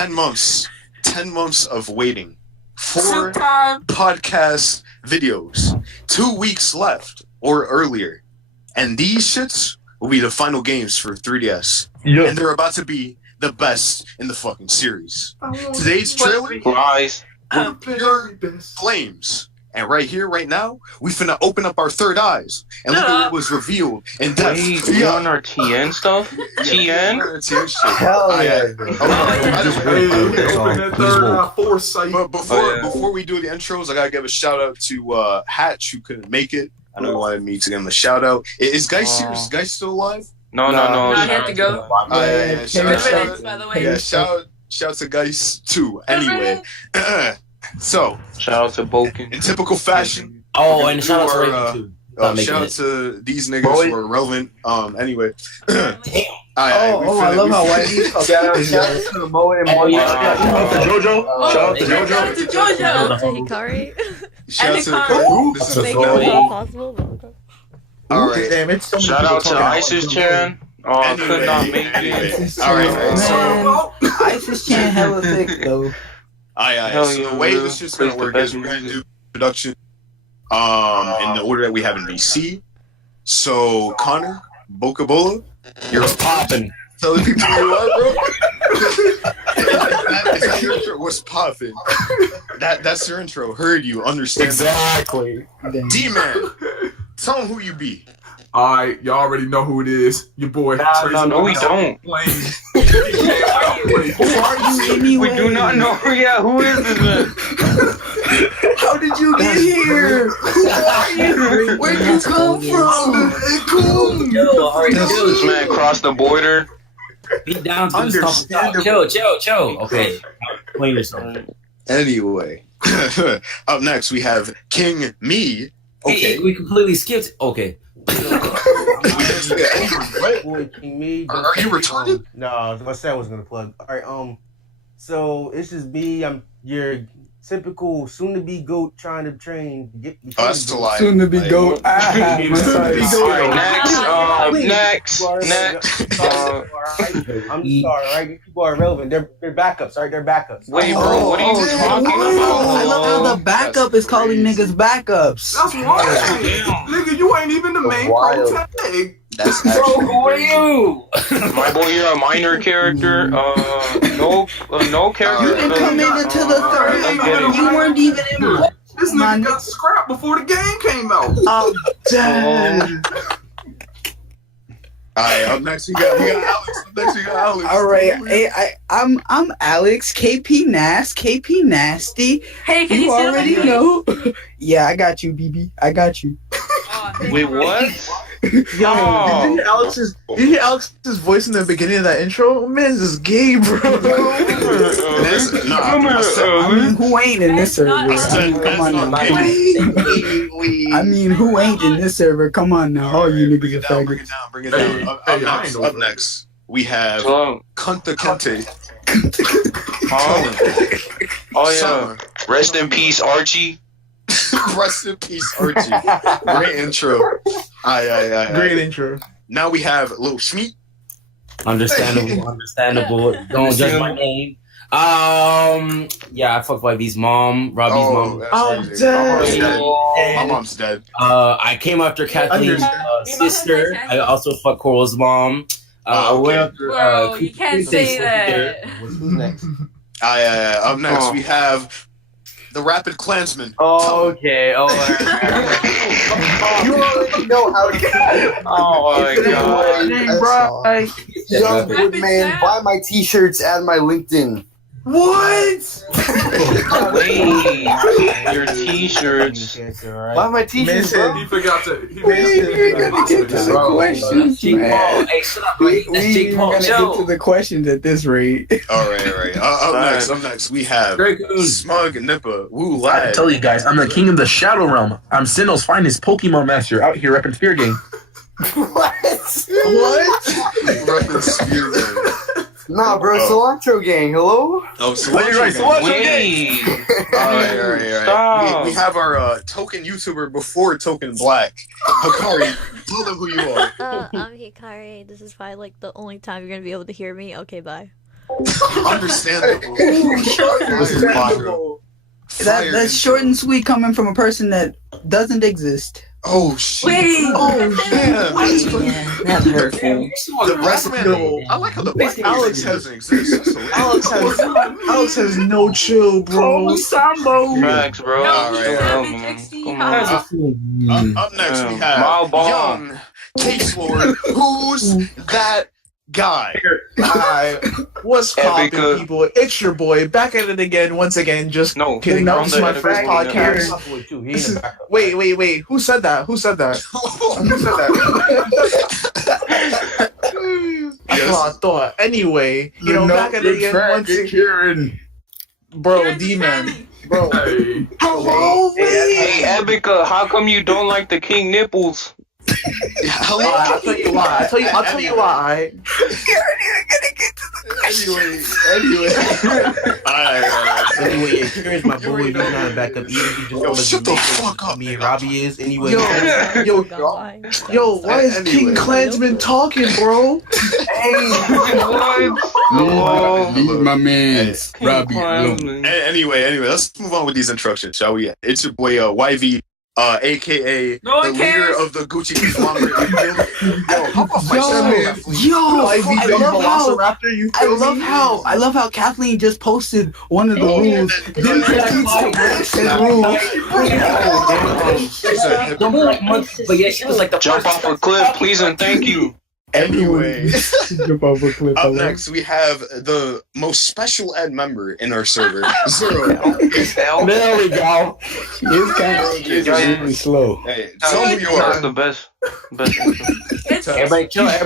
10 months. 10 months of waiting. 4 podcast videos. 2 weeks left or earlier. And these shits will be the final games for 3DS. Yep. And they're about to be the best in the fucking series. Today's trailer Lies. were pure flames. And right here, right now, we finna open up our third eyes and look at what was revealed in depth. Wait, you on our TN stuff? TN? Hell yeah. But before we do the intros, I gotta give a shout out to Hatch, who couldn't make it. I know he wanted me to give him a shout out. Is Guy serious? Is Guy still alive? No. He had to go. Shout out to Guys too. Anyway, so Shout out to Boken. in typical fashion. Oh, and shout out to Raven too. Shout out to these niggas who are relevant. Anyway. Damn. I love how white he's shout out to the Moe and Moe. Shout out to JoJo. Shout out to JoJo. Shout out to Hikari. Shout out to Who? this Make is it all possible. Alright. Damn, it's so many Shout people out to talking about Isis Chan. Oh, could not make it. Alright, so Isis Chan hella thick though. so the way this shit's gonna work is we're gonna do production in the order that we have in BC. So Connor, Bokabola, you're Popping. tell the people who you are, bro. Is that your intro? What's poppin'? That's your intro. Heard you, understand. Exactly. D-Man, tell them who you be. Alright, y'all already know who it is. Your boy. No, we don't. Who are you anyway? We do not know. Yeah, who is this man? How did you get here? Who are you? Where'd you come from? This man crossed the border. Be down to the stuff. Chill. Okay. Clean yourself. Anyway, up next we have King Me. Okay. Hey, we completely skipped. Okay. Are you retarded? No, my son was gonna plug. All right, so it's just me. I'm your typical soon-to-be goat trying to train. That's to lie. Soon to be goat. Next. I'm sorry, right? You people are irrelevant. They're backups, right? They're backups. Wait, bro, what are you talking about? I love how the backup is calling niggas backups. That's wild. Nigga, you ain't even the main protagonist. That's Bro, who are you? My boy, you're a minor character. No character. You didn't come into the third. You weren't even in. This nigga got scrapped before the game came out. I'm dead. Alright, up next we got Alex. All right, hey, I'm Alex, KP Nasty. Hey, can You already know. Yeah, I got you, BB. I got you. Wait, what? Yo, did you hear Alex's voice in the beginning of that intro? Man, this is gay, bro. I mean, who ain't in this server? Come on now. I mean, who ain't in this server? Come on now. All you niggas are faggots. Bring it down. Up next, we have Kunta Kinte. Oh yeah. Rest in peace, Archie. Rest in peace, Archie. Great intro. Great intro. Now we have Lil Schmeat. Understandable. Don't judge my name. Yeah, I fucked Vi's mom, Robbie's mom. I'm dead. My mom's dead. I came after Kathleen's sister. I also fucked Coral's mom. I went after. Bro, you can't say that. Who's next? Up next we have the Rapid Klansman. Okay. Oh, You already know how to do it. Oh my god. Young Woodman, buy my t-shirts, add my LinkedIn. What? Wait, your t-shirts. Buy my t-shirts, bro. He forgot to. We're gonna get to the questions, man. Hey, shut up, We ain't gonna get to the questions at this rate. All right. Up next, we have Smug Nippa. Woo, I lad. tell you guys, I'm the king of the Shadow Realm. I'm Sinnoh's finest Pokemon master out here repping Spear Game. What? Repping Spear Game. Nah, bro, cilantro gang. Hello. Oh, Cilantro Gang. All right. Stop. We have our token YouTuber before Token Black. Hikari, tell them who you are. I'm Hikari. This is probably like the only time you're gonna be able to hear me. Okay, bye. Understandable. That's short and sweet coming from a person that doesn't exist. Oh shit! Wait. Oh damn! Yeah, that's hurtful. The black man. I like how the black Alex doesn't exist. Alex has no chill, bro. Facts, bro. No, Alright. Come on. Up next we Mild have bomb. young Case Lord. Who's that guy? Hi, what's poppin', Epica. people? It's your boy back at it again. Once again, just No, kidding. no, This is my no, first no, podcast. This is- Wait. Who said that? Who said that? That's what I thought. Anyway, back at it again. Once again, bro, D-man. Bro. Hello, Hey, Epica, how come you don't like the king nipples? Hello. I'll tell you why. I'll tell you why. Anyway. Anyway, here's my boy. He's not a backup either. He just Yo, told us shut to the make fuck up, me and nigga. Robbie is anyway. Yo, why is Anyway. King Klansman talking, bro? What? Leave my man, Robbie alone. Anyway, let's move on with these instructions, shall we? It's your boy YV, aka No one the leader cares. of the Gucci conglomerate. Yo, hop off my Yo, shit, please. I love how I I love how Kathleen just posted one of the rules. Didn't Don't be like months, but yeah, she was like the Jump first. off a cliff, please and thank you. Anyway, Jump off a cliff. up next we have the most special ed member in our server, Zero. There we go. It's kind of really slow. Hey, tell me who you That's are. the best. It's Everybody chill. Yeah,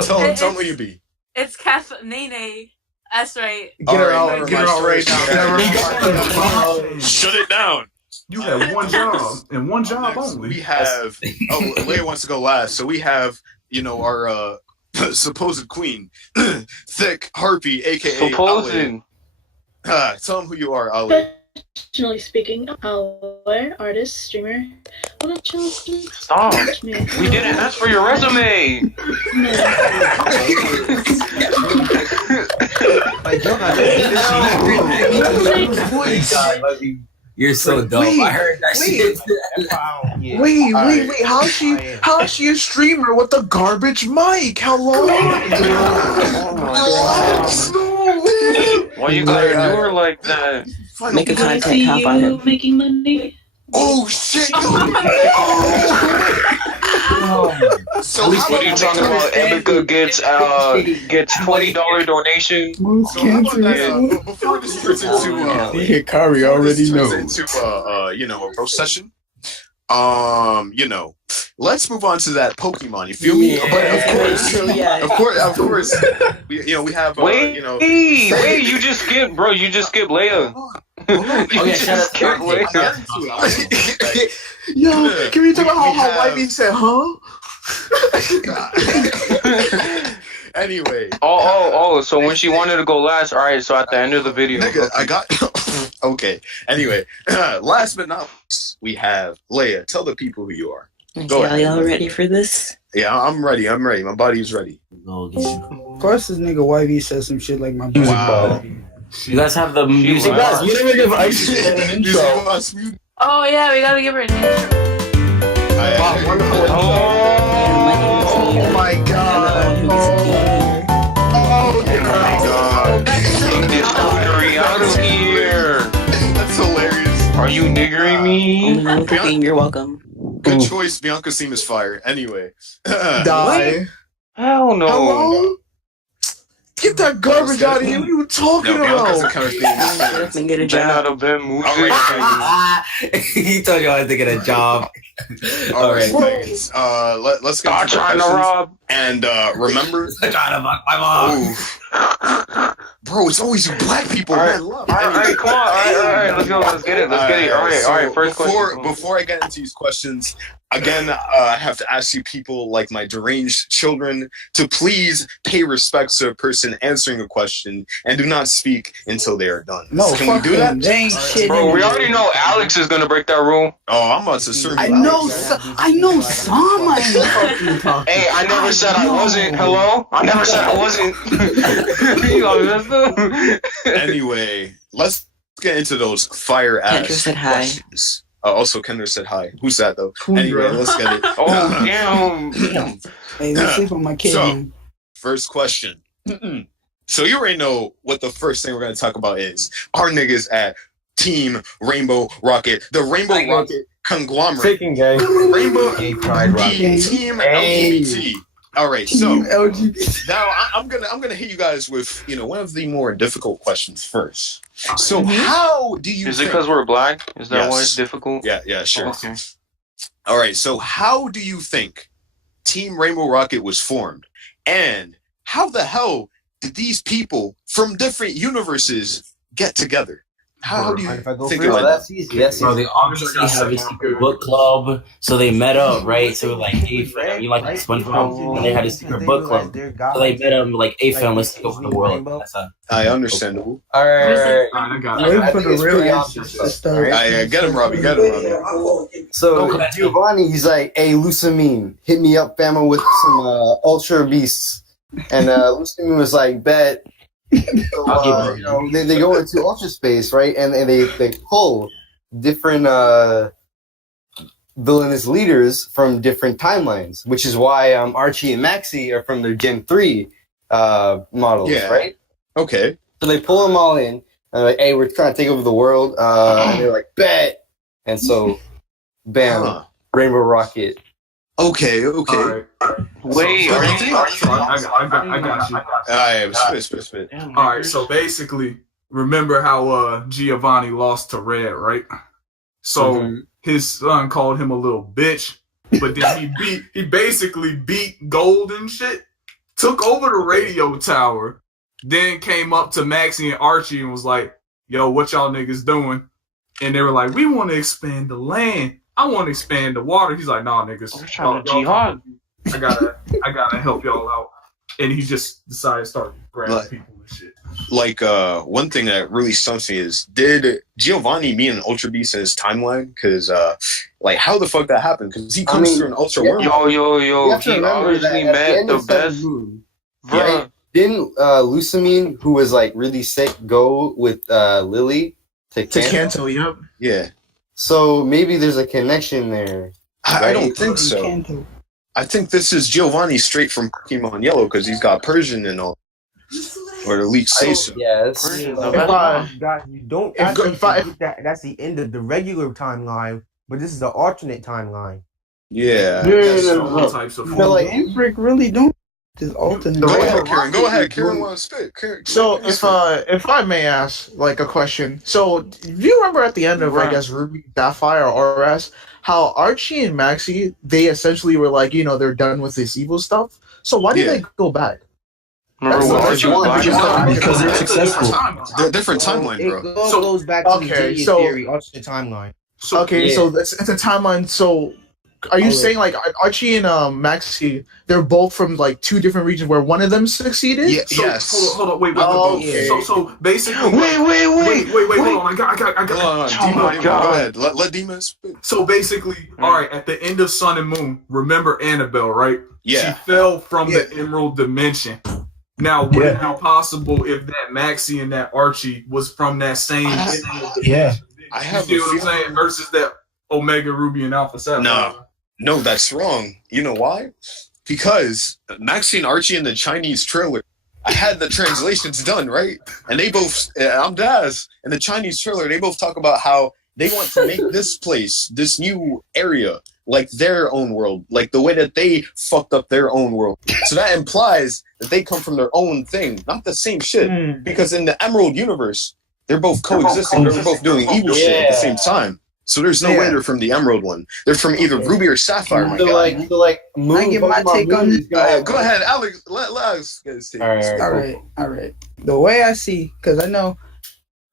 tell me who you be. it's Kath Nene. That's right. Get her out right now. Shut it down. You had one job and one job Next, only. we have. Oh, Leia wants to go last, so we have our supposed queen, Thick Harpy, aka Supposing. Ali. Tell them who you are, Ali. Professionally speaking, Ale, artist, streamer. What up, chill? Stop. We didn't ask for your resume. You're so dumb. I heard that shit. Wait. How is she a streamer with a garbage mic? Hello? Why you gotta do her like that? Make a I content see hop on you him. making money. Oh shit! So What are you talking about? Epica gets $20 donation. Most So how about that, cancerous. before this turns into Hikari already knows. into a roast session, let's move on to that Pokemon. You feel me? Yeah. But of course, we have Wait, you just skipped, bro. You just skipped Leia. Okay, shut up. Skipped Leia. Yo, can we talk about how have- Whitey said, huh? Anyway, So when she wanted to go last, all right. So at the end of the video, nigga, I got okay. Anyway, last but not least, we have Leia. Tell the people who you are. Go Okay, are ahead. y'all ready for this? Yeah, I'm ready. My body's ready. Of course, this nigga YV says some shit like my Wow. You guys have the music. Guys, You didn't give Ice Oh yeah, we gotta give her an intro. Oh my god. Take this coonery out of here. That's hilarious. Are you niggering me? Only one cooking, you're welcome. Good choice. Bianca's theme is fire. Anyway. Die. Hell no. Hello? Get that garbage out of here. What are you talking No, Bianca's the about? kind of theme. Get up and get a Been out job. of bed, moving. He told you I was to get a job. All right, Alright. thanks. Let's get Stop into the trying to questions. rob. And remember, I'm trying to fuck my mom. oof. Bro, it's always you black people. All right. Man, love. All right, come on. All right, let's go. Let's get it. All right. First question. Before I get into these questions, again, I have to ask you people like my deranged children to please pay respect to a person answering a question and do not speak until they are done. No, Can fuck we do them. that? They ain't shit. Bro, in we it. already know Alex is gonna break that rule. Oh, I'm about to serve you. I know Sama ain't fucking talking. Hey, I never said I wasn't. Hello? I never said I wasn't. Anyway, let's get into those fire ass Kendra said hi. questions. Also, Kendra said hi. Who's that though? Kendra. Anyway, let's get it. Oh damn! Hey, let's sleep on my kid. So, first question. So you already know what the first thing we're going to talk about is. Our niggas at Team Rainbow Rocket, the Rainbow Rocket conglomerate. Taking gay. Rainbow Pride Rocket. Team LGBT. All right, so Team LGBT. now I'm gonna hit you guys with one of the more difficult questions first. So how do you? Is it because we're black? Is that why it's Yes. difficult? Yeah, sure. Okay. All right, so how do you think Team Rainbow Rocket was formed, and how the hell did these people from different universes get together? How do you think Oh, about that's easy. That's Bro, easy. they obviously have a secret book club, so they met up, right? So like, hey fam, you like SpongeBob? And they had a secret book club, so they met up like, hey fam, let's take over the world. That's how. I understandable. All right. I got Waiting I for think the it's real pretty answer obvious, to start. I get him, Robbie. Get him, Robbie. So Giovanni, he's like, "Hey, Lucamine, hit me up, fama, with some Ultra Beasts." And Lucamine was like, "Bet." So, they go into ultra space, right? And they pull different villainous leaders from different timelines, which is why Archie and Maxie are from their Gen 3 models, right? Okay. So they pull them all in, and like, hey, we're trying to take over the world. And they're like, bet. And so, bam, Rainbow Rocket. Okay. Right. Wait, So, are you I got you. Spit. All right, so basically, remember how Giovanni lost to Red, right? So his son called him a little bitch, but then he basically beat Gold and shit, took over the radio tower, then came up to Maxie and Archie and was like, "Yo, what y'all niggas doing?" And they were like, "We want to expand the land. I want to expand the water." He's like, "Nah, niggas, We're trying to jihad. I gotta help y'all out." And he just decided to start grabbing people and shit. Like, one thing that really stumps me is, did Giovanni meet an Ultra Beast in his timeline? Because, like, how the fuck that happened? Because he comes through an Ultra world. Yo, You have to he remember that obviously at the met end the of Sun best. and Moon, Bruh. right? Didn't Lucamine, who was like really sick, go with Lily to Kanto? Yep. Yeah. So maybe there's a connection there. I don't think so. Kanto. I think this is Giovanni straight from Pokemon Yellow because he's got Persian and all. Or the leaks say so. Yes. Persian, So, the best. you don't If- actually if I- forget that that's the end of the regular timeline, but this is the alternate timeline. Yeah. All types of No, like, Ain't Frick really doing this alternate? Go Right. ahead, Karen. Go ahead. Karen wants to spit. Karen, So if I may ask like a question, so do you remember at the end of I guess Ruby Sapphire or RS how Archie and Maxie they essentially were like they're done with this evil stuff. So why did Yeah. they go back? Remember That's when what Archie I was want. black? Because they're successful. They're different timeline, It bro. goes back to the okay, Genius so- theory, alternate timeline. So Okay, Yeah. so it's a timeline. So are you saying like Archie and Maxie they're both from like two different regions where one of them succeeded? Yeah, So, yes. Hold on, wait. Okay. So basically, Wait. wait. Hold on, I got. Hold on, Oh my Demon, God. go ahead. Let Demon spit. So basically, all right. At the end of Sun and Moon, remember Annabelle, right? Yeah. She fell from the Emerald Dimension. Now, would it be possible if that Maxie and that Archie was from that same Emerald Dimension? I You have see a what I'm feeling. saying? Versus that Omega Ruby and Alpha Sapphire. No, that's wrong. You know why? Because Maxie and Archie in the Chinese trailer, I had the translations done, right? And they both, I'm Daz, in the Chinese trailer, they both talk about how they want to make this place, this new area, like their own world, like the way that they fucked up their own world. So that implies that they come from their own thing, not the same shit. Because in the Emerald universe, they're both coexisting. They're both doing evil shit at the same time. So there's no way they're from the Emerald one. They're from either Ruby or Sapphire. My guy. So like Moon, I give my Pokemon take Moon on is this. gonna- Go ahead, Alex. Let Alex get his take. All right. The way I see, because I know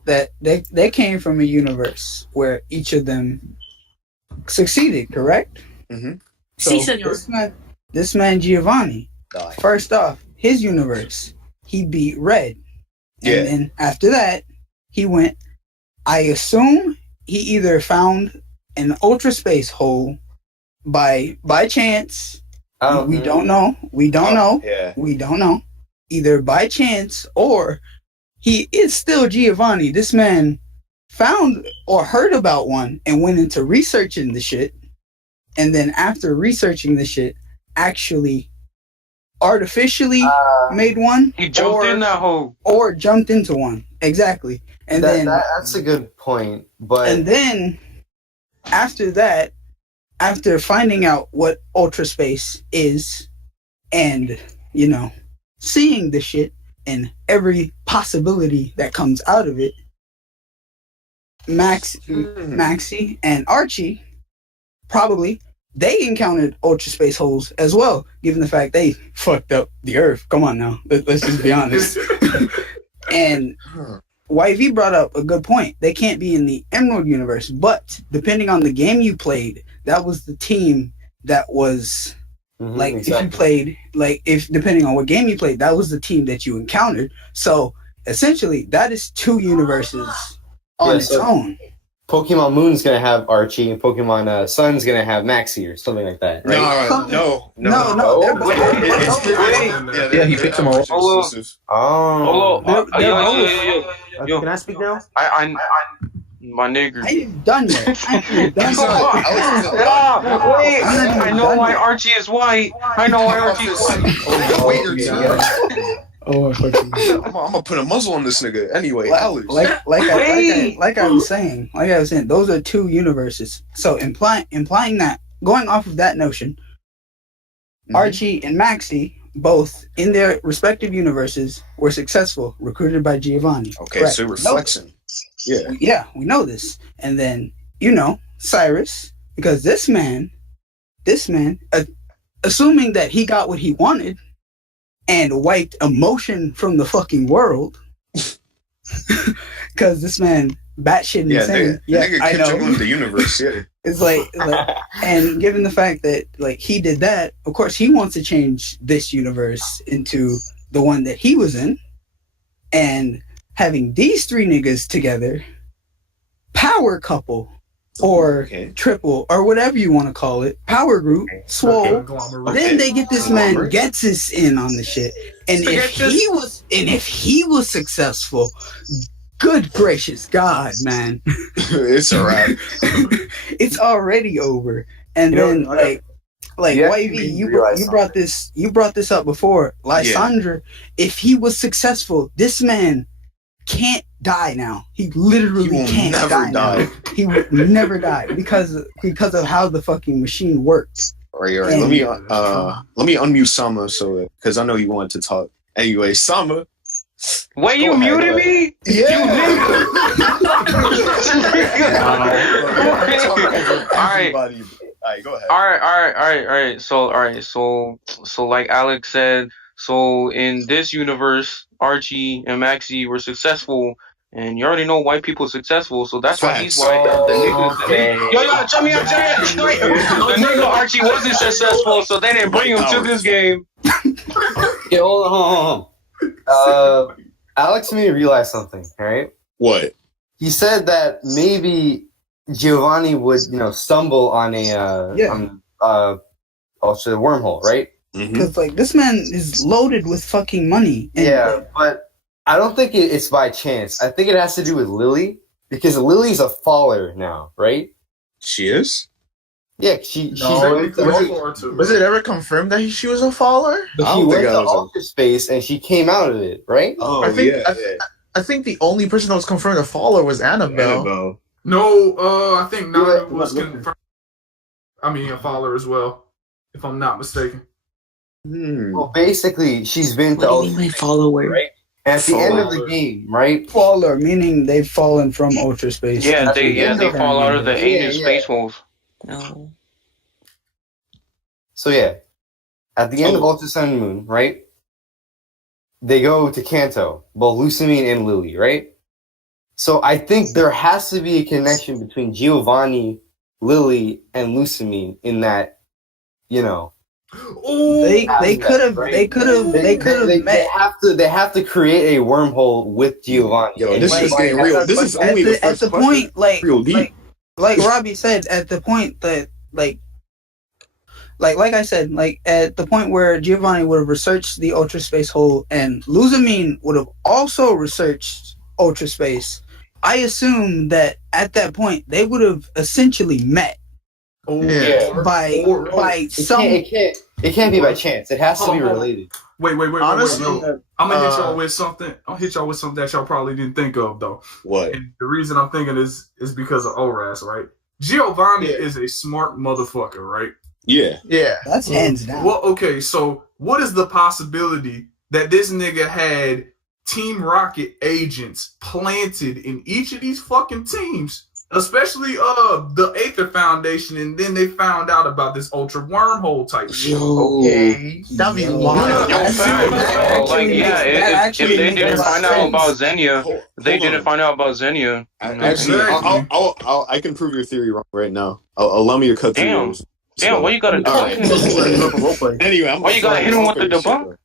that they came from a universe where each of them succeeded, correct? Mm-hmm. So Si, senor. this man Giovanni, first off, his universe, he beat Red. Yeah. And then after that, he went, I assume he either found an ultra space hole by chance. We don't know. We don't know. Yeah. We don't know. either by chance or he is still Giovanni. This man found or heard about one and went into researching the shit. And then after researching the shit, actually artificially made one. He jumped in that hole. Or jumped into one. Exactly. And that's a good point. But and then after that, after finding out what ultra space is and, you know, seeing the shit and every possibility that comes out of it, Maxie and Archie probably they encountered ultra space holes as well, given the fact they fucked up the Earth. Come on now, let's just be honest. And YV brought up a good point. They can't be in the Emerald universe, but depending on the game you played, that was the team that was if you played if depending on what game you played, that was the team that you encountered. So essentially, that is two universes on its own. Pokemon Moon's gonna have Archie, and Pokemon Sun's gonna have Maxie, or something like that. Right? No. Yeah, he picked them all. Can I speak now? My nigger. I ain't done yet. I know why Archie is white. I know why Archie is white. Wait your turn. I'm gonna put a muzzle on this nigga. Anyway, Alex. Like I was saying, those are two universes. So implying that, going off of that notion, Archie and Maxie, both in their respective universes, were successful, recruited by Giovanni. Okay, correct. so we're flexing. Yeah, we know this. And then, Cyrus, because this man, assuming that he got what he wanted and wiped emotion from the fucking world, because this man batshit insane. Nigga I know. in the universe. Yeah, it's like, and given the fact that he did that, of course he wants to change this universe into the one that he was in, and having these three niggas together, power couple, or triple, or whatever you want to call it, power group, swole. Then they get this man Getsus in on the shit, and if he was successful, good gracious God, man, it's alright. It's already over. And then YV, you brought this up before, Lysandra. If he was successful, this man can't die now. He literally can't die now. He would never die because of how the fucking machine works. All right. Let me unmute Sama because I know you wanted to talk. Anyway, Sama. Wait, you muted me? Yeah. Alright, go ahead. Alright. So like Alex said, so in this universe, Archie and Maxie were successful, and you already know white people are successful, so that's why he's white. Yo, tell me out there. The nigga Archie wasn't successful, so they didn't bring him to this game. Okay, hold on. Alex made me realize something, alright? What? He said that maybe Giovanni would, stumble on a wormhole, right? Because this man is loaded with fucking money. And, but I don't think it's by chance. I think it has to do with Lily, because Lily's a faller now, right? She is? Yeah, was it ever confirmed that she was a faller? She went to Ultra Space and she came out of it, right? Oh, I think the only person that was confirmed a faller was Annabelle. No, I think Nana was confirmed. I mean, a faller as well, if I'm not mistaken. Well, basically, she's been to Ultra Space, follower, right? And at the end of the game, right? Faller, meaning they've fallen from Ultra Space. Yeah, they fall out of the ancient space holes. No. So at the end of Ultra Sun and Moon, right? They go to Kanto, both Lucamine and Lily, right? So I think there has to be a connection between Giovanni, Lily, and Lucamine in that, They could have met. They have to create a wormhole with Giovanni. Yo, this is getting real. This is only the first point, like Robbie said, at the point that like I said, like at the point where Giovanni would have researched the Ultra Space Hole and Luzamine would have also researched Ultra Space, I assume that at that point they would have essentially met. By some. It can't be by chance. It has to be related. Wait. Honestly, I'm gonna hit y'all with something. I'll hit y'all with something that y'all probably didn't think of though. What? And the reason I'm thinking is because of ORAS, right? Giovanni is a smart motherfucker, right? Yeah. That's hands down. Well, okay, so what is the possibility that this nigga had Team Rocket agents planted in each of these fucking teams? Especially the Aether Foundation, and then they found out about this ultra wormhole type shit. Okay, that'd be wild. If they didn't find out about Xenia, Actually, I can prove your theory wrong right now. Allow me to cut through those. Damn, why you gotta Anyway, why you gotta hit him with the debunk?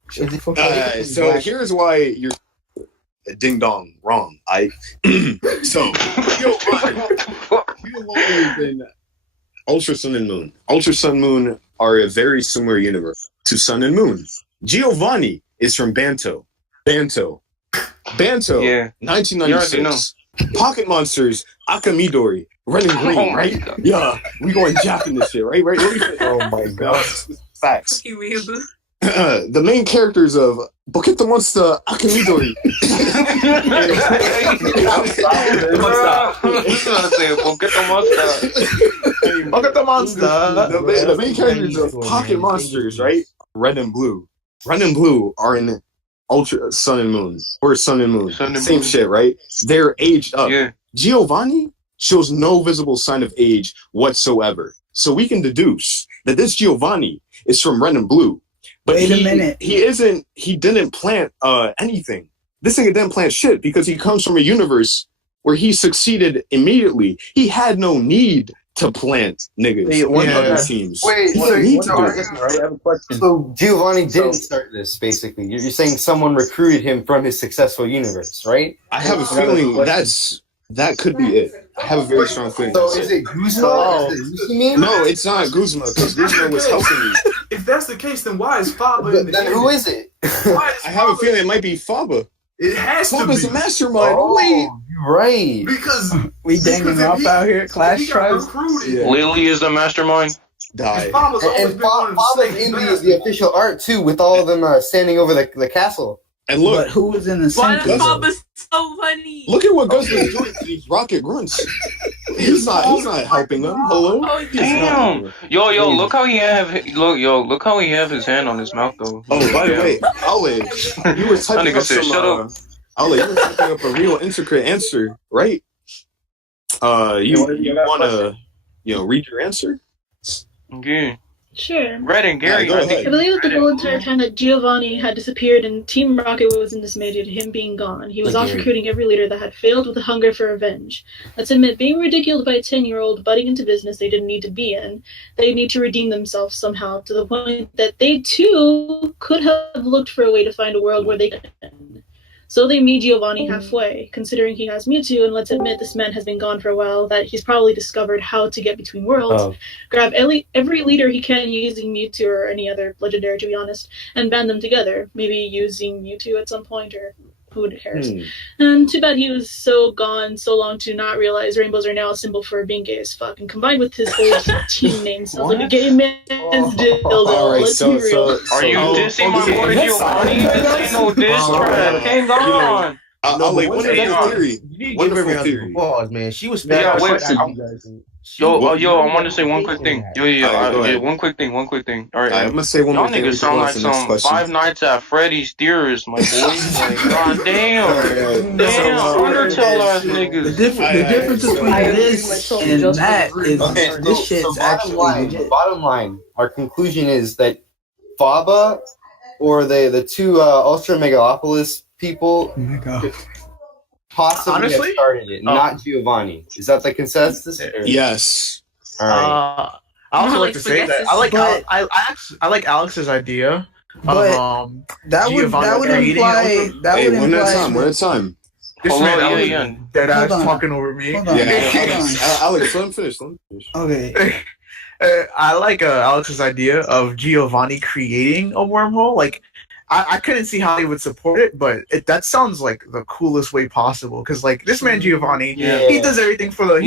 So here's why you're ding dong wrong. So Giovanni been Ultra Sun and Moon. Ultra Sun Moon are a very similar universe to Sun and Moon. Giovanni is from Banto. Banto, 1996. Pocket Monsters, Akamidori, Red and Green, right? Yeah, we going Jap in this shit, right? Oh my god. Facts. The main characters of Pokémon Monster Akamidori. The main characters of Pocket Monsters, right? Red and Blue. Red and Blue are in Ultra Sun and Moon. Or Sun and Moon. Same shit, right? They're aged up. Yeah. Giovanni shows no visible sign of age whatsoever. So we can deduce that this Giovanni is from Red and Blue. But Wait a minute. He didn't plant anything. This nigga didn't plant shit because he comes from a universe where he succeeded immediately. He had no need to plant niggas. It seems. Wait, I have a question. So Giovanni didn't start this, basically. You're saying someone recruited him from his successful universe, right? I have a feeling that could be it. I have a very strong feeling. So is it Guzma? No, it's not Guzma, because Guzma was helping me. If that's the case, then why is Faba in the Then who is it? I have a feeling it might be Faba. It has to be. Faba's the mastermind. Wait. You're right. Because we ganging up out here, Clash Tribes. Lily is the mastermind. Die. And Faba's in the official art too, with all of them standing over the castle. And look, but who was in the center? Faba's so funny. Look at what Guzma's doing to these rocket grunts. He's not helping them. Hello. Oh, damn. Yo, look how he have his hand on his mouth though. Oh, by the way, Ale, you were typing up some. Ale, you were typing up a real intricate answer, right? You wanna read your answer? Okay. Sure. Red and Gary. I believe that the whole entire time that Giovanni had disappeared and Team Rocket wasn't dismayed to him being gone. He was off recruiting every leader that had failed with a hunger for revenge. Let's admit, being ridiculed by a 10-year-old budding into business they didn't need to be in, they need to redeem themselves somehow to the point that they too could have looked for a way to find a world where they could. So they meet Giovanni halfway, considering he has Mewtwo, and let's admit this man has been gone for a while, that he's probably discovered how to get between worlds, grab every leader he can using Mewtwo or any other legendary, to be honest, and band them together, maybe using Mewtwo at some point, or who cares. And too bad he was so gone so long to not realize rainbows are now a symbol for being gay as fuck, and combined with his whole team name sounds like a gay man's dildo. Right, Let's be real. Are you dissing my boy Giovanni? This ain't no diss track. Hang on. Wonderful theory. Wonderful theory. Pause, man. She was Yo, I want to say one quick thing. One quick thing. All right, I'm gonna say one more thing. Y'all niggas sound like some Five Nights at Freddy's theorists, my boy. Like, god damn, Undertale ass niggas. The difference between this and that is this shit's actually legit. Bottom line, our conclusion is that Faba or the two Ultra Megalopolis people possibly have started it, not Giovanni. Is that the consensus? Yes. All right. I also like to say that I like Alex's idea of that would imply one at a time. This man dead ass talking over me. Alex, let him finish. Okay. I like Alex's idea of Giovanni creating a wormhole. Like, I couldn't see how he would support it, but that sounds like the coolest way possible. Because like this man Giovanni, he does everything for the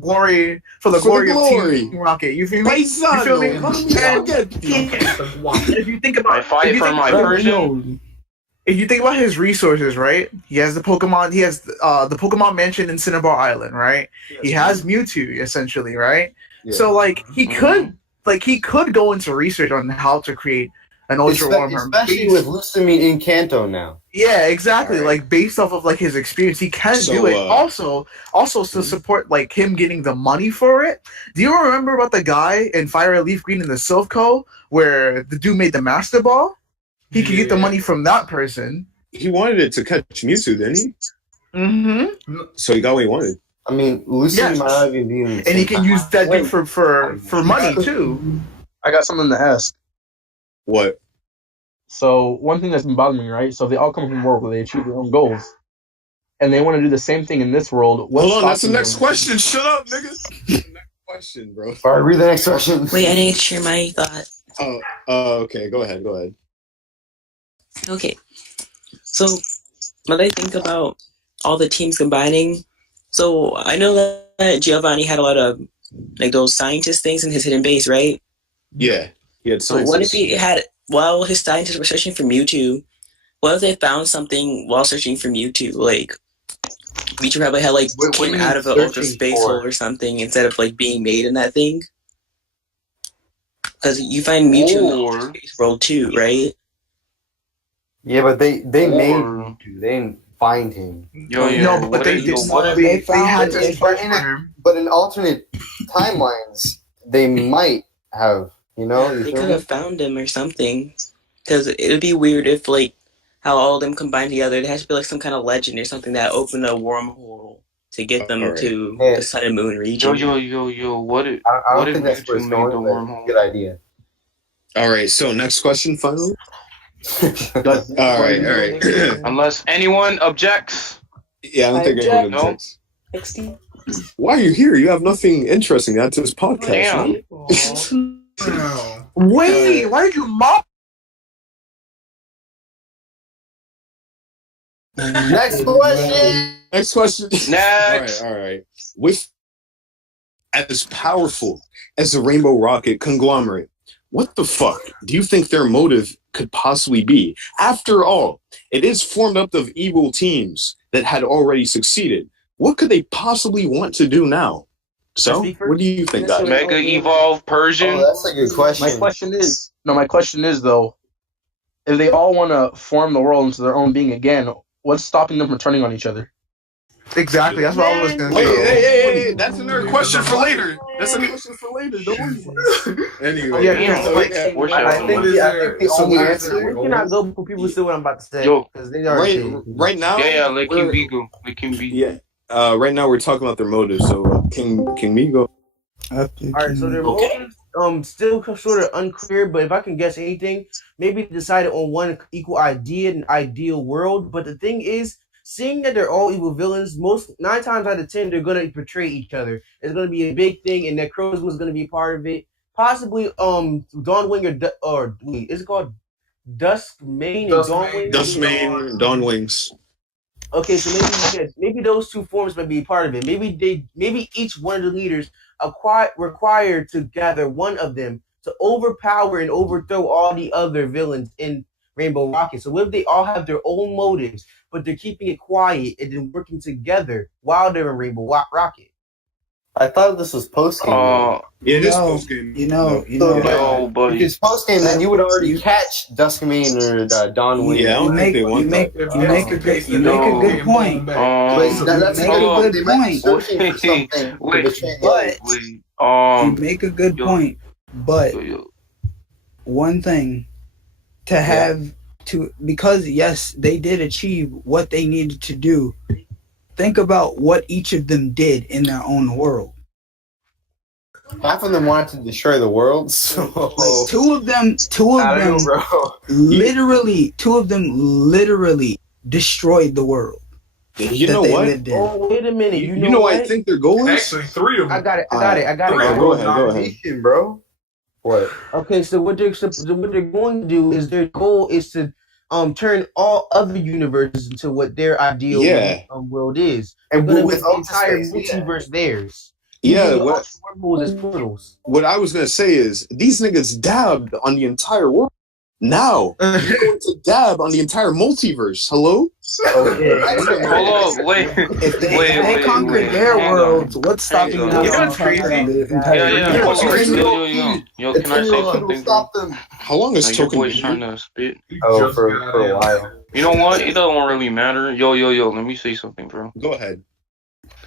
glory of Team Rocket. You feel me? You feel me? And if you think about, if you think about his resources, right? He has the Pokemon. He has the Pokemon Mansion in Cinnabar Island, right? He has Mewtwo, essentially, right? Yeah. So like he could go into research on how to create an Ultra Warmer, especially with Lucamine in Kanto now. Yeah, exactly. Right. Like based off of like his experience, he can do it. Also to support like him getting the money for it. Do you remember about the guy in Fire Leaf Green in the Silph Co. where the dude made the Master Ball? He could get the money from that person. He wanted it to catch Mewtwo, didn't he? Mm-hmm. So he got what he wanted. I mean, Lucy might not even be in the and he can use that dude for money too. I got something to ask. What? So one thing that's been bothering me, right? So they all come from a world where they achieve their own goals, and they want to do the same thing in this world. Hold on, that's the next question. Shut up, nigga. Next question, bro. All right, read the next question. Wait, I didn't share my thought. Okay. Go ahead. Okay. So when I think about all the teams combining, so I know that Giovanni had a lot of like those scientist things in his hidden base, right? Yeah, he had scientists. So what if he had, while his scientists were searching for Mewtwo, what if they found something while searching for Mewtwo? Like Mewtwo probably had like came out of an ultra space hole or something instead of like being made in that thing. Because you find Mewtwo in the ultra space world too, right? Yeah, but they made Mewtwo. They didn't find him. No, but they had to. But in alternate timelines, they might have. You know, they could have found him or something. Because it would be weird if, like, how all of them combined together. There has to be like some kind of legend or something that opened a wormhole to get them to the Sun and Moon region. Yo! What if Mewtwo made the wormhole? Good idea. All right. So next question, finally. all right. Unless anyone objects. Yeah, I don't think anyone objects. Why are you here? You have nothing interesting to add to this podcast. Wait, why did you mock? Next question. Next. All right. With as powerful as the Rainbow Rocket conglomerate, what the fuck do you think their motive could possibly be? After all, it is formed up of evil teams that had already succeeded. What could they possibly want to do now? So, what do you think, guys? Mega Evolve Persian? Oh, that's a good question. My question is though, if they all want to form the world into their own being again, what's stopping them from turning on each other? Exactly, that's what I was going to say. Hey, that's another question for later. Anyway, I think the only answer. We cannot go before people see what I'm about to say. Because they already right now. Yeah, let King B go. Yeah. Right now we're talking about their motives, so King Me go. Alright, so their motives still sort of unclear, but if I can guess anything, maybe they decided on one equal idea, an ideal world. But the thing is, seeing that they're all evil villains, 9 times out of 10 they're gonna betray each other. It's gonna be a big thing, and Necrozma is gonna be part of it. Possibly Dawnwing or wait, is it called Duskmane and Dawnwing? Duskmane and Dawnwings. Okay, so maybe those two forms might be part of it. Maybe each one of the leaders required to gather one of them to overpower and overthrow all the other villains in Rainbow Rocket. So what if they all have their own motives, but they're keeping it quiet and then working together while they're in Rainbow Rocket? I thought this was post game. Yeah, it is post game. If it's post game, then you would already catch Duskmane or Dawnwing. Yeah, I don't think they want that. You make a good point. That's a good point. You make a good point. But one thing to have to, because yes, they did achieve what they needed to do. Think about what each of them did in their own world. Half of them wanted to destroy the world, so like two of them literally destroyed the world. You know what? Oh, wait a minute. You know what I think their goal is? Actually, 3 of them. I got it. Go ahead. Bro. What? Okay, so what they're going to do is their goal is to turn all other universes into what their ideal world is. And they're going to with make the entire multiverse theirs. What I was gonna say is these niggas dabbed on the entire world. Now you're going to dab on the entire multiverse. Hello? Hold on, wait. If they conquered their worlds, what's stopping them from conquering the entire universe? Yo, can I say something? Stop them. How long is Token boy's trying to spit? Oh, for a while. You know what? It don't really matter. Yo. Let me say something, bro. Go ahead.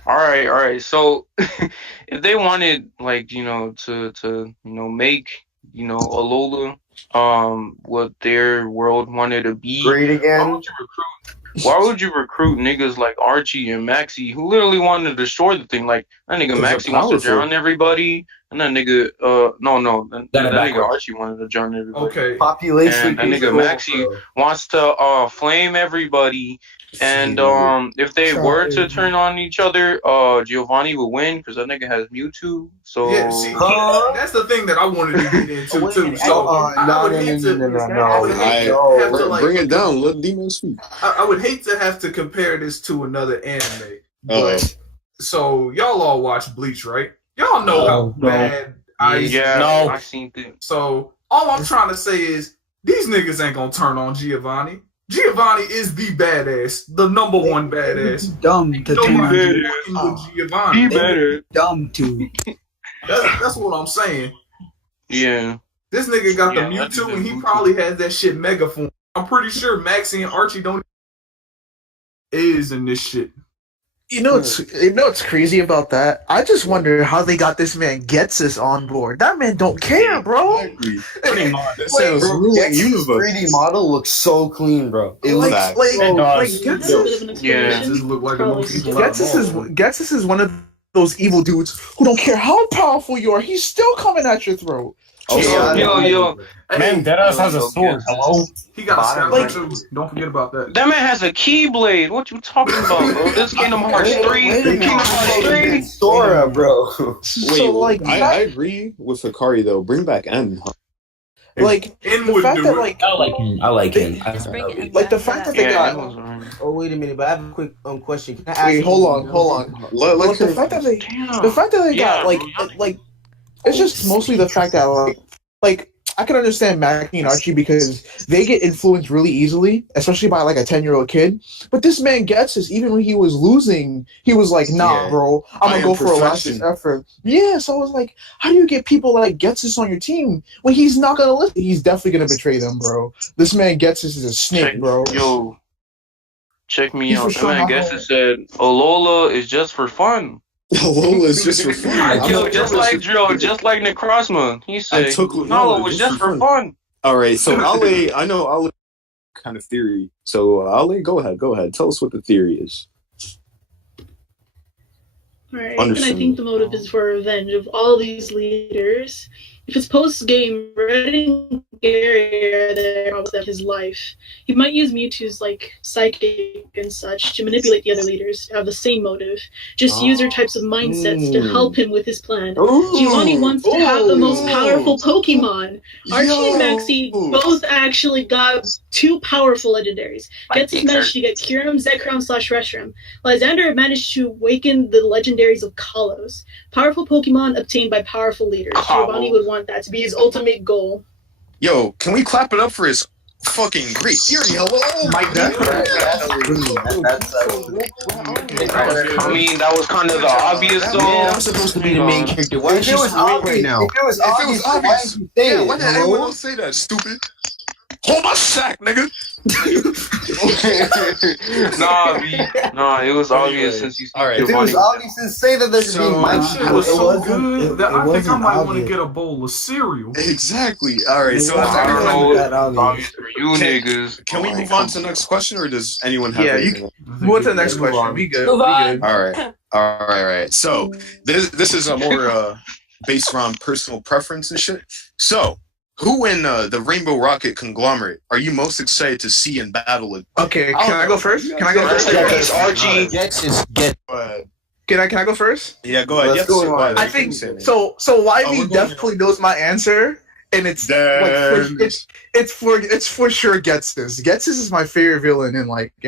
All right. So, if they wanted, like, to make, Alola, what their world wanted to be great again. Why would you recruit niggas like Archie and Maxie who literally wanted to destroy the thing? Like that nigga Maxie wants to drown everybody, and that nigga that nigga Archie wanted to drown everybody. Okay. Population. And that nigga Maxie wants to flame everybody. And if they were to turn on each other, Giovanni would win because that nigga has Mewtwo. So yeah, see, that's the thing that I wanted to get into too. So bring it down. Let Demon speak. I would hate to have to compare this to another anime, but so y'all all watch Bleach, right? Y'all know how bad I've seen it. So all I'm trying to say is these niggas ain't gonna turn on Giovanni. Giovanni is the badass, the number one badass. Dumb to turn on Giovanni. He better. Dumb to. That's what I'm saying. Yeah. This nigga got the Mewtwo, and he probably has that shit mega form. I'm pretty sure Maxie and Archie don't is in this shit. You know what's crazy about that? I just wonder how they got this man Getsus on board. That man don't care, bro. Pretty much. Getsus' 3D model looks so clean, bro. It looks like Getsus. Yeah, just look like Getsus is one of those evil dudes who don't care how powerful you are. He's still coming at your throat. Yo. Man, Deadass has a sword. Hello? He got a stab too. Don't forget about that. That man has a Keyblade. What you talking about, bro? This Kingdom Hearts 3. Kingdom Hearts 3. Sora, bro. Wait, I agree with Hikari though. Bring back N. Like the fact that like I like him. Like the fact that they got. Oh wait a minute, but I have a quick question. Can I ask? Wait, hold on. Like the fact that they got like it's just mostly the fact that like I can understand Maxie and Archie because they get influenced really easily, especially by like a 10-year-old kid. But this man gets this. Even when he was losing, he was like, "Nah, bro, I'm gonna go for a last effort." Yeah, so I was like, how do you get people like Getsus on your team when he's not gonna listen? He's definitely gonna betray them, bro. This man Getsus is a snake, bro. Yo, check me out. That man Getsus said, "Alola is just for fun." Alola is just for fun. Yo, just like Nick Crossman. He said, "Alola was just for fun." All right, so Ale, I know Ale kind of theory. So Ale, go ahead. Tell us what the theory is. Alright, and I think the motive is for revenge of all these leaders. If it's post-game, Red and Gary are there with his life. He might use Mewtwo's like psychic and such to manipulate the other leaders to have the same motive. Just user types of mindsets to help him with his plan. Giovanni wants to have the most powerful Pokemon. Archie and Maxie both actually got 2 powerful legendaries. Getsus managed to get Kyurem, Zekrom / Reshiram. Lysander managed to awaken the legendaries of Kalos. Powerful Pokemon obtained by powerful leaders. Giovanni would want that to be his ultimate goal. Yo, can we clap it up for his fucking great theory? Hello? I mean, that was kind of the obvious though. Man, I'm supposed to be the main character. Why is she sweet right now? If it was obvious, why did anyone else say that, stupid? Hold my sack, nigga. Nah, it was obvious since you. All right, if it was obvious, then say that there's being my shit was so good that I think I might want to get a bowl of cereal. Exactly. All right, so I don't know. Obvious for you niggas. Can we move on to the next question, or does anyone have? Yeah, you can move on to the next question. Be good. All right. So this is a more based around personal preference and shit. So Who in the Rainbow Rocket conglomerate are you most excited to see in battle? Okay, can I go first? Can I go first? Archie. Can I go first? Yeah, go ahead. Let's go on. I think so. YB definitely knows my answer, and it's it's for sure Getsus. Getsus is my favorite villain in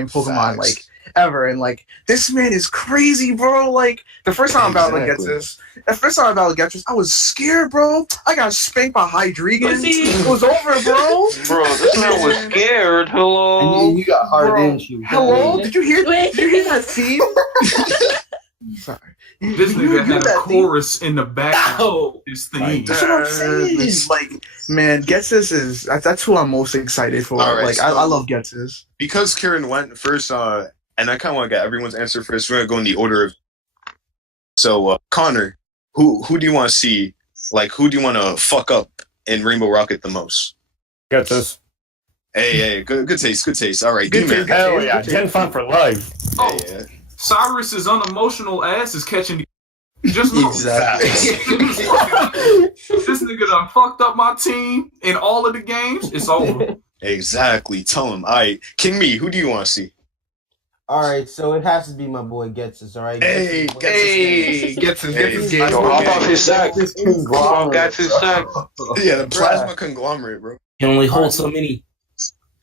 Pokemon ever, and this man is crazy, bro. Like the first time I battled Getsus, I was scared, bro. I got spanked by Hydreigon. It was over, bro. Bro, this man was scared. Hello. And you got hard, didn't you? Hello. Did you hear that scene? Sorry. This nigga had a chorus in the back of his theme. That's what I'm saying. Man, Getsus is that's who I'm most excited for. Right, I love Getsus. Because Kieran went first, and I kind of want to get everyone's answer first. We're gonna go in the order of. So, Connor, who do you want to see? Who do you want to fuck up in Rainbow Rocket the most? Getsus. Hey, good taste. All right, D-Man. Hell yeah, Gen Fun for life. Oh, yeah. Cyrus's unemotional ass is catching the. Just exactly. This nigga done fucked up my team in all of the games. It's over. Exactly. Tell him. All right, King Me, who do you want to see? All right, so it has to be my boy Getsus. All right. Getsus. How about his sack? Got his sack. Yeah, the plasma conglomerate, bro. Can only hold so many.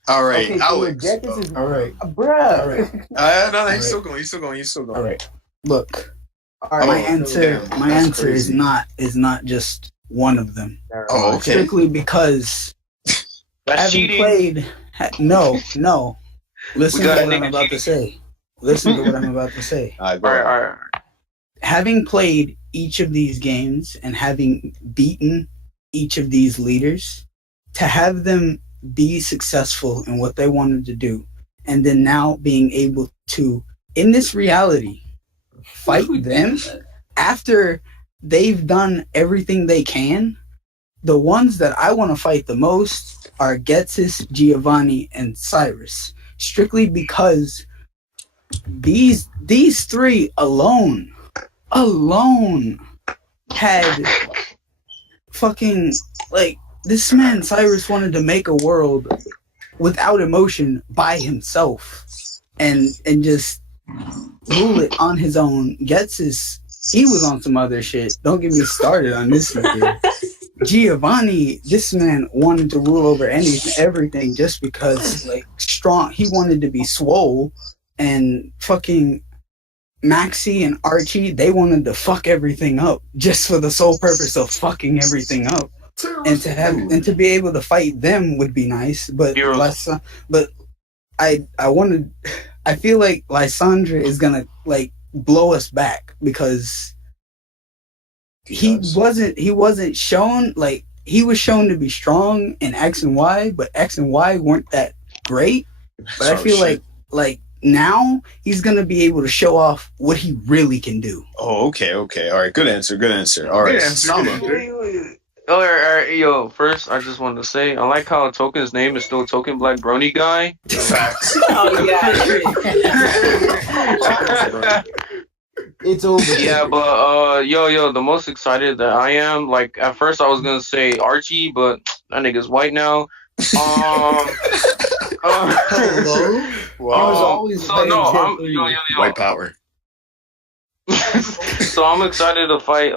All right, okay, Alex. So is, all right, bruh. All right. No, he's still going. All right. Look, all right. My answer is not just one of them. Oh, okay. Strictly because having played. No. Listen to what I'm about to say. All right. Having played each of these games and having beaten each of these leaders, to have them be successful in what they wanted to do, and then now being able to, in this reality, fight them after they've done everything they can. The ones that I want to fight the most are Getsus, Giovanni, and Cyrus, strictly because these three alone had fucking this man Cyrus wanted to make a world without emotion by himself and just rule it on his own. He was on some other shit. Don't get me started on this nigga. Giovanni, this man wanted to rule over everything just because strong. He wanted to be swole, and fucking Maxie and Archie, they wanted to fuck everything up just for the sole purpose of fucking everything up. And to be able to fight them would be nice, but I feel like Lysandra is gonna blow us back because he wasn't shown he was shown to be strong in X and Y, but X and Y weren't that great. But I feel like now he's gonna be able to show off what he really can do. Oh, okay. All right, good answer. All right, All right, yo. First, I just wanted to say I like how Token's name is still Token Black Brony Guy. Facts. Oh yeah. It's over. Yeah, but yo, the most excited that I am, at first I was gonna say Archie, but that nigga's white now. Hello. Wow. White power. So I'm excited to fight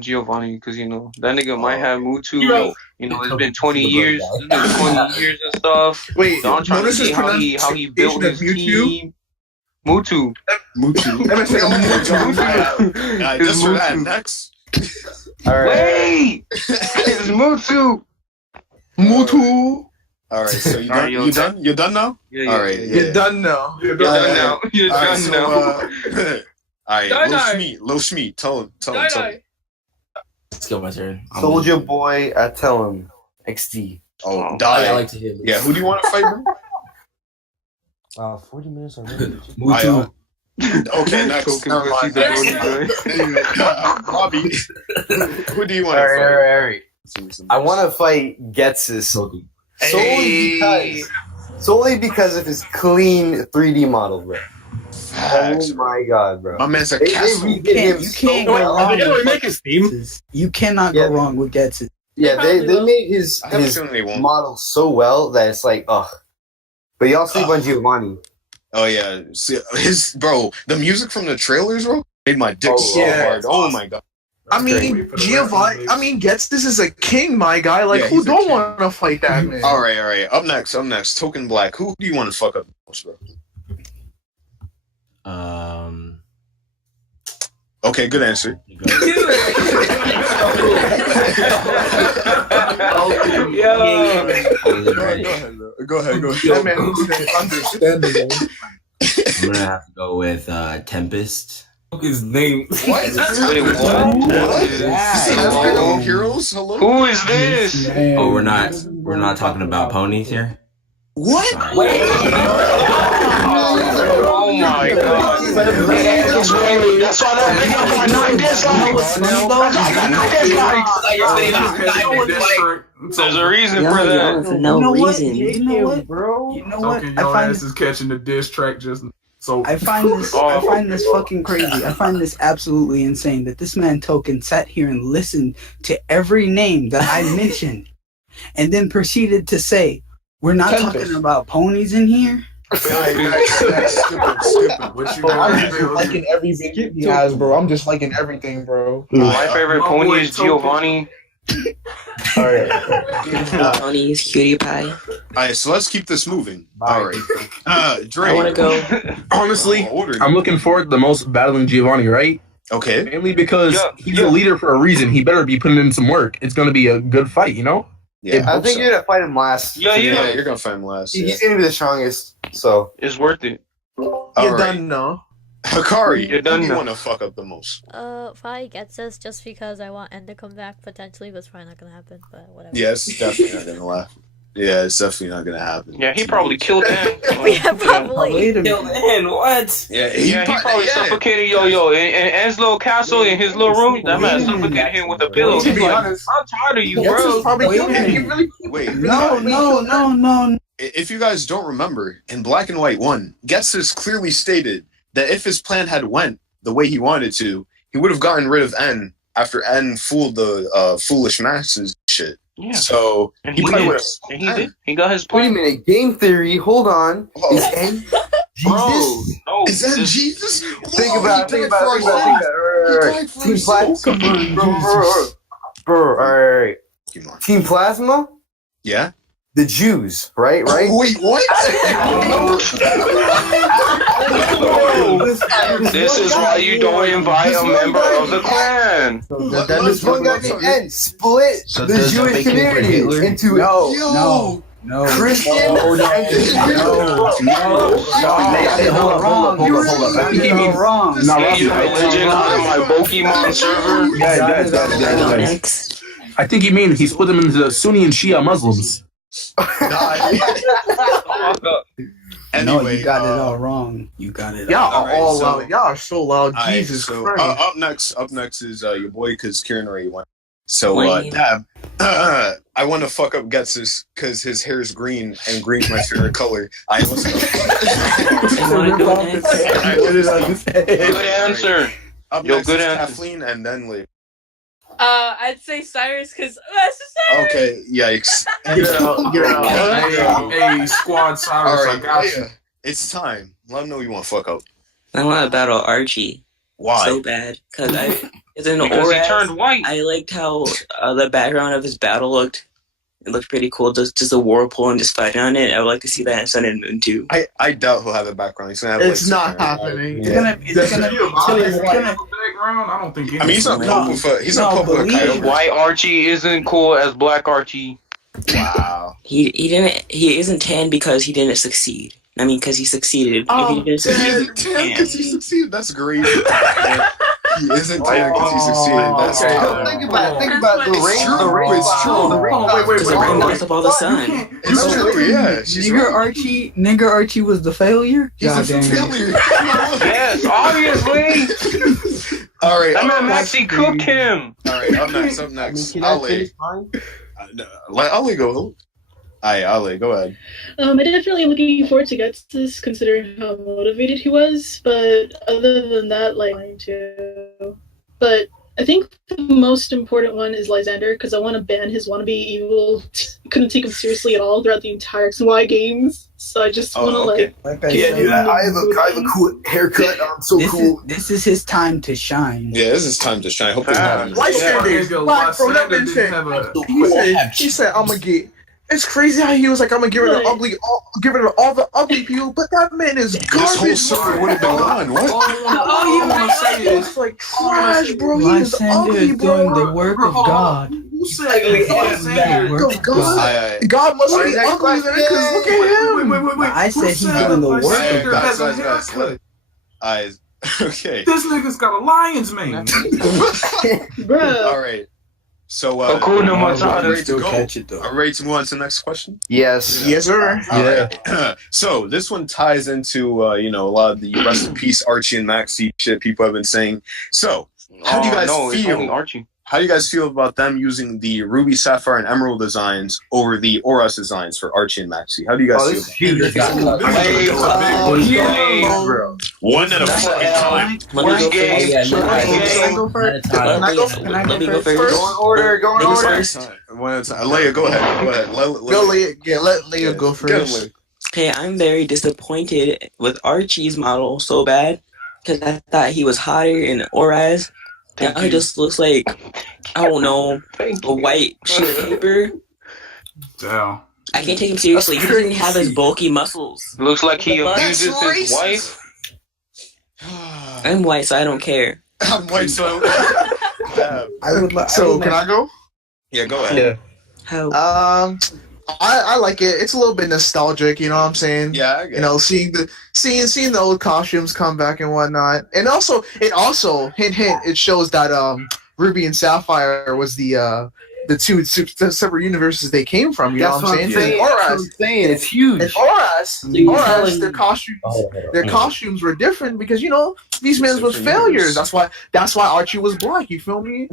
Giovanni because that nigga might have Mewtwo. It's been 20 years. It's been 20 years and stuff. Wait, so I'm trying to see how he built his team. Mewtwo. Just for that, next. All right. Wait, it's Mewtwo. All right, so you done? You're done now? Yeah. All right, You're done now. You're done now. All right, Lil Schmeat, tell him. Let's go, my turn. Soldier Boy, I tell him. XD. Oh, die. I like to hear this. Yeah, who do you want to fight, bro? 40 minutes already. Mewtwo. Okay, next. Never mind. Bobby, who do you want to fight? All right. I want to fight Getsus solely because of his clean 3D model, bro. Facts. Oh my god, bro! My man's a castle. You can't go wrong with Getsus. You cannot go wrong with Getsus. Yeah, they made his I have a feeling they won't. model so well that it's like, ugh. But y'all sleep on Giovanni. Oh yeah, see, the music from the trailers, bro, made my dick so hard. Oh my god. I mean, Giovanni. I mean, This is a king, my guy. Like, who don't want to fight that man? All right. Up next, Token Black. Who do you want to fuck up the most, bro? Okay, good answer. Go ahead. That man understandable. I'm gonna have to go with Tempest. His name. What? Heroes? Hello? Who is this? Oh, we're not talking about ponies here. What? Oh my god. That's why that video got 9 dislikes. There's a reason for that. No reason. You know what, bro? You know what? Your ass is catching the diss track just so. I find this fucking crazy. I find this absolutely insane that this man Token sat here and listened to every name that I mentioned, and then proceeded to say, "We're not talking about ponies in here." That's stupid. What you I'm just liking every video he has, bro. I'm just liking everything, bro. My favorite pony is Giovanni. Giovanni is cutie pie. Alright, so let's keep this moving. Alright. Dre. I want to go. Honestly, I'm looking forward to the most battling Giovanni, right? Okay. Mainly because he's a leader for a reason. He better be putting in some work. It's going to be a good fight, you know? Yeah, I think you're gonna fight him last. Yeah, you're gonna fight him last. He's gonna be the strongest, so it's worth it. You're done now. Hikari, you're done who do you now. want to fuck up the most? Probably gets us just because I want End to come back potentially, but it's probably not gonna happen. But whatever. Yeah, it's definitely not gonna laugh. Yeah, it's definitely not gonna happen. Yeah, he probably killed him. Yeah, probably. Killed him. What? Yeah, he probably suffocated Yo-Yo in Ed's little castle in his little room. That man suffocated him with a pillow. To be honest, I'm tired of you, bro. Wait. No. If you guys don't remember, in Black and White 1, Getsus clearly stated that if his plan had went the way he wanted to, he would have gotten rid of N after N fooled the foolish masses shit. Yeah. So and he probably would did. He got his plan. Wait a minute, game theory. Hold on. Is N Jesus? No. Is that Jesus? Think about it. Team Plasma. Bro, alright. Team Plasma? Yeah. The Jews, right? Wait, what? This is why you don't invite a member of the clan. This one guy named N split the Jewish community into No. Christian. Hold up. I think he means wrong. Get your religion out of my Pokemon server. I think he means he split them into Sunni and Shia Muslims. No, you got it all wrong. You got it. Y'all all are all loud. Y'all are so loud. Right, Jesus so, Christ. up next is your boy, because Kieran already won. So, Dab, I want to fuck up Getsus because his hair is green, and green's my favorite color. Good answer. Up Yo, next good is answer. Kathleen, and then Lee. I'd say Cyrus because that's Cyrus. Okay, yikes. Get out. Hey, Squad Cyrus, All right, I got you. It's time. Let him know you want to fuck up. I want to battle Archie. Why? So bad. Because in the Because he Oras, turned white. I liked how the background of his battle looked. It looked pretty cool. Just a whirlpool and just fighting on it. I would like to see that in Sun and Moon too. I doubt he'll have a background. He's gonna have. It's not happening. It's gonna background. I don't think. I mean, he's not pop with a. He's not pop with a coyote. White Archie isn't cool as Black Archie. Wow. He isn't tan because he didn't succeed. I mean, because he succeeded. If he didn't succeed, Because he succeeded. That's great. He isn't tan because he succeeded. That's Think about the ring. It's true. Wait. the ring lights up all the sun. It's true. Yeah. She's Nigger Archie was the failure. He's a Goddamn. failure. Yes, obviously. All right. That man actually cooked him. All right. Up next. Ali. Ali, go. Ali, go ahead. I definitely am looking forward to get this, considering how motivated he was. But other than that, like mine too. But I think the most important one is Lysander, because I want to ban his wannabe evil. Couldn't take him seriously at all throughout the entire X and Y games. So I just want to I have a cool haircut. I'm so cool. This is his time to shine. Yeah, this is time to shine. Hope this happens. He said, "I'm gonna get." It's crazy how he was like, "I'm gonna give rid of all the ugly people," but that man is garbage. This whole server would have been gone. What? You want to say it's like trash, bro. He is ugly, bro. Doing the work of God. Who said the work of God? God must be ugly then, because look at him. I said he's doing the work of God. Okay. This nigga's got a lion's mane. All right. So, Hakuna are we ready to Still go? catch it, though. Are we ready to move on to the next question? Yes. Yes, sir. All right. So this one ties into a lot of the rest in peace Archie and Maxie shit people have been saying. So how do you guys feel? Archie. How do you guys feel about them using the Ruby, Sapphire, and Emerald designs over the Oras designs for Archie and Maxie? How do you guys feel? One at a fucking time. Let me go first. Let me go first. Go in order. One at a time. Leia, go ahead. Go, Leia. Yeah, let Leia go first. Okay, I'm very disappointed with Archie's model so bad because I thought he was hotter in Oraz. Now he just looks like, I don't know, a white sheet of paper. Damn. I can't take him seriously. He doesn't have his bulky muscles. Looks like he abuses his wife. I'm white, so I don't care. I'm white, so I don't care. Can I go? Yeah, go ahead. How? I like it. It's a little bit nostalgic, you know what I'm saying? Yeah, I get it. Seeing the old costumes come back and whatnot. And also hint, it shows that Ruby and Sapphire was the two separate universes they came from, you know what I'm saying? It's huge. And Oras, their costumes were different because these men was failures. That's why Archie was black. You feel me?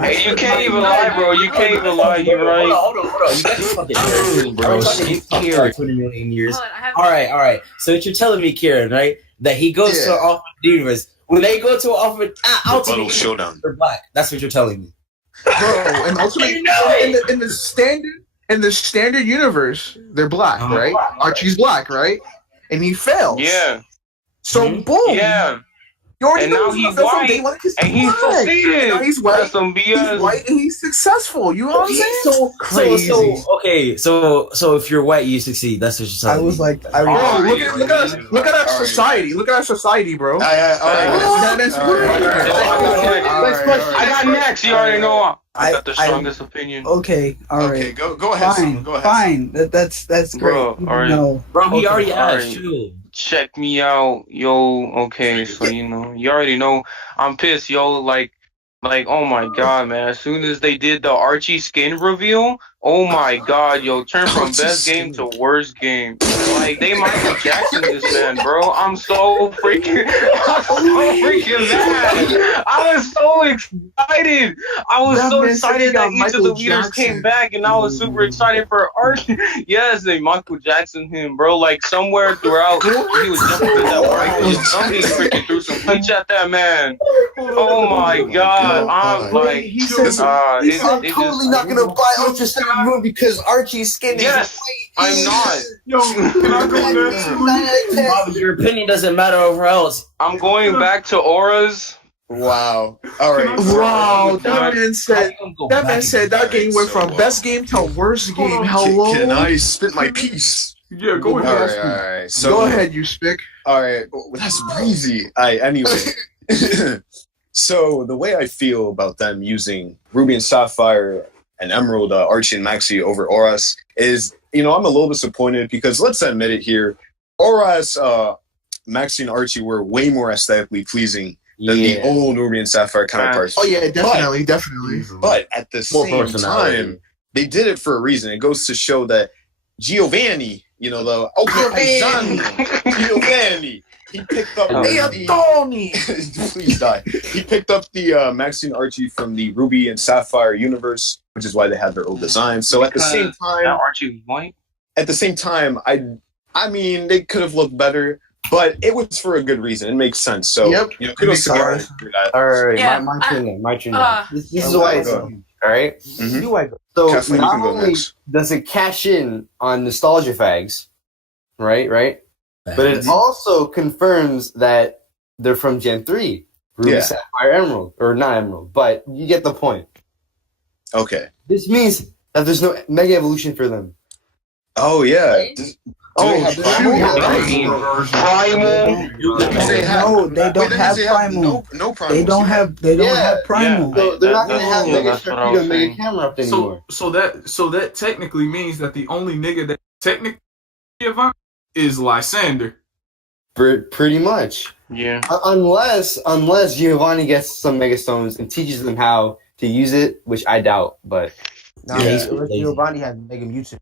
Hey, you can't even lie, bro. You can't even lie. You're right. Hold on. You guys fucking bro. Skip Kieran 20 million years. All right. So what you're telling me, Kieran, right? That he goes to an alternate universe. When they go to an alternate showdown, they're black. That's what you're telling me, bro. And ultimately, in the standard universe, they're black, right? Archie's black, right? And he fails. Yeah. So boom. Yeah. You already and know now he's white, and he's succeeded. He's white. That's some BS. He's white and he's successful. You know what I'm saying? So crazy. So if you're white, you succeed. That's what you're saying. I was like, look at our society. Look at our society, bro. I got next. You already know. I got the strongest opinion. Okay, all right. Okay, go ahead. Fine, go ahead. Fine. That's great. Bro, all right. No. Bro, he already asked you. Check me out, yo. Okay, so you already know I'm pissed, yo. Like, oh my god, man. As soon as they did the Archie skin reveal, oh my god, yo, turn from best game to worst game. Like, they Michael Jackson this man, bro. I'm so freaking mad. I was so excited. I was so excited that each of the leaders came back, and I was super excited for Archie. Yes, they Michael Jackson him, bro. Like, somewhere throughout, he was jumping to that Michael. Somebody freaking threw some bleach at that man. Oh my god. I'm like, I'm totally not gonna buy Ultra 7 Moon because Archie's skin is white. I'm not. Yo, can I go next? Your opinion doesn't matter over else. I'm going back to Auras. Wow. All right. Wow. That man said that game went from best game to worst game. Hello. Can I spit my piece? Yeah, go ahead. All right. So go ahead, you spick. All right. That's crazy. Anyway. So the way I feel about them using Ruby and Sapphire and Emerald, Archie and Maxie over Oras is, I'm a little disappointed because let's admit it here, Oras, Maxie and Archie were way more aesthetically pleasing than the old Ruby and Sapphire counterparts. Oh yeah, definitely. But at the same time, they did it for a reason. It goes to show that Giovanni, the Giovanni. He picked up please die. He picked up the Maxie and Archie from the Ruby and Sapphire universe, which is why they had their old designs. So at the same time, Archie was white. At the same time, I mean, they could have looked better, but it was for a good reason. It makes sense. So, kudos to Gary for that. All right, Yeah, my turn. My turn. This is why it's all right. Mm-hmm. So Kathleen, not only does it cash in on nostalgia fags, right, but it also confirms that they're from Gen 3, Ruby, Sapphire, Emerald, or not Emerald, but you get the point. Okay. This means that there's no Mega Evolution for them. Oh yeah. They don't have primal. No primal. They don't have primal. So they're not going to have Mega Sharpedo and Mega Camera up anymore. So that technically means that the only nigga that technically is Lysander. Pretty much. Yeah. Unless Giovanni gets some Mega Stones and teaches them how to use it, which I doubt, but Giovanni has Mega Mewtwo.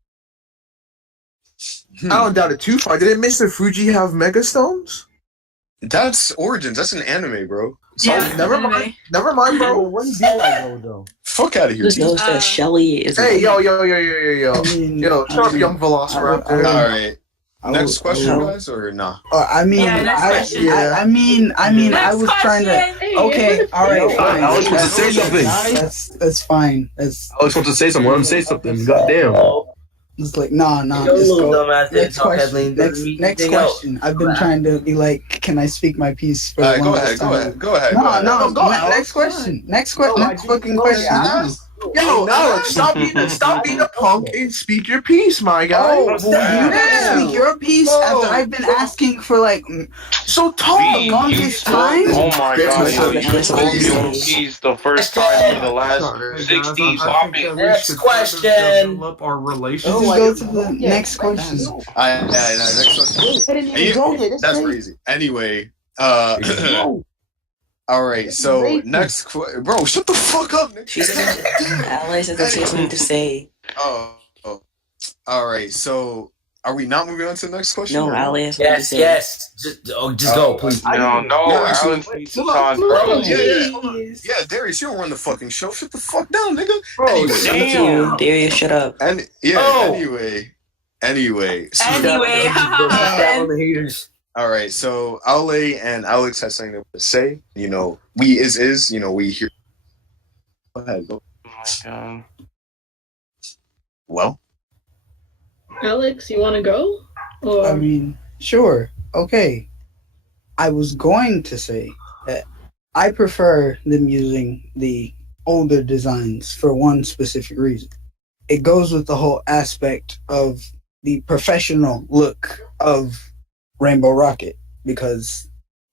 I don't doubt it too far. Didn't Mr. Fuji have Mega Stones? That's Origins. That's an anime, bro. Yeah, never mind. Never mind, bro. What do you do like though? Fuck out of here. Just knows that Shelly is. Hey, yo. Shut up, young Velociraptor. All right. Next question, guys, or nah? I was trying to. Okay, all right, fine. Alex wants to say something. That's fine. Alex wants to say something. Let him say something. Goddamn. It's like nah. Just go. Next question. Next question. I've been trying to be like, can I speak my piece? For Go ahead. No. Next question. Next fucking question. Yo, Alex, stop being a punk and speak your piece, my guy. You gotta speak your piece after I've been asking for like so tall longest time. Oh my god, he's the first time for the last 60 topics. Next question. Our relationship. Let's go to the next question. Next question. That's crazy. Anyway, all right, so next bro, shut the fuck up, Nick. Alex has something to say. Oh. All right, so are we not moving on to the next question? No, Alex. Yes. Just go, please. No, Alex needs to talk, bro. Yeah, Darius, you don't run the fucking show. Shut the fuck down, nigga. Bro, damn. Darius, shut up. And Anyway. All right, so Ale and Alex has something to say. We we hear. Go ahead. Go. Oh my god. Well, Alex, you want to go? Or... I mean, sure. Okay. I was going to say that I prefer them using the older designs for one specific reason. It goes with the whole aspect of the professional look of Rainbow Rocket, because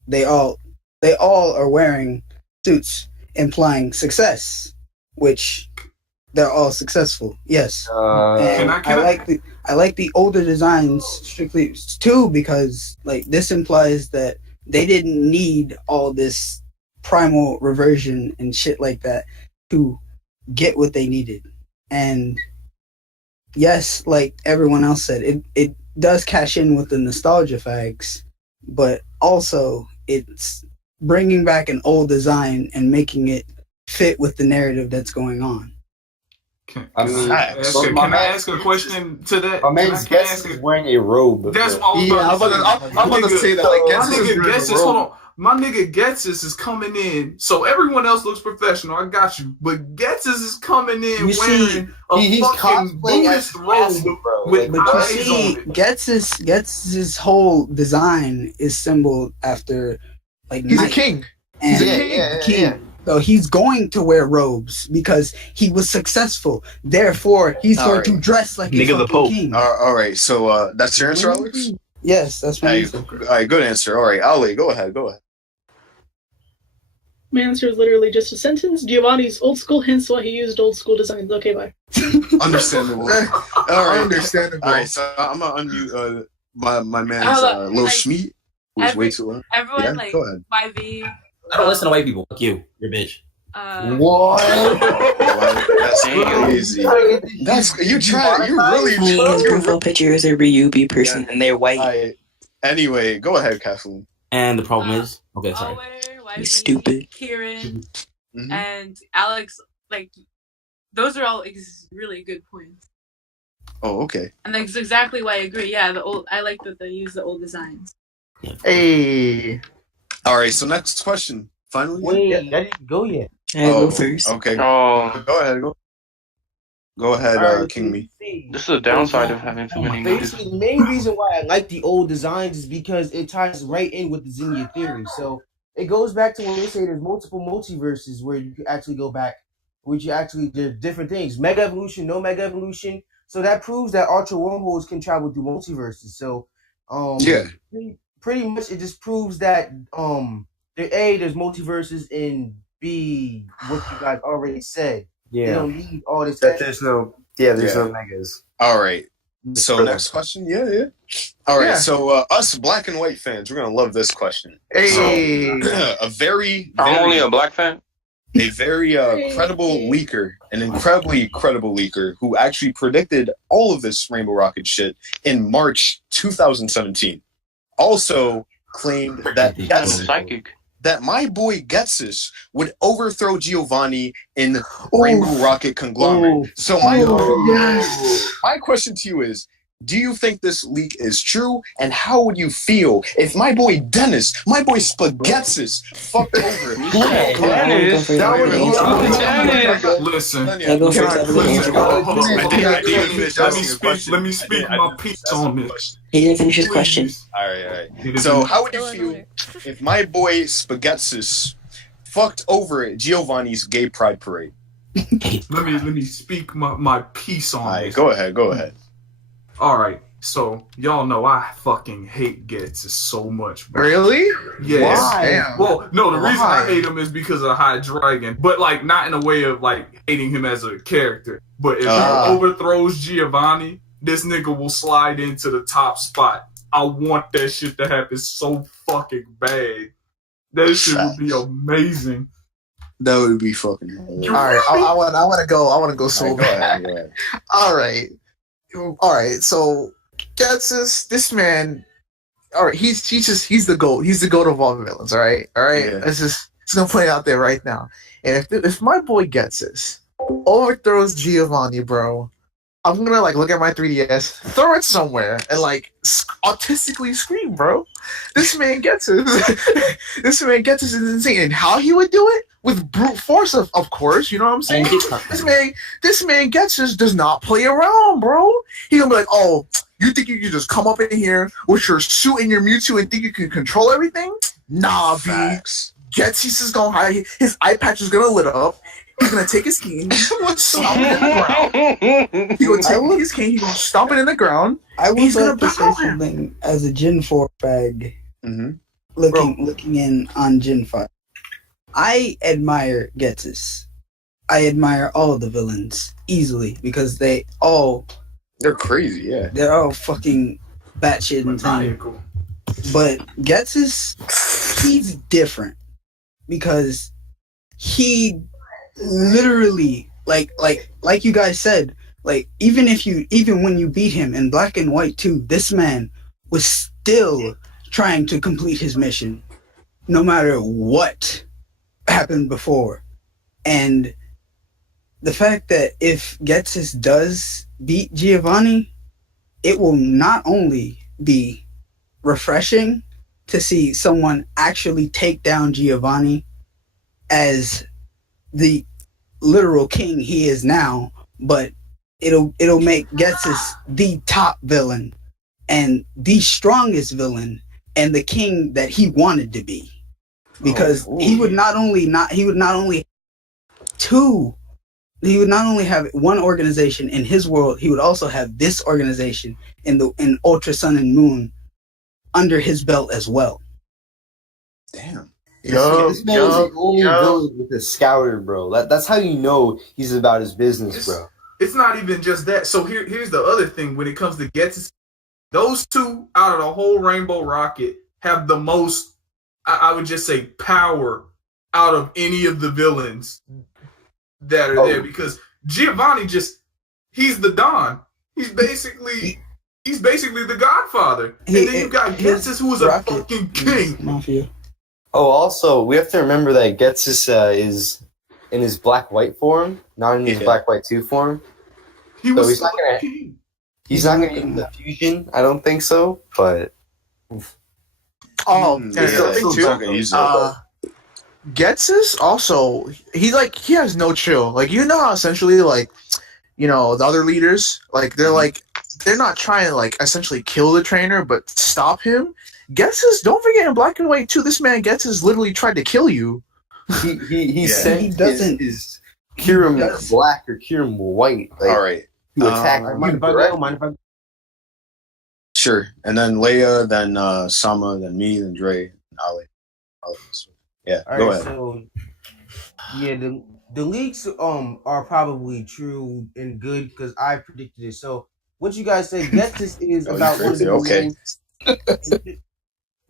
they all are wearing suits implying success, which they're all successful. Yes, and I like the older designs strictly too, because like this implies that they didn't need all this primal reversion and shit like that to get what they needed. And yes, like everyone else said, it does cash in with the nostalgia fags, but also it's bringing back an old design and making it fit with the narrative that's going on. Can I ask a question to that? My man's Guess is wearing a robe. That's what I was about to say. That like my nigga Getsus is coming in, so everyone else looks professional. I got you, but Getsus is coming in wearing a fucking Buddhist robe with eyes on it. Getsus's whole design is symboled after like he's a king. He's a king. Yeah. So he's going to wear robes because he was successful. Therefore, he's going to dress like a fucking king. All right, so that's your answer, Alex? Yes, that's my answer. All right, good answer. All right, Ali, go ahead. My answer is literally just a sentence. Giovanni's old school, hence why he used old school designs. Okay, bye. Understandable. All right, understandable. All right, so I'm gonna unmute my man's Lil Schmeat, who's way too loud. Everyone, go ahead. YV. I don't listen to white people. Fuck you. You're a bitch. What? That's crazy. You try. You really. His profile picture is a Ryubi person, and they're white. Anyway, go ahead, Kathleen. And the problem is, okay, sorry. He's stupid. Kieran and Alex, like those are all really good points. Oh, okay. And that's exactly why I agree. Yeah, I like that they use the old designs. Hey. All right. So next question. Finally. Wait, I didn't go yet. I go first. Okay. Oh, Go ahead. Go ahead, Alright, King Me. this is a downside of having too many niggas. Basically, the main reason why I like the old designs is because it ties right in with the Zinnia theory. So it goes back to when they say there's multiple multiverses where you can actually go back, which you actually there's different things. Mega evolution, no mega evolution. So that proves that ultra wormholes can travel through multiverses. So Yeah. pretty much it just proves that there's multiverses, and B, what you guys already said. They don't need all this. There's no megas. All right. So next question. Yeah. All right. Yeah. So us black and white fans, we're gonna love this question. Hey. So, a very I'm only a black fan. A very credible leaker, an incredibly credible leaker who actually predicted all of this Rainbow Rocket shit in March 2017. Also claimed that my boy Getsus would overthrow Giovanni in Rainbow Rocket Conglomerate. So my question to you is, do you think this leak is true? And how would you feel if my boy Dennis, my boy Spaghetsis, fucked over? Listen. Let me speak my piece on this. He didn't finish his question. All right. So how would you feel if my boy Spaghetsis fucked over Giovanni's gay pride parade? Let me speak my piece on this. Go ahead. All right, so y'all know I fucking hate Getsus so much. Bro. Really? Yes. Why? Damn. Well, no, the reason I hate him is because of High Dragon, but like not in a way of like hating him as a character. But if he overthrows Giovanni, this nigga will slide into the top spot. I want that shit to happen so fucking bad. That shit would be amazing. That would be fucking. All right, I want to go. I want to go so bad. Go ahead. All right. So Getsus, this man. All right, he's the GOAT. He's the GOAT of all the villains. All right. Yeah. Let's gonna play it out there right now. And if my boy Getsus overthrows Giovanni, bro, I'm gonna like look at my 3DS, throw it somewhere, and like autistically scream, bro. This man Getsus. This man Getsus is insane. And how he would do it? With brute force, of course, you know what I'm saying? This man Getsus does not play around, bro. He gonna be like, oh, you think you can just come up in here with your suit and your Mewtwo and think you can control everything? Nah, B. Getsus is gonna hide. His eye patch is gonna lit up. He's gonna take his cane, stomp it in the ground. He's gonna take his cane, he's gonna stomp it in the ground. I would like to say something as a Gen 4 bag. Looking in on Gen 5. I admire Getsus. I admire all of the villains easily because they're crazy, yeah. They're all fucking batshit insane. But Getsus, he's different because he literally like you guys said, like even when you beat him in Black and White 2, this man was still trying to complete his mission no matter what happened before. And the fact that if Getsus does beat Giovanni, it will not only be refreshing to see someone actually take down Giovanni as the literal king he is now, but it'll make Getsus the top villain and the strongest villain and the king that he wanted to be. Because he would not only have one organization in his world, he would also have this organization in Ultra Sun and Moon under his belt as well. Damn. This man is the only villain with a scouter, bro. That's how you know he's about his business, bro. It's not even just that. So here's the other thing when it comes to Getsus. Those two out of the whole Rainbow Rocket have the most, I would just say, power out of any of the villains that are there, because Giovanni he's the Don. He's basically the Godfather. And then you got Getsus, who is a fucking king. Mafia. Oh, also, we have to remember that Getsus is in his Black-White form, not in his Black-White 2 form. He's not gonna use the fusion, I don't think so, but... Oh, and another thing too. Getsus also he has no chill. Like you know how essentially like the other leaders like they're not trying to like essentially kill the trainer but stop him. Getsus, don't forget in Black and White too. This man Getsus literally tried to kill you. He sent his Kirim Black or Kirim White. Like, all right. To attack you. Sure. And then Leia, then Sama, then me, then Dre, and Ali. Yeah. Go ahead. So yeah, the leaks are probably true and good because I predicted it. So what you guys say, Getsus is about one of the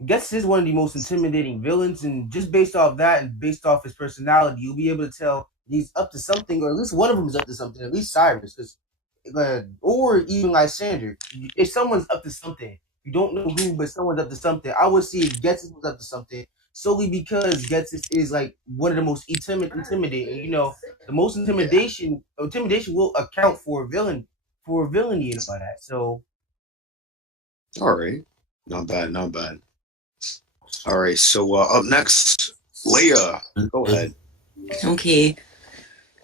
Getsus is one of the most intimidating villains, and just based off that and based off his personality, you'll be able to tell he's up to something, or at least one of them is up to something. At least Cyrus, or even Lysander. If someone's up to something, you don't know who, but someone's up to something. I would see if Getsus was up to something solely because Getsus is like one of the most intimidating. The most intimidation will account for villainy and all that. So, all right, not bad. All right, so up next, Leia, go ahead. Okay,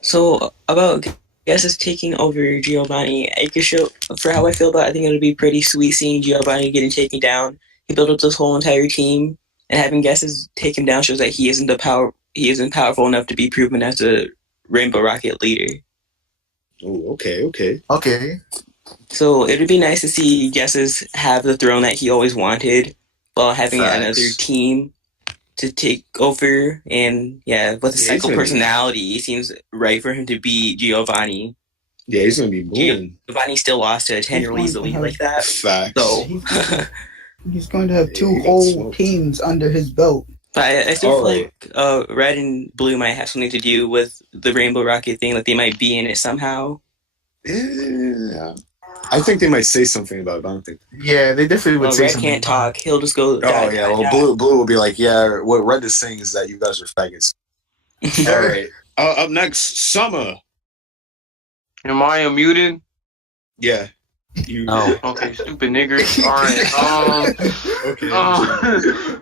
so about Getsus taking over Giovanni, I can show for how I feel about it, I think it'll be pretty sweet seeing Giovanni getting taken down. He built up this whole entire team, and having Getsus take him down shows that he isn't powerful enough to be proven as a Rainbow Rocket leader. Oh, okay. So it would be nice to see Getsus have the throne that he always wanted, while having another team to take over. And with a cycle personality, it seems right for him to be Giovanni. Yeah, he's gonna be booming. Giovanni still lost to a 10-year-old easily like that. Facts. So he's going to have two whole teams under his belt. But I still feel like Red and Blue might have something to do with the Rainbow Rocket thing. Like they might be in it somehow. Yeah. I think they might say something about it, but I don't think. Yeah, they definitely would say Red something. can't talk. He'll just go. Oh yeah, well, Blue will be like, yeah. What Red is saying is that you guys are faggots. All right. Up next, Summer. Am I unmuted? Yeah. Okay, stupid nigger. All right.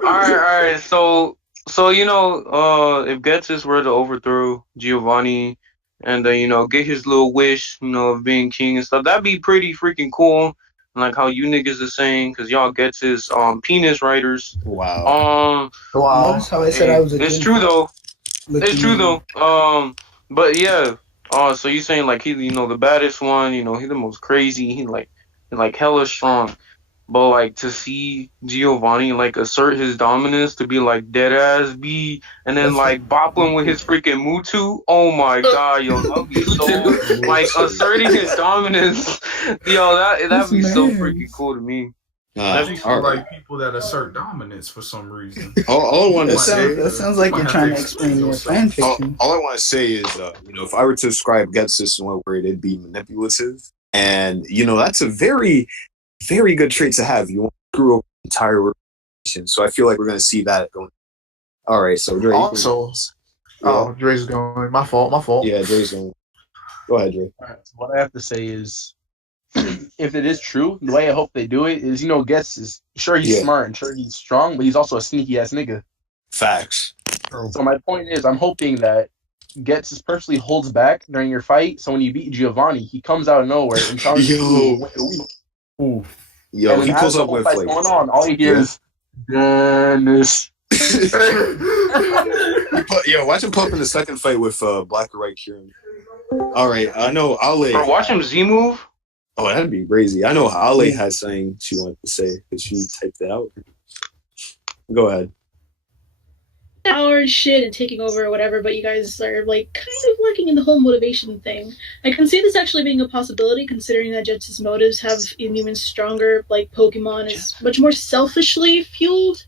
All right. So if Getsus were to overthrow Giovanni and get his little wish, of being king and stuff, that'd be pretty freaking cool. Like how you niggas are saying, because y'all Getsus penis writers. Wow. Notice how I said I was a It's true though. It's true though. But yeah. So you saying like he, the baddest one, he the most crazy, he like hella strong. But like to see Giovanni like assert his dominance to be like dead ass B and then like bop him with his freaking Mutu. Oh my god, yo, that'd be so like asserting his dominance. Yo, that'd be so freaking cool to me. That'd be like people that assert dominance for some reason. All I want to say that sounds like you're trying to explain your fan fiction. All I want to say is, if I were to describe Getsus in one word, it'd be manipulative, and that's a very, very good trait to have. You want to screw up the entire organization, so I feel like we're going to see that going. All right, so Dre. Also, Dre's going. My fault. Yeah, Dre's going. Go ahead, Dre. All right, so what I have to say is, if it is true, the way I hope they do it is, Getsus, sure he's smart and sure he's strong, but he's also a sneaky ass nigga. Facts. So my point is, I'm hoping that Getsus purposely holds back during your fight, so when you beat Giovanni, he comes out of nowhere and challenges you. Yo, he pulls up with like going on. All you hear is Dennis. Watch him pop in the second fight with Black or White Kieran. All right, I know Ale. Bro, watch him Z move. Oh, that'd be crazy. I know Ale has something she wanted to say because she typed it out. Go ahead. Power shit and taking over or whatever, but you guys are like kind of lacking in the whole motivation thing. I can see this actually being a possibility, considering that Jet's motives have an even stronger. Like Pokemon is much more selfishly fueled,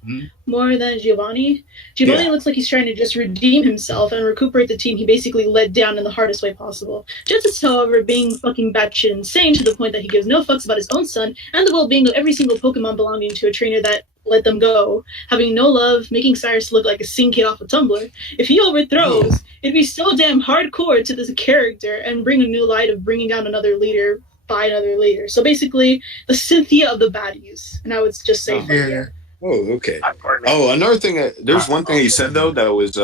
more than Giovanni. Giovanni looks like he's trying to just redeem himself and recuperate the team he basically led down in the hardest way possible. Jet's, however, being fucking batshit insane to the point that he gives no fucks about his own son and the well-being of every single Pokemon belonging to a trainer that let them go, having no love, making Cyrus look like a scene kid off a Tumblr. If he overthrows, it'd be so damn hardcore to this character and bring a new light of bringing down another leader by another leader. So basically, the Cynthia of the baddies. And I would just say, Oh, okay. Oh, another thing. There's one thing he said though that was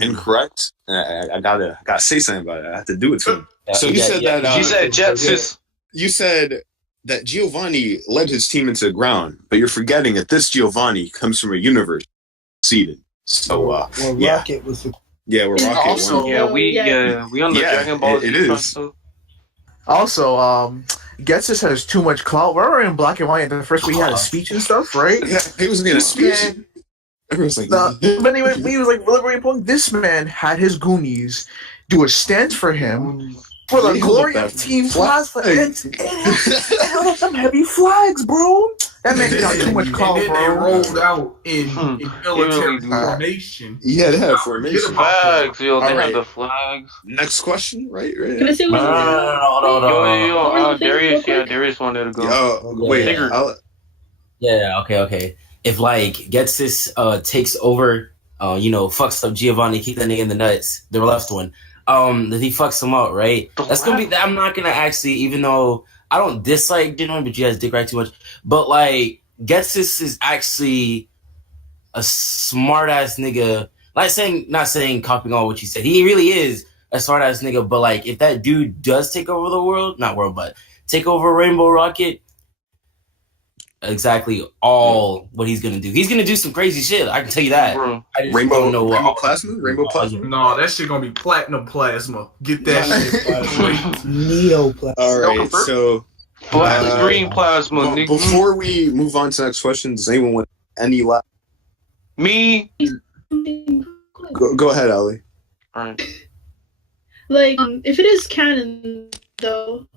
incorrect. I gotta say something about it. I have to do it to him. So you said that you said Jetsis. You said that Giovanni led his team into the ground, but you're forgetting that this Giovanni comes from a universe seeded. So Rocket was. Yeah, we're Rocket. Also, we on the Dragon Ball Z it is. Also, Getsus has too much clout. Remember in Black and White, the first week he had a speech and stuff, right? Yeah, he was getting a speech. Everyone's like, but anyway, he was like liberating point. This man had his Goonies do a stance for him for the glory of Team Plasma and held up some heavy flags, bro. That man got too much clout, bro. They rolled out in military formation. Yeah, they had formation. Flags, yo, they Alright. have the flags. Next question, right? Can I say one? No. Darius wanted to go. Wait. Okay. If like Getsis takes over, fucks up Giovanni, kick that nigga in the nuts, the left one. That he fucks him up, right? That's gonna be. I'm not gonna actually, even though I don't dislike Giovanni, but you guys dick right too much. But like Getsis is actually a smart ass nigga. Not saying copying all what you said. He really is a smart ass nigga. But like, if that dude does take over the world, not world, but take over Rainbow Rocket. Exactly all what he's gonna do. He's gonna do some crazy shit. I can tell you that. I just don't know what. Rainbow plasma. No, that shit gonna be platinum plasma. Get that shit. Neo plasma. All right, so green plasma. Before we move on to the next question, does anyone want any last? Me. Go ahead, Ali. All right. Like, if it is canon, though,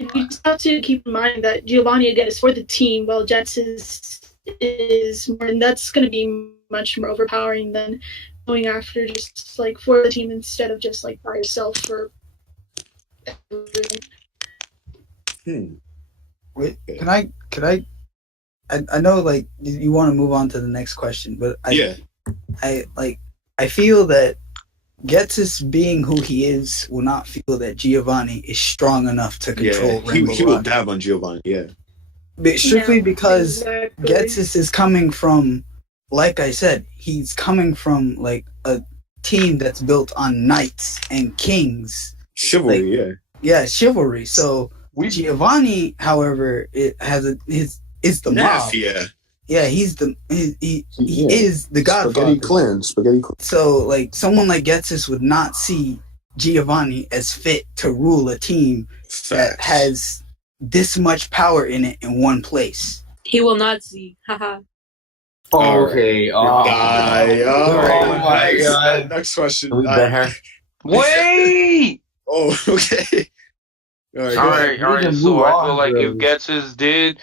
you just have to keep in mind that Giovanni again is for the team, while Jets is more, and that's going to be much more overpowering than going after just like for the team instead of just like by yourself for everything. Wait, can I know like you want to move on to the next question, but I feel that Getsus being who he is will not feel that Giovanni is strong enough to control Rainbow he will Rocket. dab on Giovanni, But strictly because Getsus is coming from, like I said, he's coming from like a team that's built on knights and kings. Chivalry, chivalry. So Giovanni, however, is the mob. Yeah, he is the godfather. Spaghetti clan. So, like, someone like Getsus would not see Giovanni as fit to rule a team that has this much power in it in one place. He will not see. Haha. Okay. Oh my god. Next question. Wait. Oh, okay. All right. So I feel like if Getsus did,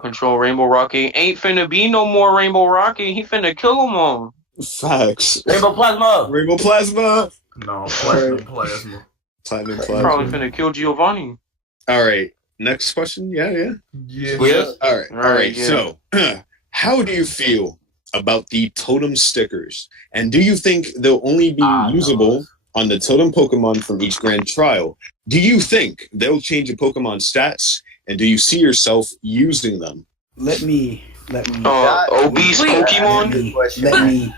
control Rainbow Rocket, ain't finna be no more Rainbow Rocket. He finna kill them all. Facts. Rainbow Plasma. No, platinum plasma. Platinum plasma. Probably finna kill Giovanni. All right. Next question. Yeah. All right. Yeah. So, how do you feel about the totem stickers? And do you think they'll only be usable on the totem Pokemon from each grand trial? Do you think they'll change your Pokemon stats? And do you see yourself using them? Let me. Obese Pokemon. Let me.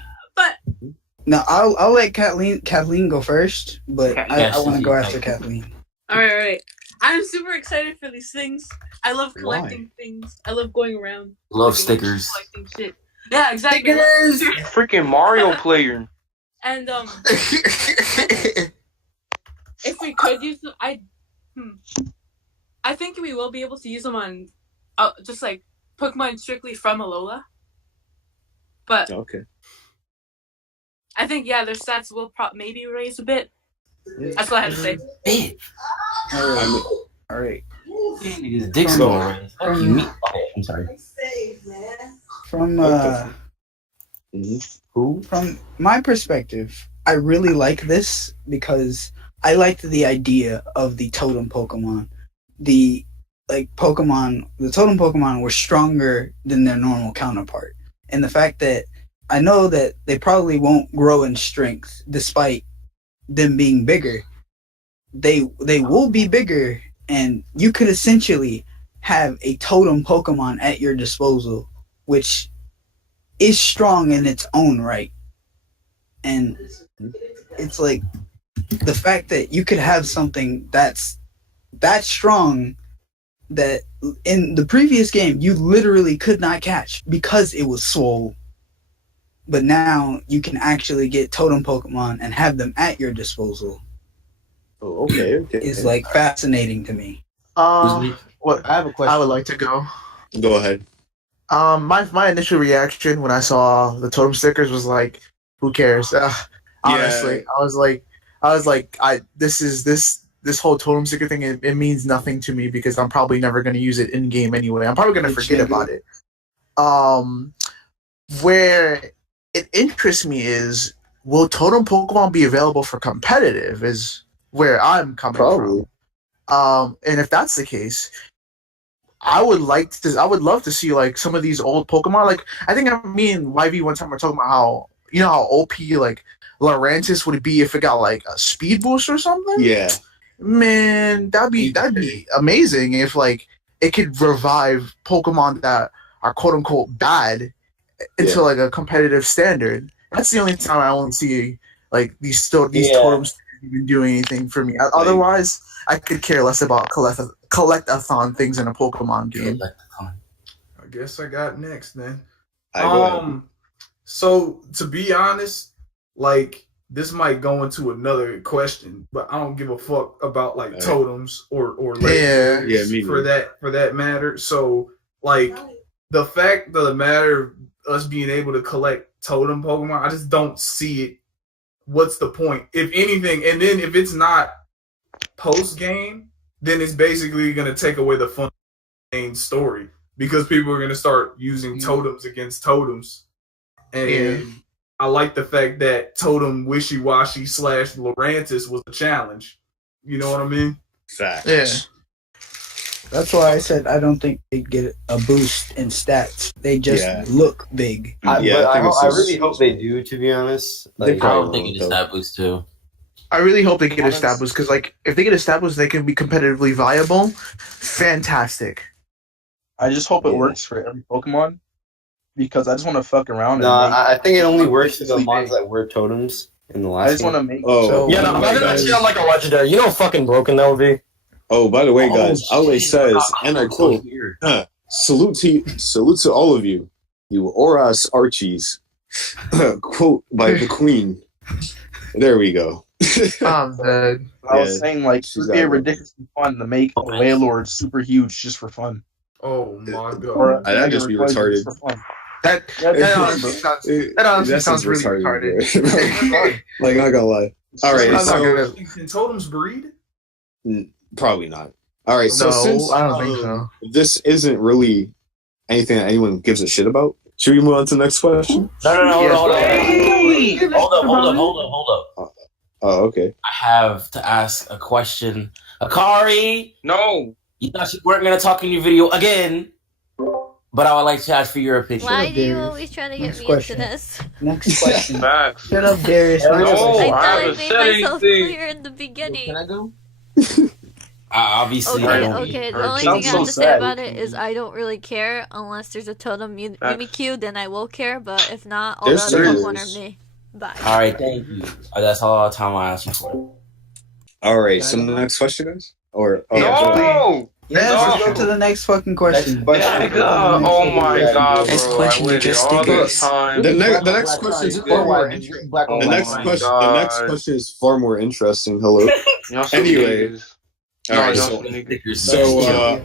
No, I'll let Kathleen go first, but I want to go after Kathleen. All right. I'm super excited for these things. I love collecting things. I love going around. Love stickers. Collecting shit. Yeah, exactly. Stickers. Freaking Mario player. And if we could use them, I think we will be able to use them on just like Pokemon strictly from Alola. But okay. I think their stats will maybe raise a bit. That's what I had to say. All right. Dick's going raise. Okay, I'm sorry. From my perspective, I really like this because I liked the idea of the totem Pokemon. The totem Pokemon were stronger than their normal counterpart. And the fact that I know that they probably won't grow in strength despite them being bigger. They will be bigger, and you could essentially have a totem Pokemon at your disposal which is strong in its own right. And it's like the fact that you could have something that's that strong that in the previous game you literally could not catch because it was swole. But now you can actually get totem Pokemon and have them at your disposal. Oh, okay. Is like fascinating to me. What I have a question. I would like to go. Go ahead. My initial reaction when I saw the totem stickers was like, who cares? Honestly, I was like, this whole totem sticker thing. It means nothing to me because I'm probably never going to use it in game anyway. I'm probably going to forget about it. Where it interests me is, will totem Pokemon be available for competitive? Is where I'm coming from. And if that's the case, I would love to see like some of these old Pokemon. Like I think me and YV one time were talking about how how OP like Lurantis would be if it got like a speed boost or something. Yeah, man, that'd be amazing if like it could revive Pokemon that are quote unquote bad into like a competitive standard. That's the only time I won't see like these totems even doing anything for me. Otherwise, I could care less about collect-a-thon things in a Pokemon game. I guess I got next then. So to be honest, like this might go into another question, but I don't give a fuck about like totems or legendaries for that matter. So like the fact of the matter, us being able to collect totem Pokemon, I just don't see it. What's the point, if anything? And then if it's not post game, then it's basically going to take away the fun of the main story because people are going to start using totems against totems. And I like the fact that Totem Wishy-Washy / Lurantis was a challenge. You know what I mean? Facts. Yeah. That's why I said I don't think they get a boost in stats. They just look big. I really hope they do, to be honest. Like, I don't think it is that boost too. I really hope they get established because, like, if they get established, they can be competitively viable. Fantastic. I just hope it works for every Pokemon because I just want to fuck around. I think it only works for the ones that were totems in the last. I just want to make. Imagine that shit on like a legendary. You know how fucking broken that would be. Oh, by the way, guys, always says, and I quote, salute to all of you, you Oras Archies. Quote by the Queen. There we go. I was saying, like, it would be ridiculously fun to make a Wailord super huge just for fun. Oh my god. That'd just be retarded. That honestly sounds really retarded. Like, not gonna lie. Alright, so... Can totems breed? Probably not. Alright, so since I don't think so. This isn't really anything that anyone gives a shit about, should we move on to the next question? No, hold up. Oh, okay. I have to ask a question. Akari! No! You thought you weren't going to talk in your video again, but I would like to ask for your opinion. Why do you always try to get me into this? Next question. Facts. Shut up, Darius. I thought I made myself clear in the beginning. Can I go? Obviously, I don't. Okay. The only thing I have to say about it is I don't really care unless there's a totem Mimikyu. Then I will care. But if not, all the other Pokemon are me. Bye. All right, thank you. That's all the time I asked you for. All right. So the next question is, or no. Let's go to the next fucking question. Oh my god, bro! I waited all this time. The next question is far more interesting. The next question is far more interesting. Hello. Anyway. All right. So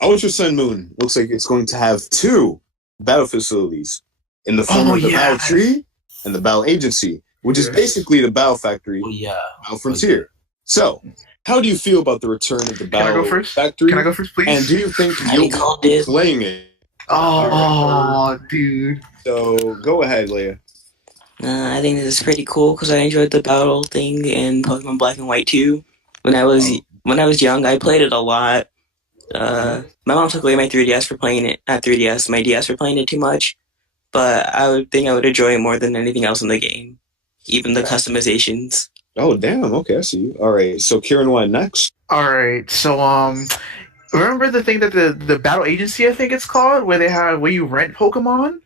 Ultra Sun Moon looks like it's going to have 2 battle facilities in the form of the Battle Tree and the Battle Agency, which is basically the Battle Factory, Battle Frontier. So, how do you feel about the return of the Battle Factory? Can I go first, please? And do you think you'll be playing it? Oh, dude. So, go ahead, Leia. I think this is pretty cool because I enjoyed the battle thing in Pokemon Black and White too. When I was young, I played it a lot. My mom took away my 3DS for playing it. Not 3DS, my DS for playing it too much. But I would think I would enjoy it more than anything else in the game. Even the customizations. Oh, damn. Okay, I see you. All right. So, Kieran, what next? All right. So, remember the thing that the battle agency, I think it's called, where you rent Pokemon?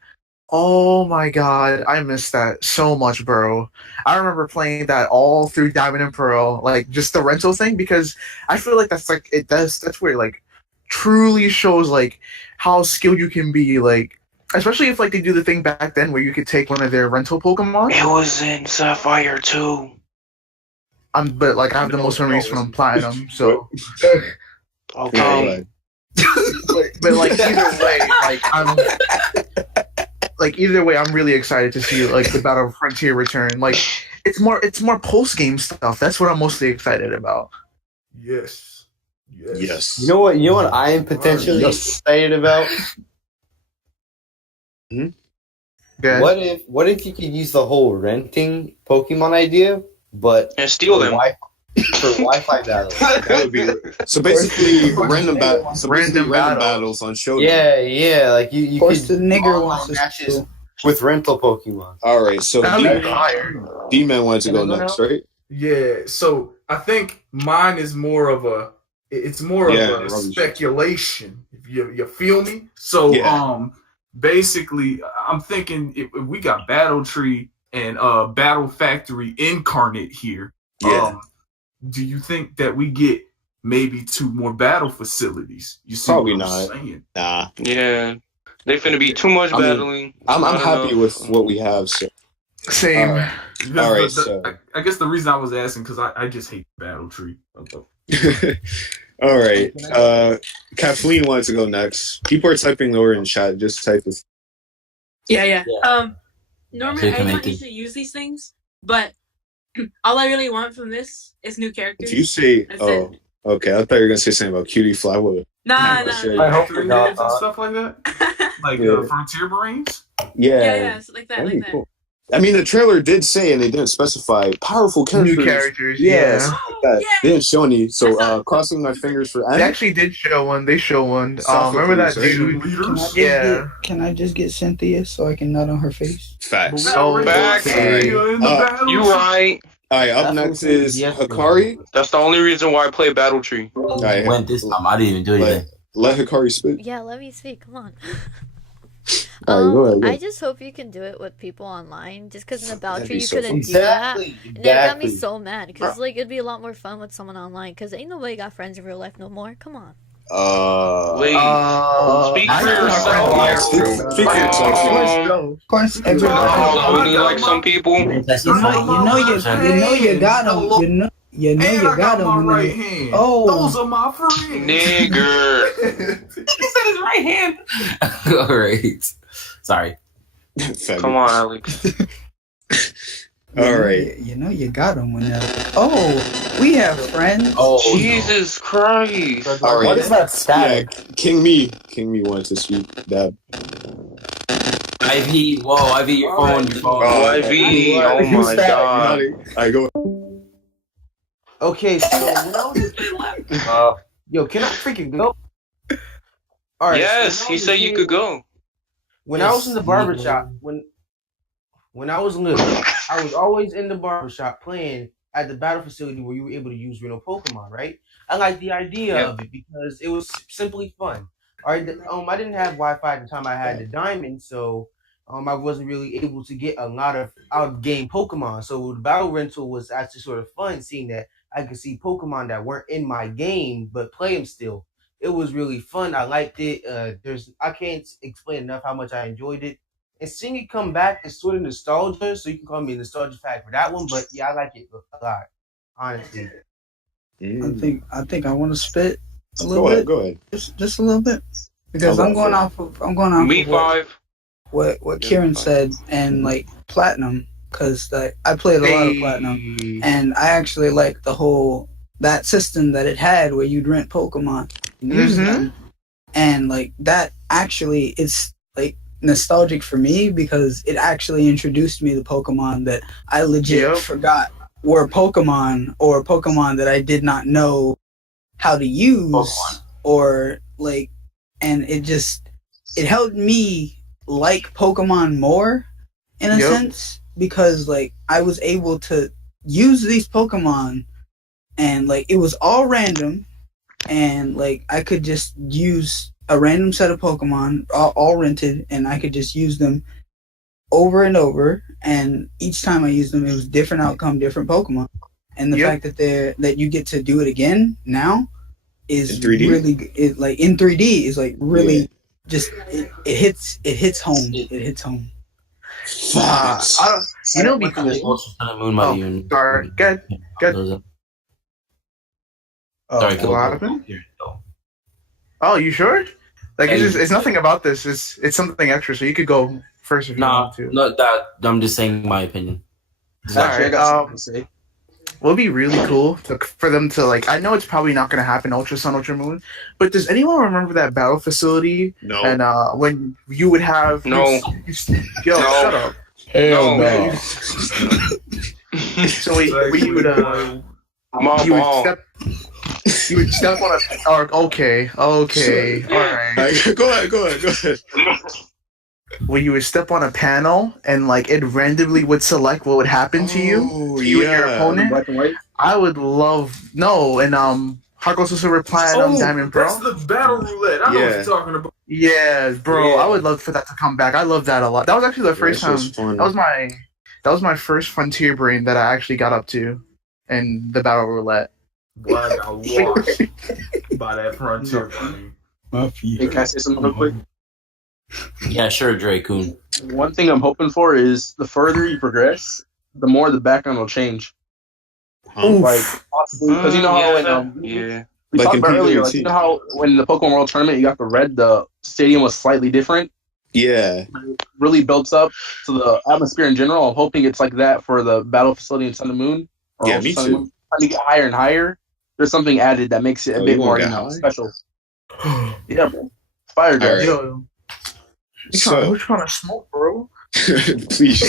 Oh my god, I miss that so much, bro. I remember playing that all through Diamond and Pearl, like just the rental thing, because I feel like that's where like truly shows like how skilled you can be, like especially if like they do the thing back then where you could take one of their rental Pokemon. It was in Sapphire too. But like I have the most memories from Platinum, so okay. but like either way, I'm really excited to see like the Battle of Frontier return. Like it's more post game stuff. That's what I'm mostly excited about. Yes. You know what I am potentially excited about? Okay. What if you could use the whole renting Pokemon idea, but and steal them for Wi-Fi battles? That would be so basically random battles on Showdown. Yeah, like you course could the nigger wants to matches with rental Pokemon. All right, so D-Man wanted to go next, right? Yeah, so I think mine is more of a speculation. You feel me? So basically I'm thinking if we got Battle Tree and Battle Factory Incarnate here. Do you think that we get maybe 2 more battle facilities? You see Probably what I'm not. saying? Nah. Yeah. They finna be too much battling. I'm happy with what we have. So. Same. All right. So I guess the reason I was asking because I just hate Battle Tree. all right. Kathleen wanted to go next. People are typing lower in chat. Just type it. Yeah. Normally I don't usually use these things, but all I really want from this is new characters. If you say, okay, I thought you were gonna say something about Cutie Flywood. Nah. I hope you're not and stuff like that. Like Frontier Marines. Yeah, like that. Cool. I mean, the trailer did say, and they didn't specify powerful characters. New characters, like that. They didn't show any. So, crossing my fingers for. They actually did show one. They show one. Remember that dude? Can I just get Cynthia so I can nut on her face? Facts. Facts. You right. All right. Up next is Hikari. That's the only reason why I play Battle Tree. All right, went this time. I didn't even do anything. Let Hikari speak. Yeah, let me speak. Come on. Go ahead. I just hope you can do it with people online. Just because in the Battle Tree you couldn't do that. And that got me so mad. Because like it'd be a lot more fun with someone online. Because ain't nobody got friends in real life no more. Come on. Speak for yourself. Speak for yourself. Of course, Only like some people. You know you got them. You got them. Right hand. Oh, those are my friends. Nigger. He said his right hand. All right. Sorry. Come on, Alex. All right. You know you got them when we have friends. Oh, Jesus Christ. All right. What is that static? Yeah, King Me wanted to speak. Dab. Ivy, whoa, Ivy, your phone. Ivy, oh my god. I go. Okay, so when I was yo, can I freaking go? All right. Yes, so he said you could go. When I was in the barbershop, when I was little, I was always in the barbershop playing at the battle facility where you were able to use real Pokemon, right? I like the idea of it because it was simply fun. All right, I didn't have Wi-Fi at the time I had the Diamond, so I wasn't really able to get a lot of out-game Pokemon. So the battle rental was actually sort of fun, seeing that I could see Pokemon that weren't in my game but play them still. It was really fun. I liked it. I can't explain enough how much I enjoyed it. And seeing it come back is sort of nostalgia, so you can call me a nostalgia fact for that one. But yeah, I like it a lot, honestly. I think I want to spit a little bit. Go ahead. Just a little bit, because I'm going off Me five. What Kieran said and like Platinum, because I played a lot of Platinum, and I actually like that system that it had where you'd rent Pokemon and use them, and like that actually it's like nostalgic for me because it actually introduced me to Pokemon that I legit forgot were Pokemon, or Pokemon that I did not know how to use, or like, and it helped me like Pokemon more in a sense, because like I was able to use these Pokemon and like it was all random, and like I could just use a random set of Pokemon, all rented, and I could just use them over and over. And each time I used them, it was different outcome, different Pokemon. And the fact that you get to do it again now is in 3D? really like in 3D is like really just it hits home. It hits home. You know, because Moon might even. Sorry, good. Sorry, what happened? Oh, you sure? Like it's nothing about this. It's something extra. So you could go first if you want to. No, that I'm just saying my opinion. All right. Would be really cool for them to like. I know it's probably not going to happen, Ultra Sun, Ultra Moon, but does anyone remember that battle facility? No. And when you would have shut up. Hell no. So you would step on a. Okay, all right. Go ahead. Where you would step on a panel and like it randomly would select what would happen to you and your opponent. Black and white? I would love Heart Gold Silver Platinum Diamond Pro. That's the battle roulette. I know what you're talking about. Yeah, bro. I would love for that to come back. I love that a lot. That was actually the first time. That was my first Frontier brain that I actually got up to, in the battle roulette. Boy, I got washed by that Frontier brain. Hey, can I say something real quick? Yeah, sure, Dracoon. One thing I'm hoping for is the further you progress, the more the background will change. Like, possibly, because you know how when we talked about earlier, like, you know how when the Pokemon World Tournament you got the red, the stadium was slightly different. Yeah, it really builds up to the atmosphere in general. I'm hoping it's like that for the battle facility in Sun and Moon. Yeah, me too. When you get higher and higher, there's something added that makes it a bit more special. Yeah, bro. Fire guys. Who's trying to smoke, bro? Please.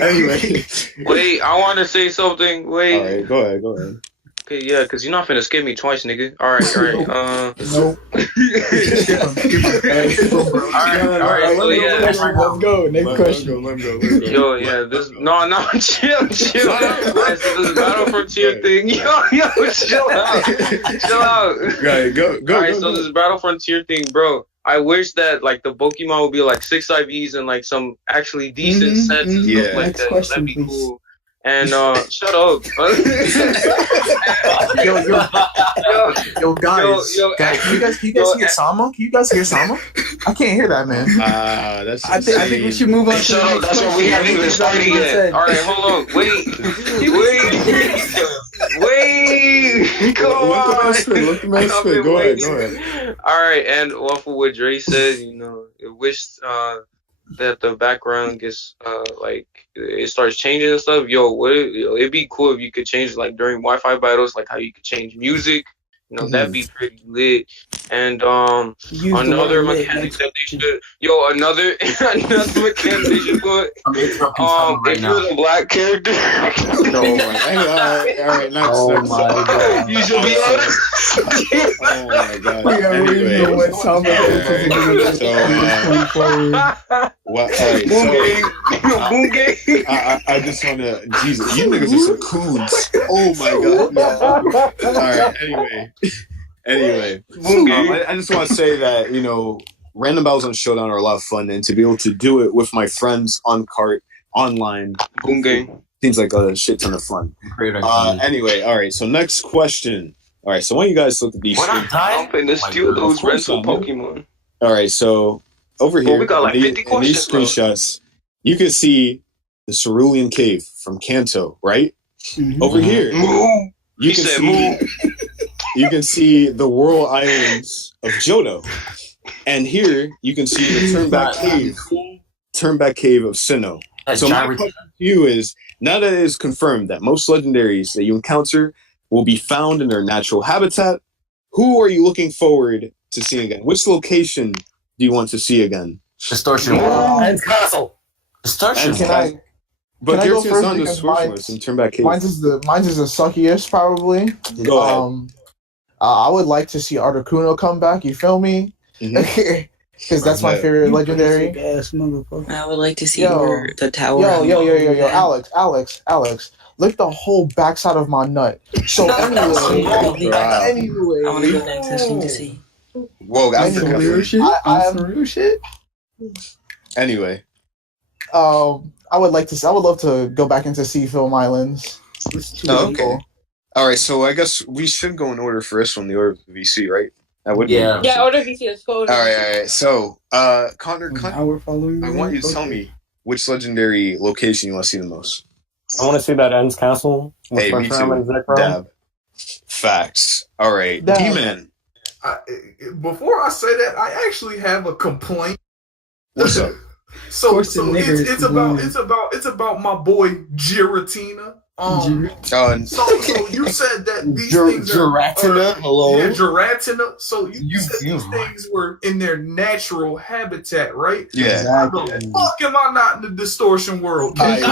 Anyway. Wait, I want to say something. Wait. All right, go ahead. Okay, yeah, because you're not finna skip me twice, nigga. All right. Nope. All right. So, yeah. Let's go. Next question. Let him go. Yo, yeah, chill. Alright, so this Battle Frontier thing, yo, chill out. Right, go. Alright, so this Battle Frontier thing, bro. I wish that like the Pokemon would be like 6 IVs and like some actually decent sets and stuff like that. That'd be cool. And shut up. Yo, guys. Can you guys hear Sama? Can you guys hear Sama? I can't hear that, man. That's I think we should move on to the next that's what we haven't even started yet. All right, hold on. Wait. Come on. Go ahead. All right, and for what Dre said, it wished that the background gets like it starts changing and stuff. It'd be cool if you could change like during Wi-Fi battles, like how you could change music. That'd be pretty lit. And another mechanic that they should another mechanic they should put. If you're the black character. All right, next. Oh my god. You should be honest. Oh my god. Anyway, I just wanna Jesus, you niggas are some coons. Oh my god. Alright, anyway. I just want to say that, random battles on Showdown are a lot of fun, and to be able to do it with my friends on cart, online, seems like a shit ton of fun. Anyway, alright, so next question. Alright, so when you guys look at these to steal those rental Pokemon. Alright, so over here, we got like 50 in these screenshots, you can see the Cerulean Cave from Kanto, right? Mm-hmm. Over here, you can see the Whirl Islands of Johto. And here, you can see the Turnback Cave of Sinnoh. So my question to you is, now that it is confirmed that most legendaries that you encounter will be found in their natural habitat, who are you looking forward to seeing again? Which location do you want to see again? Distortion. And Castle. Distortion. But can I go first because mine's is the suckiest probably. Go ahead. I would like to see Articuno come back. You feel me? Because that's my favorite legendary. I would like to see the tower. Yo, Alex. licked the whole backside of my nut. So anyway, I want to go next. Interesting to see. Whoa, that's some real shit. Some real shit. Anyway, I would love to go back into Sea Film Islands. Okay. All right, so I guess we should go in order for this one, the order of the VC, right? That would be order VC. Let's go. All right. So, Connor, now we're following. I want you to tell me which legendary location you want to see the most. I want to see that Ends Castle. Hey, me too. Dab. Facts. All right, D-Man. Before I say that, I actually have a complaint. What's up? So it's about my boy Giratina. So you said that these things are hello? Yeah, Giratina. So you said these things were in their natural habitat, right? Yeah. Why the fuck am I not in the distortion world? Let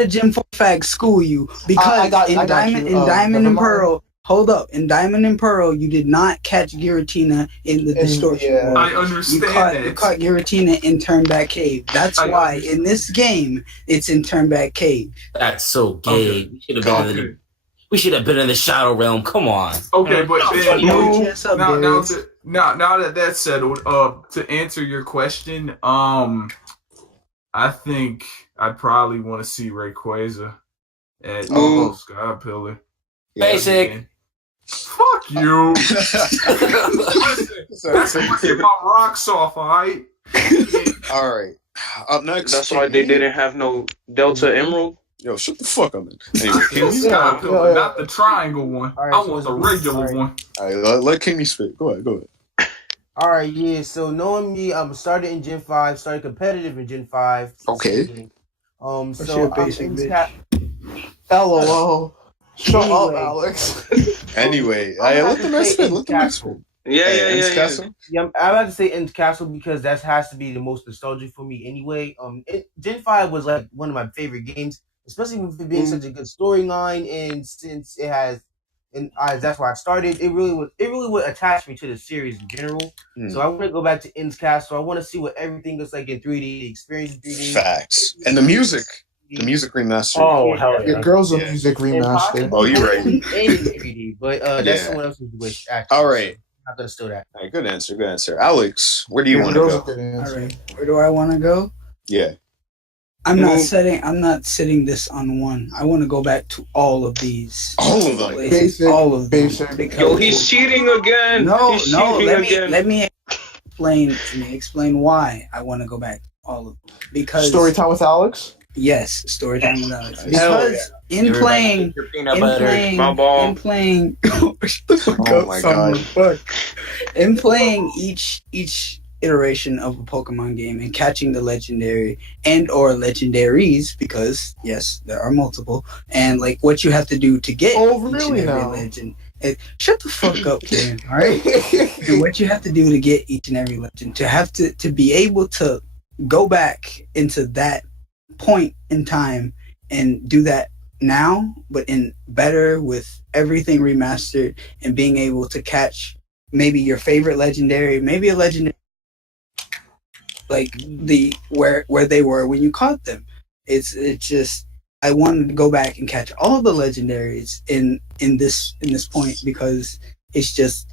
a Gym 4 fact school you. Because in Diamond and Pearl, hold up. In Diamond and Pearl, you did not catch Giratina in the distortion world. I understand You caught Giratina in Turnback Cave. That's why in this game, it's in Turnback Cave. That's so gay. Okay. We should have been in the Shadow Realm. Come on. Okay, but now that that's settled, to answer your question, I think I'd probably want to see Rayquaza at Sky Pillar. Basic. Fuck you. Listen, that's gonna get my rocks off, alright? All right. Up next. That's why they didn't have no Delta Emerald. Yo, shut the fuck up, man. Anyway, Sky Pillar, not the triangle one. I want the regular one. All right, let Kingy spit. Go ahead. All right, yeah. So knowing me, started in Gen 5, started competitive in Gen 5. Okay. So basic bitch. LOL. Shut up, Alex. Anyway, let them spit. Yeah. I'm about to say Ends Castle because that has to be the most nostalgic for me anyway. Gen 5 was like one of my favorite games, especially with it being such a good storyline, and since it has, that's why I started. It really would attach me to the series in general. So I want to go back to Ends Castle. I want to see what everything looks like in 3D, experience in 3D. Facts. And the music remastered. Oh, hell yeah. Your Girls of Music remastered. Oh, you're right. And 3D, but that's someone else's wish. Actually. All right. I'm not gonna steal that. All right, good answer. Alex, where do you want to go? All right, where do I want to go? Yeah. I'm not setting this on one. I want to go back to all of these. All of them. All of them. Yo, he's cheating again. Let me explain why I want to go back to all of them. Because Story time with Alex? Yes, story time with Alex. Because in playing in playing each iteration of a Pokemon game and catching the legendary and or legendaries, because yes, there are multiple, and like what you have to do to get each and every legend. Shut the fuck up, Karen. All right. And what you have to do to get each and every legend, to be able to go back into that point in time and do that now, but in better, with everything remastered, and being able to catch maybe your favorite legendary, maybe a legendary like where they were when you caught them. It's just, I wanted to go back and catch all the legendaries in this point, because it's just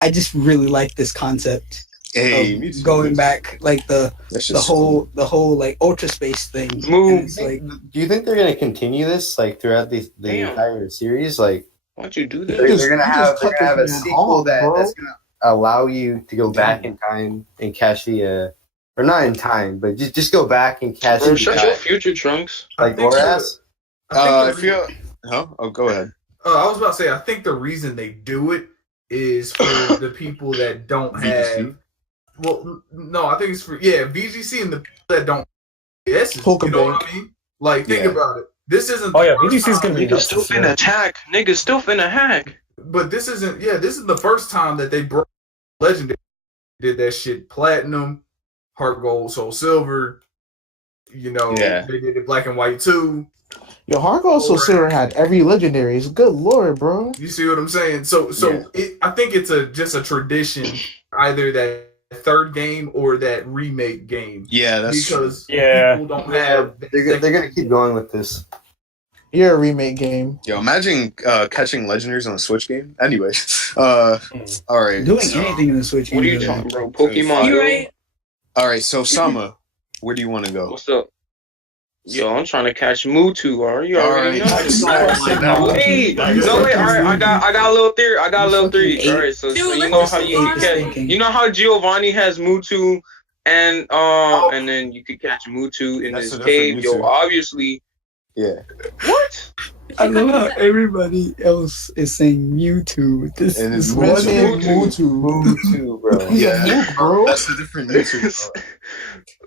I just really like this concept. Hey, going back, like the whole like ultra space thing. Like, do you think they're gonna continue this like throughout the entire series? Like, why'd you do that? They're gonna have a sequel that's gonna allow you to go back in time and catch the or not in time, but just go back and catch. Shut your future, Trunks. Like Boras. I feel. Huh? Oh, go ahead. I was about to say, I think the reason they do it is for the people that don't have. Well, no, I think it's for VGC and the people that don't. Yes, you know what I mean? Like, think about it. This isn't. Oh yeah, VGC's gonna be. Niggas still finna hack. Niggas still finna hack. But this isn't. Yeah, this is the first time that they broke legendary. Did that shit platinum, heart gold, soul silver. You know, they did it black and white too. Yo, heart gold, soul silver had every legendary. It's good lord, bro. You see what I'm saying? So I think it's just a tradition, either that third game or that remake game. Yeah, that's because yeah. people don't have. They're gonna keep going with this. Yeah, a remake game. Yo, imagine catching legendaries on a Switch game. Anyway, all right. Doing anything in the Switch game. What are you talking, bro? Pokemon. You right? All right, so Sama, where do you want to go? What's up? Yo, I'm trying to catch Mewtwo. Are you already know? Wait, no wait. All right, I got a little theory. All right, so you know how you can catch. You know how Giovanni has Mewtwo, and then you could catch Mewtwo in this cave. Yo, obviously. Yeah. What? I love how everybody else is saying Mewtwo. This is Mewtwo, bro. Yeah, bro. That's a different Mewtwo.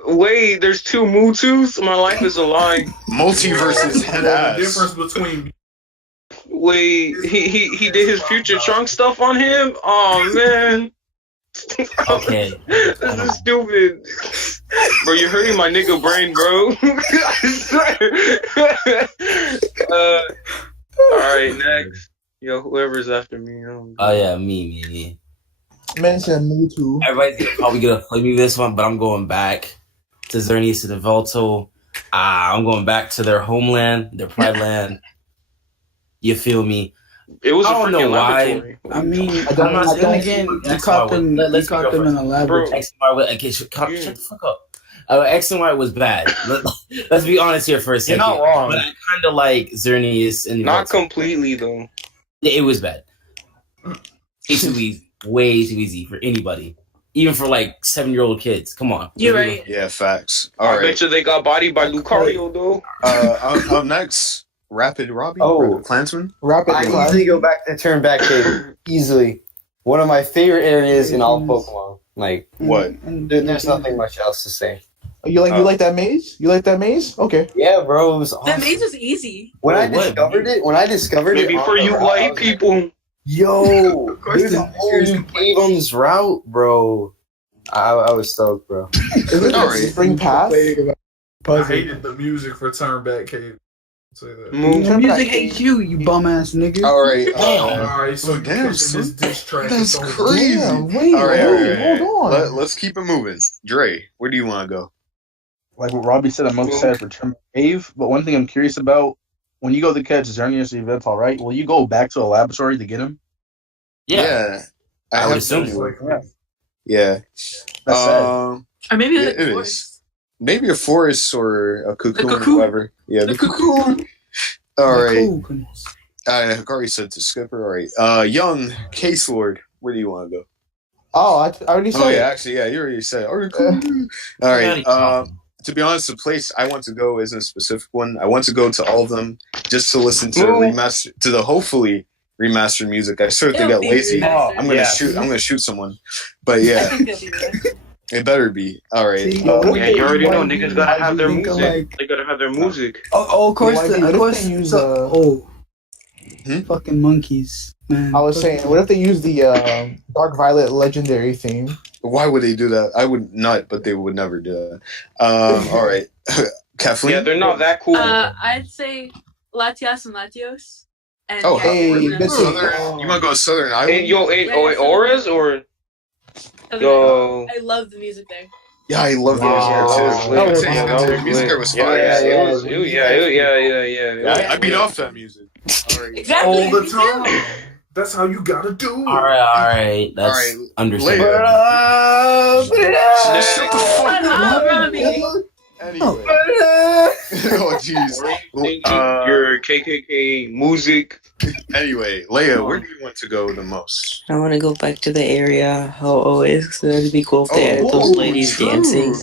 Wait, there's two Mewtwo's? My life is a lie. Multiverses head ass. The difference between. Wait, he did his future Trunk stuff on him? Oh man. Okay. This is stupid. Bro, you're hurting my nigga brain, bro. Alright, next. Yo, whoever's after me. Oh yeah, me. Mention Mewtwo. Everybody's probably gonna play me this one, but I'm going back to Xerneas to the Velto. I'm going back to their homeland, their pride land. You feel me? It was I don't know why. I mean, I'm not saying again. You caught them. You caught them in a laboratory. X and Y. Okay, shut the fuck up. X and Y was bad. Let's be honest here for a second. You're not wrong. But I kind of like Xerneas and not completely though. It was bad. It's too easy. Way too easy for anybody. Even for like 7-year-old kids. Come on. You're right. Yeah, facts. All right. I bet you they got bodied by Lucario though. Up next. Rapid Robbie? Oh, Clansman? I easily go back to Turn Back Cave. Easily. One of my favorite areas in all Pokemon. Like, what? There's nothing much else to say. You like that maze? You like that maze? Okay. Yeah, bro. It was awesome. That maze was easy. When I discovered it, maybe for you white people. Yo, there's a whole new cave on this route, bro. I was stoked, bro. Spring Pass? I hated the music for Turn Back Cave. Say that. The music hates you, you bum ass nigga. All right. All right. So damn, this diss track. That's crazy. Damn, wait, all right. hold on. Let's keep it moving. Dre, where do you want to go? Like what Robbie said, I'm excited for Turn Back Cave. But one thing I'm curious about: when you go to catch Xerneas or Yveltal, right? Will you go back to a laboratory to get him? Yeah. I would assume. Yeah. That's sad. Or maybe it is. Maybe a forest or a cocoon or whatever. Yeah, the cocoon. All right. Hikari said to Skipper. All right. Young Case Lord, where do you want to go? Oh, I already said. Oh yeah, actually, yeah, you already said. All right. To be honest, the place I want to go isn't a specific one. I want to go to all of them just to listen to the hopefully remastered music. I start to get lazy. I'm gonna shoot someone. But yeah. It better be. All right. Yeah, you already know niggas gotta have their music. They gotta have their music. Oh, of course. They use fucking monkeys, man. I was saying, what if they use the Dark Violet legendary theme? Why would they do that? I would not, but they would never do that. All right. Kathleen? Yeah, they're not that cool. I'd say Latias and Latios. And you want to go to Southern Island? Auras or? Yo. I love the music there. Yeah, I love the music there was fire. Yeah. I beat off that music. Exactly. All the time. That's how you gotta do it. All right. That's understandable. Shut the fuck up. Anyway. Oh, jeez. Your KKK music. Anyway, Leia, where do you want to go the most? I want to go back to the area how always, because it'd be cool if they added those ladies dancing.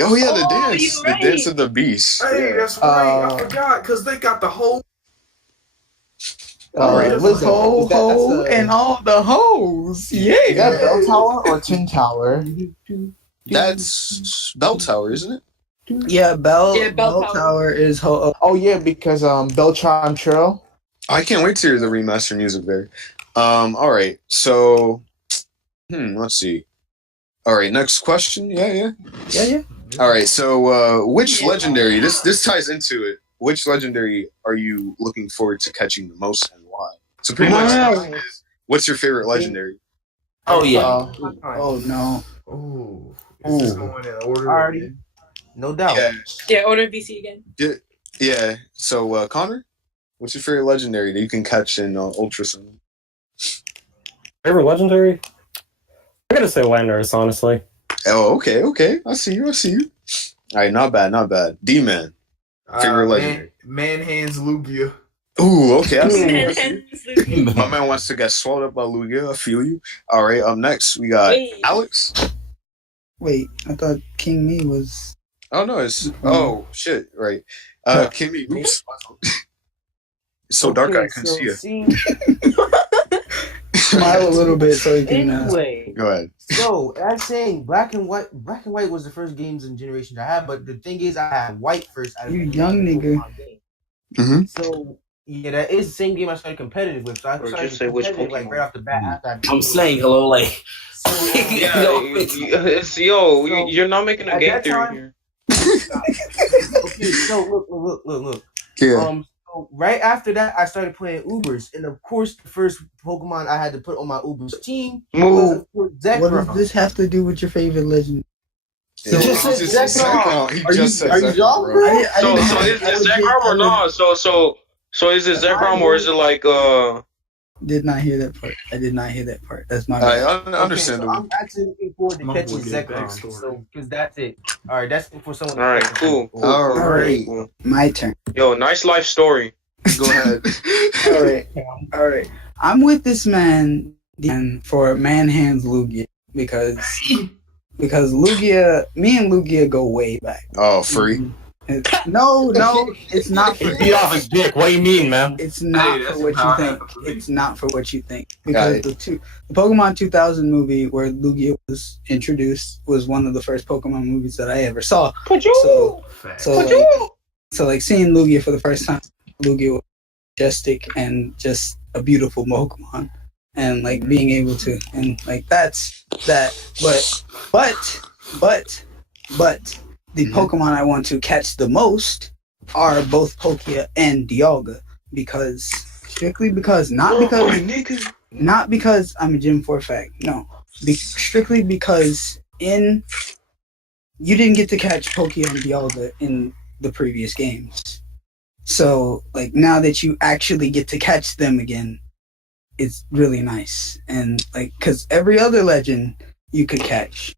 Oh yeah, the dance. The dance of the beast. Hey, that's right. I forgot, because they got the whole... Ho, and all the hoes. Yeah. Is that Bell Tower or Tin Tower? That's Bell Tower, isn't it? Yeah, Bell Tower is ho. Oh yeah, because Beltron Trail. I can't wait to hear the remastered music there. All right, so let's see. All right, next question. Yeah. All right, so which legendary? This ties into it. Which legendary are you looking forward to catching the most and why? So pretty much, what's your favorite legendary? Oh yeah. Oh no. Oh, is this going in order? Already, no doubt. Yeah, order VC again. Yeah. So, Connor, what's your favorite legendary that you can catch in Ultra Sun? Favorite legendary? I'm gonna say Landers, honestly. Oh, okay. I see you. All right, not bad. D-Man, favorite legendary. Man hands Lugia. Ooh, okay. I see. My man wants to get swallowed up by Lugia. I feel you. All right, up next we got Alex. Wait, I thought King Me was. Oh no, it's shit. Right, King Me. Oops. It's so dark I couldn't see you. Smile a little bit so you can. Anyway, go ahead. So that's saying Black and White was the first games and generations I had, but the thing is, I had White first. You young nigga. Mm-hmm. So yeah, that is the same game I started competitive with. So I started competitive like right off the bat. I'm saying hello, like. You're not making a game theory here. Okay, so look. Yeah. So right after that, I started playing Ubers, and of course, the first Pokemon I had to put on my Ubers team was of course Zekrom. What does this have to do with your favorite legend? So he just said Zekrom. He just said Zekrom. So is it Zekrom or not? So is it Zekrom or is it like Did not hear that part. I did not hear that part. That's my. I understand. So I'm actually looking forward to catching Zekrom. So because that's it. All right, that's it for someone. All right, cool. All right, my turn. Yo, nice life story. Go ahead. All right. I'm with this man for Man Hands Lugia because Lugia, me and Lugia go way back. Oh, free. No, it's not for beat off his dick. What do you mean, man? It's not for what you think. It's not for what you think. Because the Pokemon 2000 movie where Lugia was introduced was one of the first Pokemon movies that I ever saw. So like seeing Lugia for the first time, Lugia was majestic and just a beautiful Pokemon. And like being able to, and like that's that. But the Pokemon I want to catch the most are both Palkia and Dialga not because I'm a gym for a fact. No, strictly because you didn't get to catch Palkia and Dialga in the previous games. So like now that you actually get to catch them again, it's really nice. And like because every other legend you could catch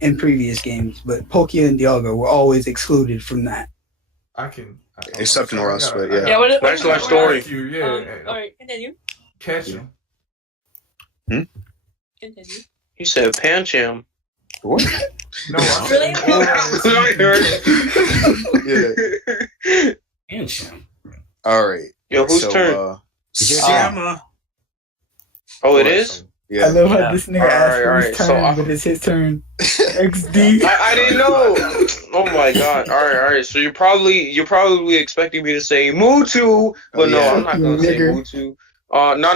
in previous games, but Palkia and Dialga were always excluded from that. Except in Rust, but yeah. Yeah, nice life story. All right, continue. Catch him. Continue. He said Pancham. What? No, really? Yeah. Pancham. All right. Yo, whose turn? Siama. Oh, it is? Yeah. I love how this nigga asked for his turn, but it's his turn. XD. I didn't know. Oh my god. All right. So you're probably expecting me to say Mewtwo, but no, I'm not gonna say Mewtwo. No.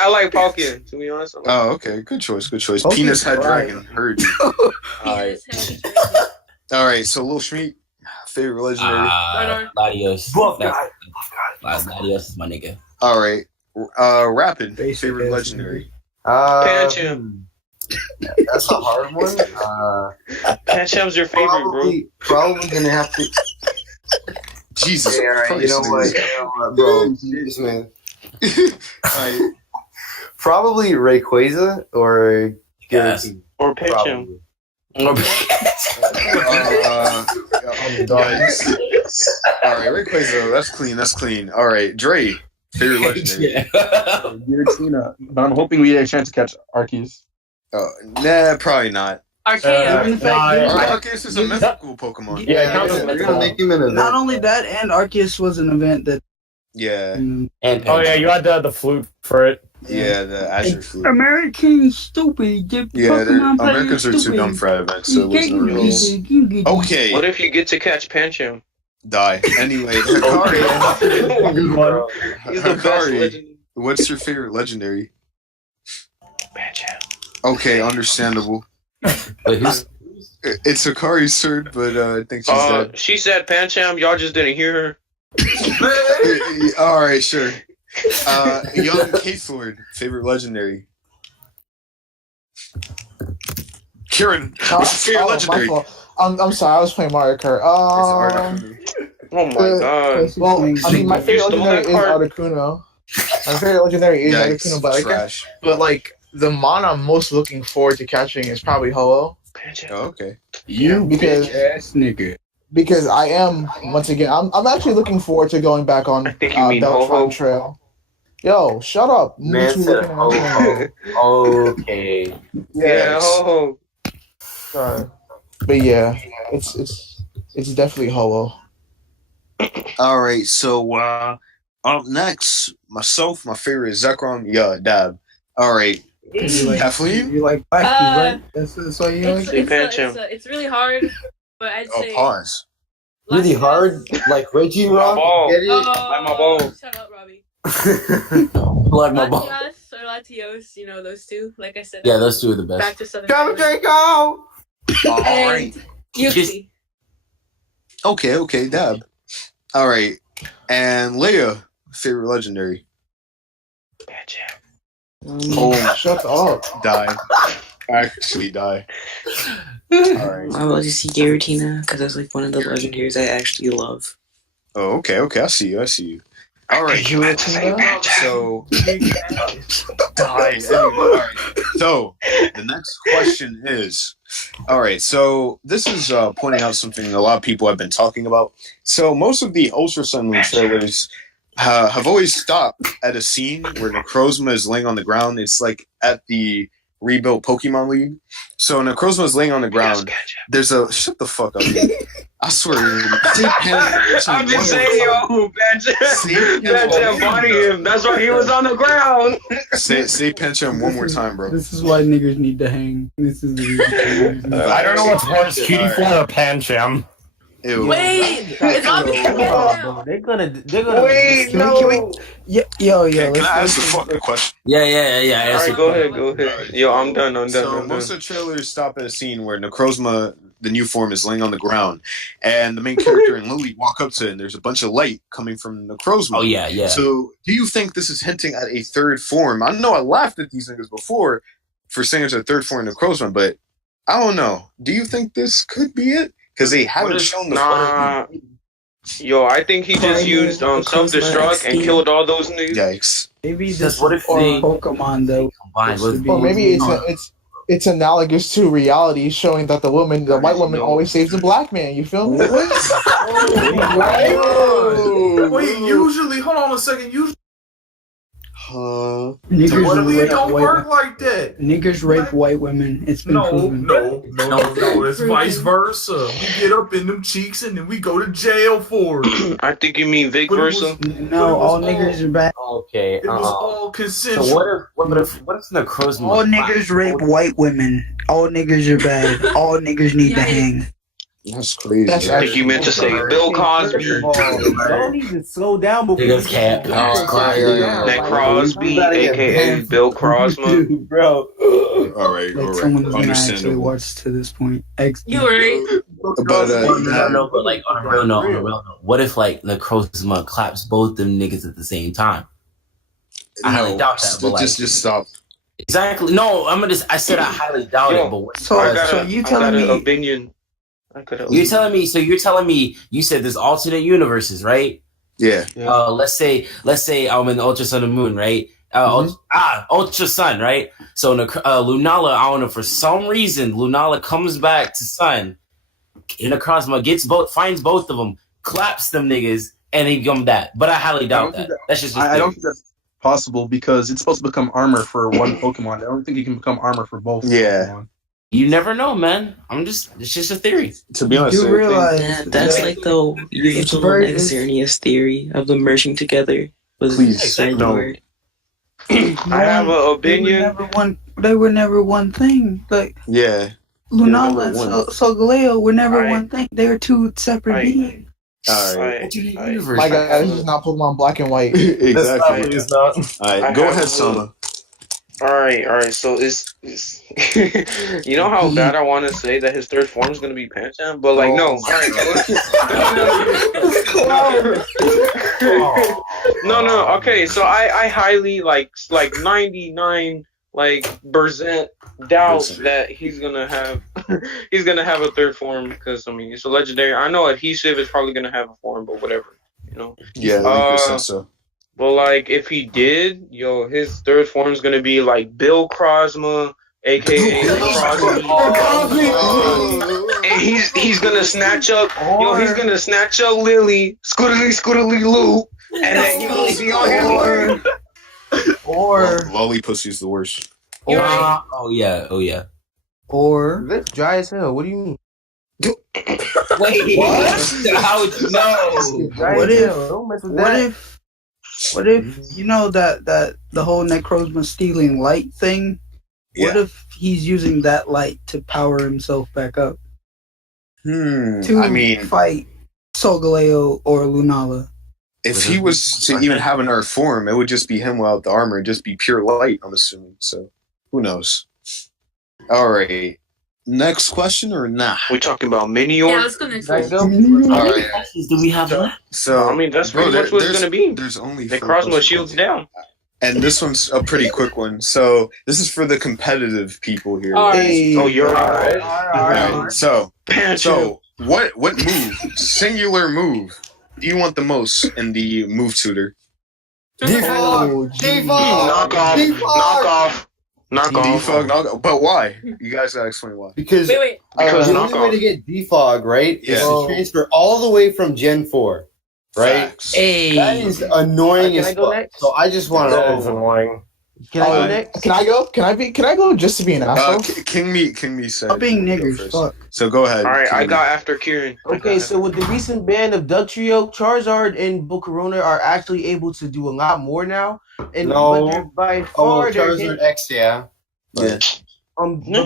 I like Palkia, to be honest. Okay. Good choice. Okay, Penis Head Dragon. Heard you. All right. So Lil Schmeat, favorite legendary. Latios. Latios is my nigga. All right. Rapid favorite legendary. Pancham. That's a hard one. Pancham's your favorite, bro. Probably gonna have to. Jesus Christ. You know what, bro? Jesus, man. Right. Probably Rayquaza or Giratina. Or Pancham. All right, Rayquaza. That's clean. All right, Dre. Favorite legendary. Giratina. But I'm hoping we get a chance to catch Arceus. Nah, probably not. Arceus. Arceus is a mythical Pokemon. Not only that, and Arceus was an event that. Yeah. And you had the flute for it. Yeah, the Azure flute. Americans stupid. Americans are too dumb for that event, so it wasn't real. Okay. What if you get to catch Pancham? Die. Anyway, Hikari. He's the best legend. What's your favorite legendary? Pancham. Okay, understandable. It's Hikari's turn, but I think she's dead. She said Pancham. Y'all just didn't hear her. All right, sure. Young K-Sword, favorite legendary. Kieran, what's your favorite legendary? I'm sorry, I was playing Mario Kart. Oh my god. Well, I mean, my favorite legendary is Articuno. My favorite legendary is Articuno, but like the mon I'm most looking forward to catching is probably Ho-Oh. Oh, okay. You bitch ass nigga. Because I am once again, I'm actually looking forward to going back on Beltron Trail. Yo, shut up. Man said okay. Yeah, Ho-Oh. Sorry. But yeah, it's definitely Ho-Oh. All right, so up next, myself, my favorite is Zekrom. Yeah, Dab. All right, Kathleen. You like black right? That's why you like it. It's really hard, but I'd say. Pause. Really hard, like Reggie Rock. Get it? Like my balls. Shut up, Robbie. Like my balls. Latios or Latios, you know those two. Like I said. Yeah, those two are the best. Back to Southern. Come Draco. All right. Yuki. Okay, Dab. All right, and Leia, favorite legendary. Shut up. Die. Actually die. Alright. I will just see Giratina because that's like one of the legendaries I actually love. Oh, okay. I see you. Alright. So die. Alright. So the next question is, alright, so this is pointing out something a lot of people have been talking about. So most of the Ultra Sun Moon trailers have always stopped at a scene where Necrozma is laying on the ground. It's like at the rebuilt Pokemon League. So Necrozma is laying on the ground. There's a shut the fuck up, dude. I swear. I'm just saying, yo, Pancham body him. That's why he was on the ground. Say Pancham one more time, bro. This is why niggas need to hang. This is the reason. I don't know what's worse, Cutie Fly or Pancham. Ew. Wait, it's obvious. They're gonna. Wait, no. Yo. Can I ask the fucking question? Yeah. Alright, go ahead. Yo, I'm done. So most of the trailers stop at a scene where Necrozma, the new form, is laying on the ground, and the main character and Lily walk up to it, and there's a bunch of light coming from Necrozma. Oh yeah. So do you think this is hinting at a third form? I know I laughed at these niggas before for saying it's a third form Necrozma, but I don't know. Do you think this could be it? Because they haven't shown the Yo, I think he just used self-destruct and killed all those niggas. Yikes. Maybe this what if they Pokemon though combined with or maybe it's analogous to reality, showing that the white woman always saves the black man. You feel me? Wait, usually, hold on a second. Niggas Usually it don't work like that. Niggas rape white women. It's been proven. No. It's vice versa. We get up in them cheeks and then we go to jail for it. I think you mean Vic versa. No, all niggas are bad. Okay. It was all consensual. So what if Necrozma? All niggas rape white women. All niggas are bad. All niggas need to hang. That's crazy. I think you meant to say Bill Cosby. Don't even slow down before Niggas can't. That Crosby, aka Bill Crosma. Bro. All right. Someone's gonna actually watch to this point. You right. But like on a real note, what if like Necrozma claps both them niggas at the same time? I highly doubt that. But just stop. Exactly. No, I said I highly doubt it. But so you telling me? Opinion. You're telling me you said there's alternate universes, right? Yeah. Let's say I'm in Ultra Sun and Moon, right? Ultra Sun, right? So Lunala, I don't know, for some reason Lunala comes back to Sun, and Necrozma finds both of them, claps them niggas, and they become that. But I highly doubt that. That's just I don't think that's possible because it's supposed to become armor for one Pokemon. I don't think you can become armor for both. Pokemon. You never know, man. It's just a theory. To be honest, you realize that's like the usual Exernius theory of them merging together. Please, no. I have an opinion. They were never one thing. Like Lunala, so Galeo were never one thing. They were two separate beings. Alright. My God, this is not Pokemon Black and White. Exactly. It's not. Alright, go ahead, Soma. Alright, so it's you know how bad I want to say that his third form is going to be Pancham, but like, no. No, okay, so I highly, like 99%, doubt that he's gonna have a third form because I mean it's a legendary. I know Adhesive is probably gonna have a form, but whatever, you know. Yeah, Liko said so. But like if he did, his third form is gonna be like Bill Crosma, aka Crosby. And he's gonna snatch up he's gonna snatch up Lily, scootily Lou, and then you gonna see on him. Or Lolly Pussy's the worst. Oh yeah. Or that's dry as hell. What do you mean? Wait, what? How would you know? What if you know that the whole Necrozma stealing light thing? What if he's using that light to power himself back up? To fight Solgaleo or Lunala. If he was to even have an Earth form, it would just be him without the armor, just be pure light, I'm assuming. So, who knows? All right. Next question or nah? We talking about Minior? Yeah, let's go next one. All right. Do we have that? So, I mean, that's pretty much what it's going to be. There's only the Crosmo shields down. And this one's a pretty quick one. So, this is for the competitive people here. All right. Oh, you're all right. So, what move, singular move, do you want the most in the move tutor? Defog. Knock off. But why? You guys gotta explain why. Because the only way to get defog, right, is to transfer all the way from Gen 4, right? Hey. That is annoying as fuck. So I just want to know. That is annoying. Can I go next? Can I go? Can I go just to be an asshole? King me said. I'm being niggers. Fuck. So go ahead. All right, I got after Kieran. Okay, so with the recent ban of Dugtrio, Charizard and Volcarona are actually able to do a lot more now. And but by far, Charizard X, yeah. But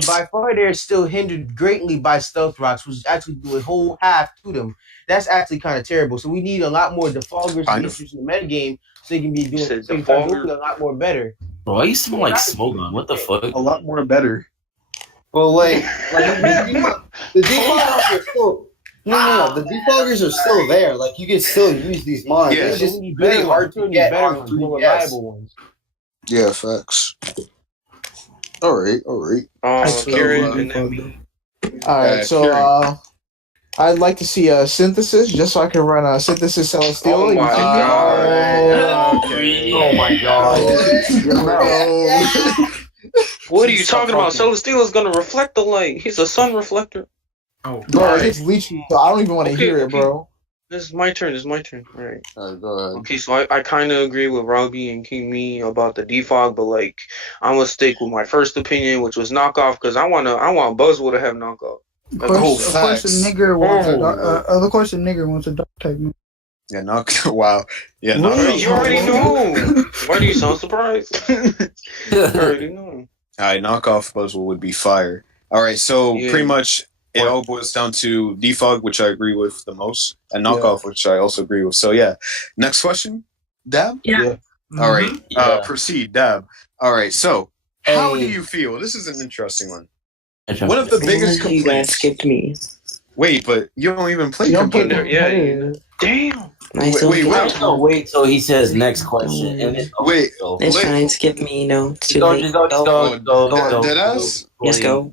by far they're still hindered greatly by Stealth Rocks, which actually do a whole half to them. That's actually kind of terrible. So we need a lot more defoggers to introduce in the metagame so they can be doing a lot more better. Bro, I used to smell like smoke on. What the fuck? A lot more better. Well, like the defoggers are still the defoggers are still there. Like you can still use these mods. Yeah. It's just really hard to get on 3DS. Ones. Yeah, facts. All right. Kieran and then me. All right, so I'd like to see a synthesis, just so I can run a synthesis Celestial. Oh my god! Oh my god! What are you talking about? Celestial is gonna reflect the light. He's a sun reflector. Oh, bro, it's leeching, so I don't even want to hear it, bro. This is my turn. All right. Go ahead. Okay, so I kind of agree with Robbie and King Me about the defog, but like I'm gonna stick with my first opinion, which was knockoff, because I want Buzzwole to have knockoff. Of course, the nigger wants a dark type. Yeah, wow. Yeah, you already know. Why do you sound surprised? You already know. Alright, knockoff Buzzwole would be fire. Alright, so pretty much it all boils down to defog, which I agree with the most, and knockoff, which I also agree with. So yeah. Next question? Dab? Yeah. Alright. Proceed, Dab. Alright, so how do you feel? This is an interesting one. One of the biggest complaints. You guys skipped me. Wait, but you don't even play computer. Yeah. Damn. Wait till he says next question. And It's fine. Skip me. No, it's too late. Deadass? Yes, go.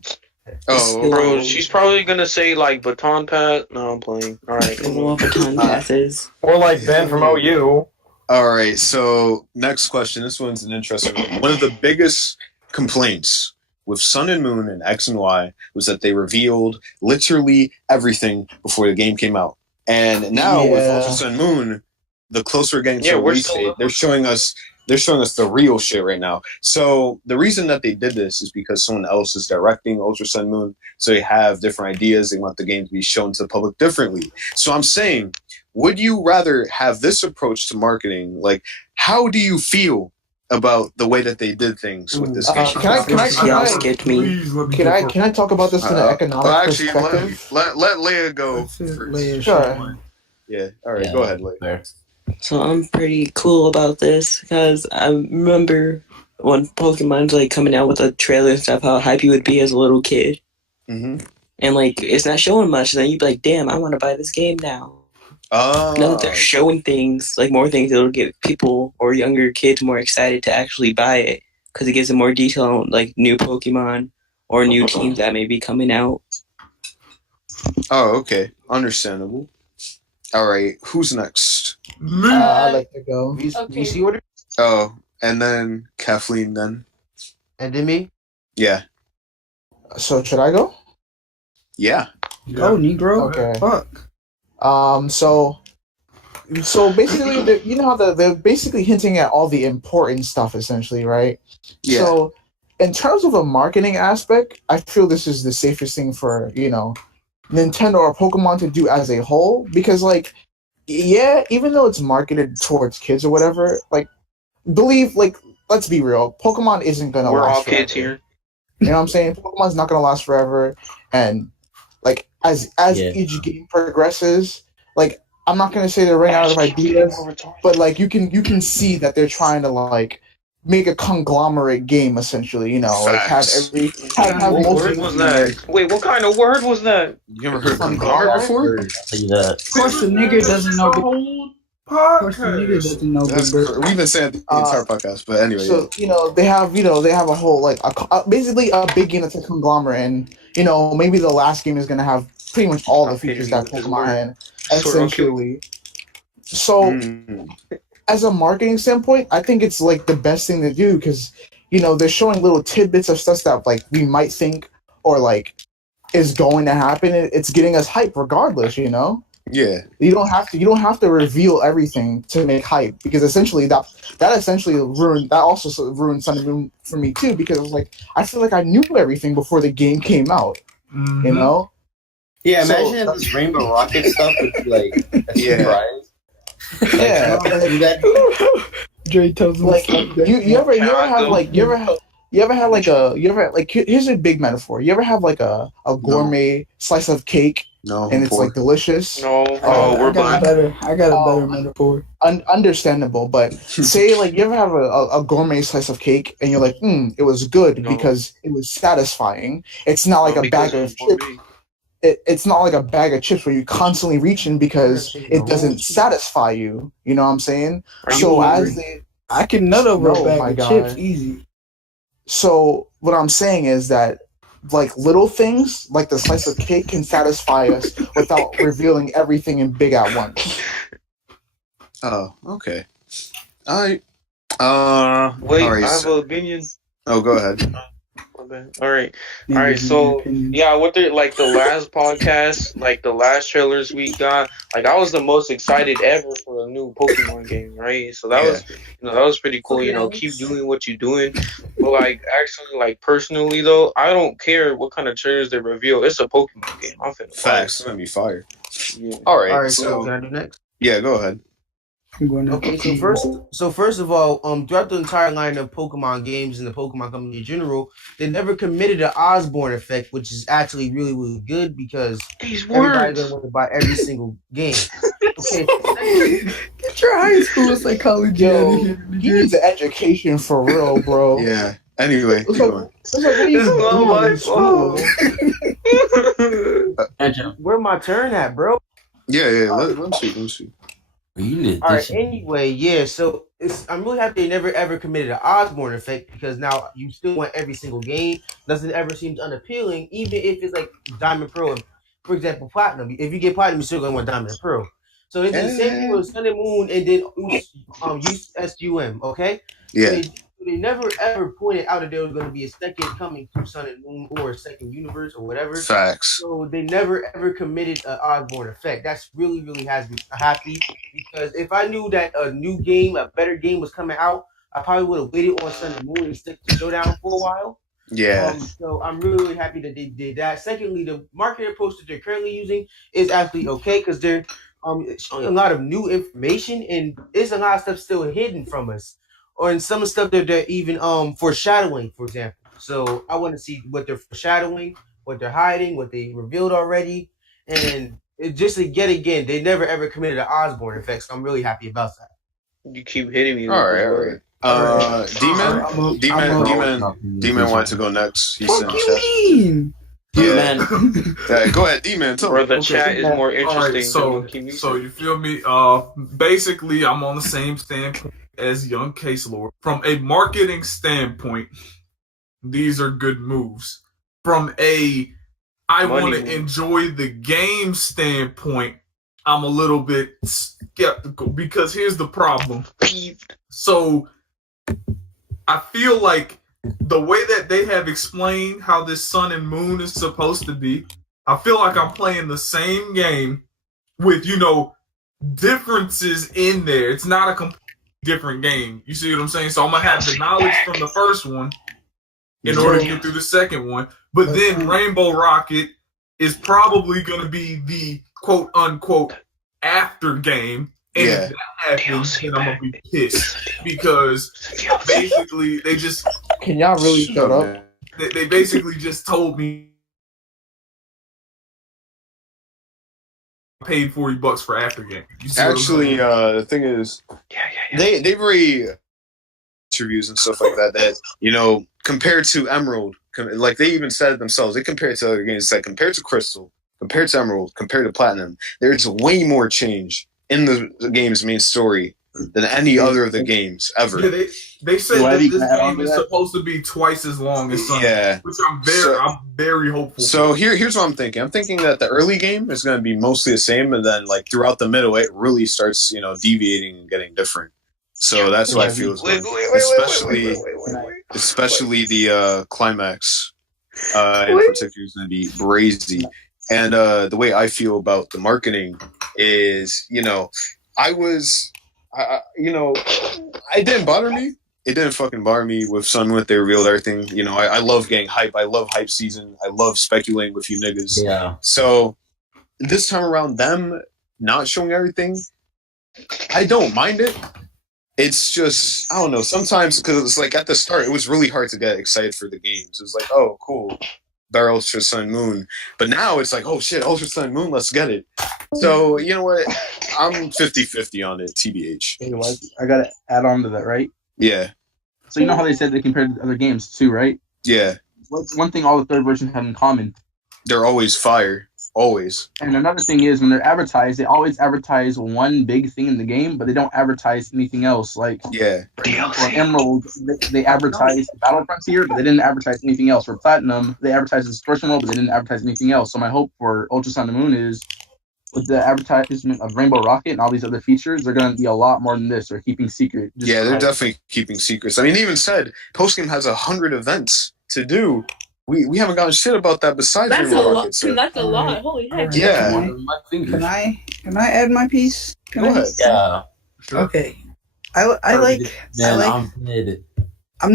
Oh, bro, she's probably gonna say like baton pat. No, I'm playing. All right, come on, baton passes. Or like Ben from OU. All right, so next question. This one's an interesting one. One of the biggest complaints with Sun and Moon and X and Y was that they revealed literally everything before the game came out. And now with Ultra Sun Moon, the closer we're getting to the release date, they're showing us the real shit right now. So the reason that they did this is because someone else is directing Ultra Sun Moon, so they have different ideas. They want the game to be shown to the public differently. So I'm saying, would you rather have this approach to marketing? Like, how do you feel about the way that they did things with this game? Can I talk about this in an economic perspective? Let Leia go first. Sure. Yeah. All right. Go ahead, Leia. So I'm pretty cool about this because I remember when Pokemon's like coming out with a trailer and stuff, how hype you would be as a little kid. Mm-hmm. And like it's not showing much, then you'd be like, "Damn, I want to buy this game now." Now that they're showing things, like more things, it'll get people or younger kids more excited to actually buy it because it gives them more detail on like new Pokemon or new teams that may be coming out. Oh, okay. Understandable. All right. Who's next? I'd like to go. VC order? Oh, and then Kathleen then. And then me? Yeah. So should I go? Yeah. Go, Negro. Okay. Fuck. So basically, you know how they're basically hinting at all the important stuff, essentially, right? Yeah. So, in terms of a marketing aspect, I feel this is the safest thing for Nintendo or Pokemon to do as a whole, because even though it's marketed towards kids or whatever, let's be real, Pokemon isn't gonna We're last all kids forever. here. You know what I'm saying? Pokemon's not gonna last forever, and as each game progresses, I'm not gonna say they're running out of ideas, but you can see that they're trying to make a conglomerate game, essentially. Have What most word was that? Wait, what kind of word was that? You ever heard of conglomerate before? Of course, the nigga doesn't know. Of course, the nigga doesn't know. We've been saying the entire podcast, but anyway. So they have a whole basically a big game that's a conglomerate, and maybe the last game is gonna have pretty much all the features that Pokemon had, essentially. So, as a marketing standpoint, I think it's the best thing to do, because they're showing little tidbits of stuff that we might think or is going to happen. It's getting us hype regardless. Yeah. You don't have to reveal everything to make hype, because essentially that also ruined Sun and Moon for me too, because I feel like I knew everything before the game came out. Yeah, imagine if this Rainbow Rocket stuff would be a surprise. Yeah. Dre tells me here's a big metaphor. You ever have a gourmet slice of cake? No. And it's delicious? No. I got a better metaphor. Understandable, but say you ever have a gourmet slice of cake and you're it was good because it was satisfying. It's not like a bag of chips. It's not like a bag of chips where you constantly reaching because it doesn't satisfy you. You know what I'm saying? I can nut over a bag of chips easy. So what I'm saying is that little things like the slice of cake can satisfy us without revealing everything in big at once. Oh, okay. All right. Wait, I have an opinion. Oh, go ahead. All right. So yeah, what the last podcast, the last trailers we got, I was the most excited ever for a new Pokemon game, right? So that was, that was pretty cool. Keep doing what you're doing. But actually, personally though, I don't care what kind of trailers they reveal. It's a Pokemon game. I'm finna Facts. It's gonna be fire. Yeah. All right. All right. So can I do next? Yeah, go ahead. Okay, so first of all, throughout the entire line of Pokemon games and the Pokemon company in general, they never committed an Osborne effect, which is actually really, really good, because everybody's gonna want to buy every single game. Okay, get your high school psychology out of here. You need the education for real, bro. Yeah. Anyway, where my turn at, bro? Yeah. Let's see. All right. Anyway, yeah. So I'm really happy they never ever committed an Osborne effect, because now you still want every single game. Doesn't ever seem unappealing, even if it's Diamond Pearl, for example, Platinum. If you get Platinum, you're still gonna want Diamond and Pearl. So it's the same thing with Sun and Moon, and then SUM. Okay. Yeah. So they never ever pointed out that there was going to be a second coming to Sun and Moon, or a second universe, or whatever. Facts. So they never ever committed an Osborne effect. That's really, really has me happy, because if I knew that a new game, a better game was coming out, I probably would have waited on Sun and Moon and stick to Showdown for a while. Yeah. So I'm really, really happy that they did that. Secondly, the marketing approach that they're currently using is actually okay, because they're showing a lot of new information, and there's a lot of stuff still hidden from us, or in some stuff that they're even foreshadowing, for example. So I want to see what they're foreshadowing, what they're hiding, what they revealed already, and just yet again, they never ever committed an Osborne effect. So I'm really happy about that. You keep hitting me. All right. D-Man wanted to go next. He what do you mean? Yeah. Go ahead, D-Man. Bro, the chat is more interesting. So you feel me? Basically, I'm on the same standpoint as Young Case Lord. From a marketing standpoint, these are good moves. from a I want to enjoy the game standpoint, I'm a little bit skeptical because here's the problem. So I feel like the way that they have explained how this sun and moon is supposed to be, I feel like I'm playing the same game with, differences in there. It's not a completely different game. You see what I'm saying? So I'm going to have the knowledge from the first one in order to get through the second one. But then Rainbow Rocket is probably going to be the quote-unquote after game. And if that happens, then I'm going to be pissed. Because basically, they just... Can y'all really shut up? They basically just told me I paid $40 for after game. Actually, the thing is, they've already interviews and stuff like that, compared to Emerald, like they even said it themselves, they compare it to other games, like compared to Crystal, compared to Emerald, compared to Platinum, there's way more change in the game's main story than any other of the games ever. Yeah, they said that this game is supposed to be twice as long as Sun, which I'm very hopeful. So here's what I'm thinking. I'm thinking that the early game is going to be mostly the same, and then like throughout the middle, it really starts deviating and getting different. So that's what I feel is going, especially the climax in particular is going to be brazy. And the way I feel about the marketing is, it didn't bother me. It didn't fucking bother me with Sun when they revealed everything. I love getting hype. I love hype season. I love speculating with you niggas. Yeah. So this time around, them not showing everything, I don't mind it. It's just, I don't know, sometimes, because it's like at the start, it was really hard to get excited for the games. It was like, oh, cool, Bear Ultra Sun Moon. But now it's like, oh shit, Ultra Sun Moon, let's get it. So, you know what? I'm 50-50 on it, TBH. Hey, I got to add on to that, right? Yeah. So you know how they said they compared to other games too, right? Yeah. One thing all the third versions have in common. They're always fire. Always. And another thing is, when they're advertised, they always advertise one big thing in the game, but they don't advertise anything else. Like, for Emerald, they advertised Battle Frontier, but they didn't advertise anything else. For Platinum, they advertised Distortion World, but they didn't advertise anything else. So my hope for Ultra Sun and Moon is, with the advertisement of Rainbow Rocket and all these other features, they're going to be a lot more than this. They're keeping secret. They're definitely keeping secrets. I mean, they even said post-game has 100 events to do. We haven't gotten shit about that besides Rainbow Rocket. So. That's a lot. Holy heck. Yeah. Can I add my piece? Go ahead. Yeah. Sure. Okay. I'm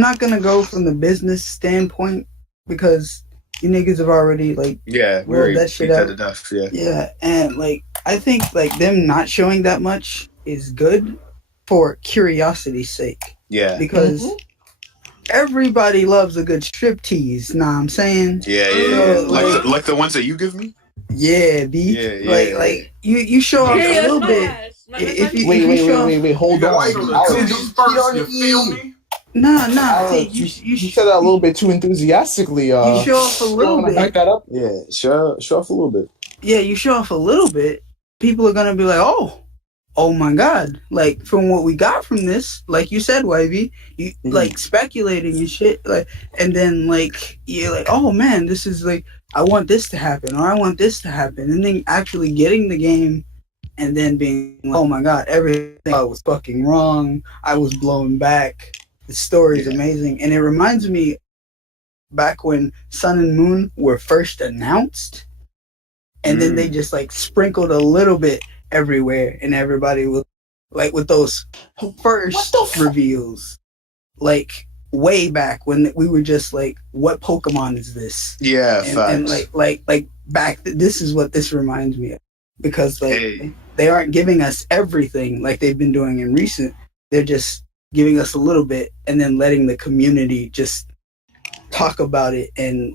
not gonna go from the business standpoint because you niggas have already rolled that shit out. Yeah, and I think them not showing that much is good for curiosity's sake. Yeah. Because everybody loves a good strip tease, know what I'm saying? Yeah. Like the ones that you give me? Yeah, B. Yeah. You show off a little bit. Wait, hold on. You feel me? Nah. You said that a little bit too enthusiastically. You show off a little bit. Back that up? Yeah, show off a little bit. Yeah, you show off a little bit. People are gonna be like, oh my god! Like from what we got from this, like you said, Wavy, you speculating and shit, and then you're like, oh man, this is I want this to happen or I want this to happen, and then actually getting the game. And then being like, oh my god, everything I was fucking wrong. I was blown back. The story is amazing. And it reminds me back when Sun and Moon were first announced. And then they just sprinkled a little bit everywhere. And everybody was with those first reveals. Way back when we were just what Pokemon is this? Yeah, and back, this is what this reminds me of. Because they aren't giving us everything like they've been doing in recent. They're just giving us a little bit and then letting the community just talk about it and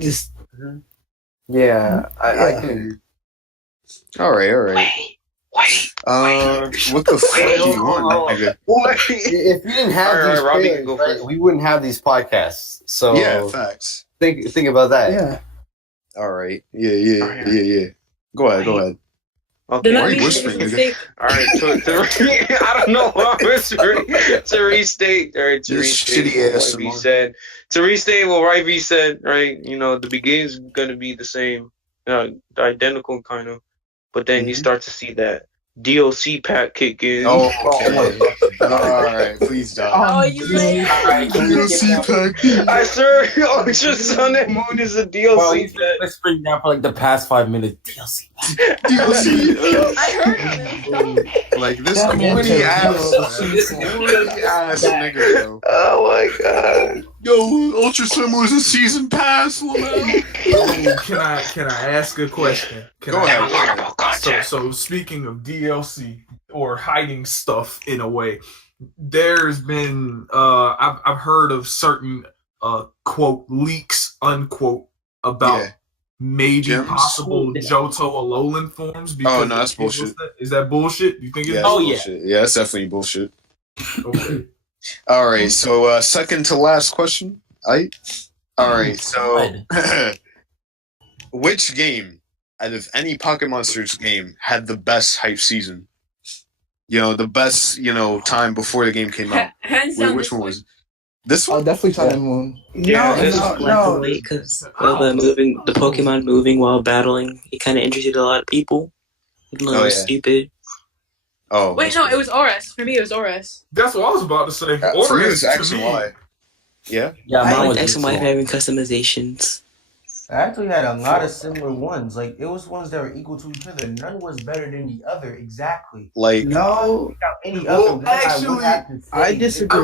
just. Yeah, I can. All right. What the fuck do you want, nigga? If we didn't have these trailers, we wouldn't have these podcasts. So yeah, facts. Think about that. Yeah. All right. Yeah. Go ahead. Okay. Why are you whispering? All right, I don't know why I'm whispering. To restate, all right, to restate what YB said. To restate what YB said, right? You know, the beginning's gonna be the same, identical kind of, but then you start to see that DLC pack kick in. Oh, okay. All right, please don't. Oh, you right. DLC pack. I swear, Ultra Sun and Moon is a DLC. Bro, he's been whispering now for like the past 5 minutes. DLC. I heard him. Like this corny ass nigga, bro. Oh my god. Yo, Ultra Sun was a season pass, man. Can I ask a question? Go ahead. So speaking of DLC or hiding stuff in a way, there's been I've heard of certain quote leaks unquote about maybe possible Johto Alolan forms. Oh no, that's bullshit. Is that bullshit? You think it's bullshit? Yeah, that's definitely bullshit. Okay. All right, so second to last question. All right, so which game out of any Pokémon Monsters game had the best hype season? You know, the best, time before the game came out. Hands down, which one was it? This one? Oh, definitely Sun and Moon. No. Because the Pokemon moving while battling, it kind of interested a lot of people. Even though it was stupid. Oh. Wait, no, it was Oris. For me, it was Oris. That's what I was about to say. For me, it was X and Y. Yeah? Yeah, I like X and Y having customizations. I actually had a lot of similar ones. Like, it was ones that were equal to each other. None was better than the other, exactly. Like, no. Any other one, actually, I disagree.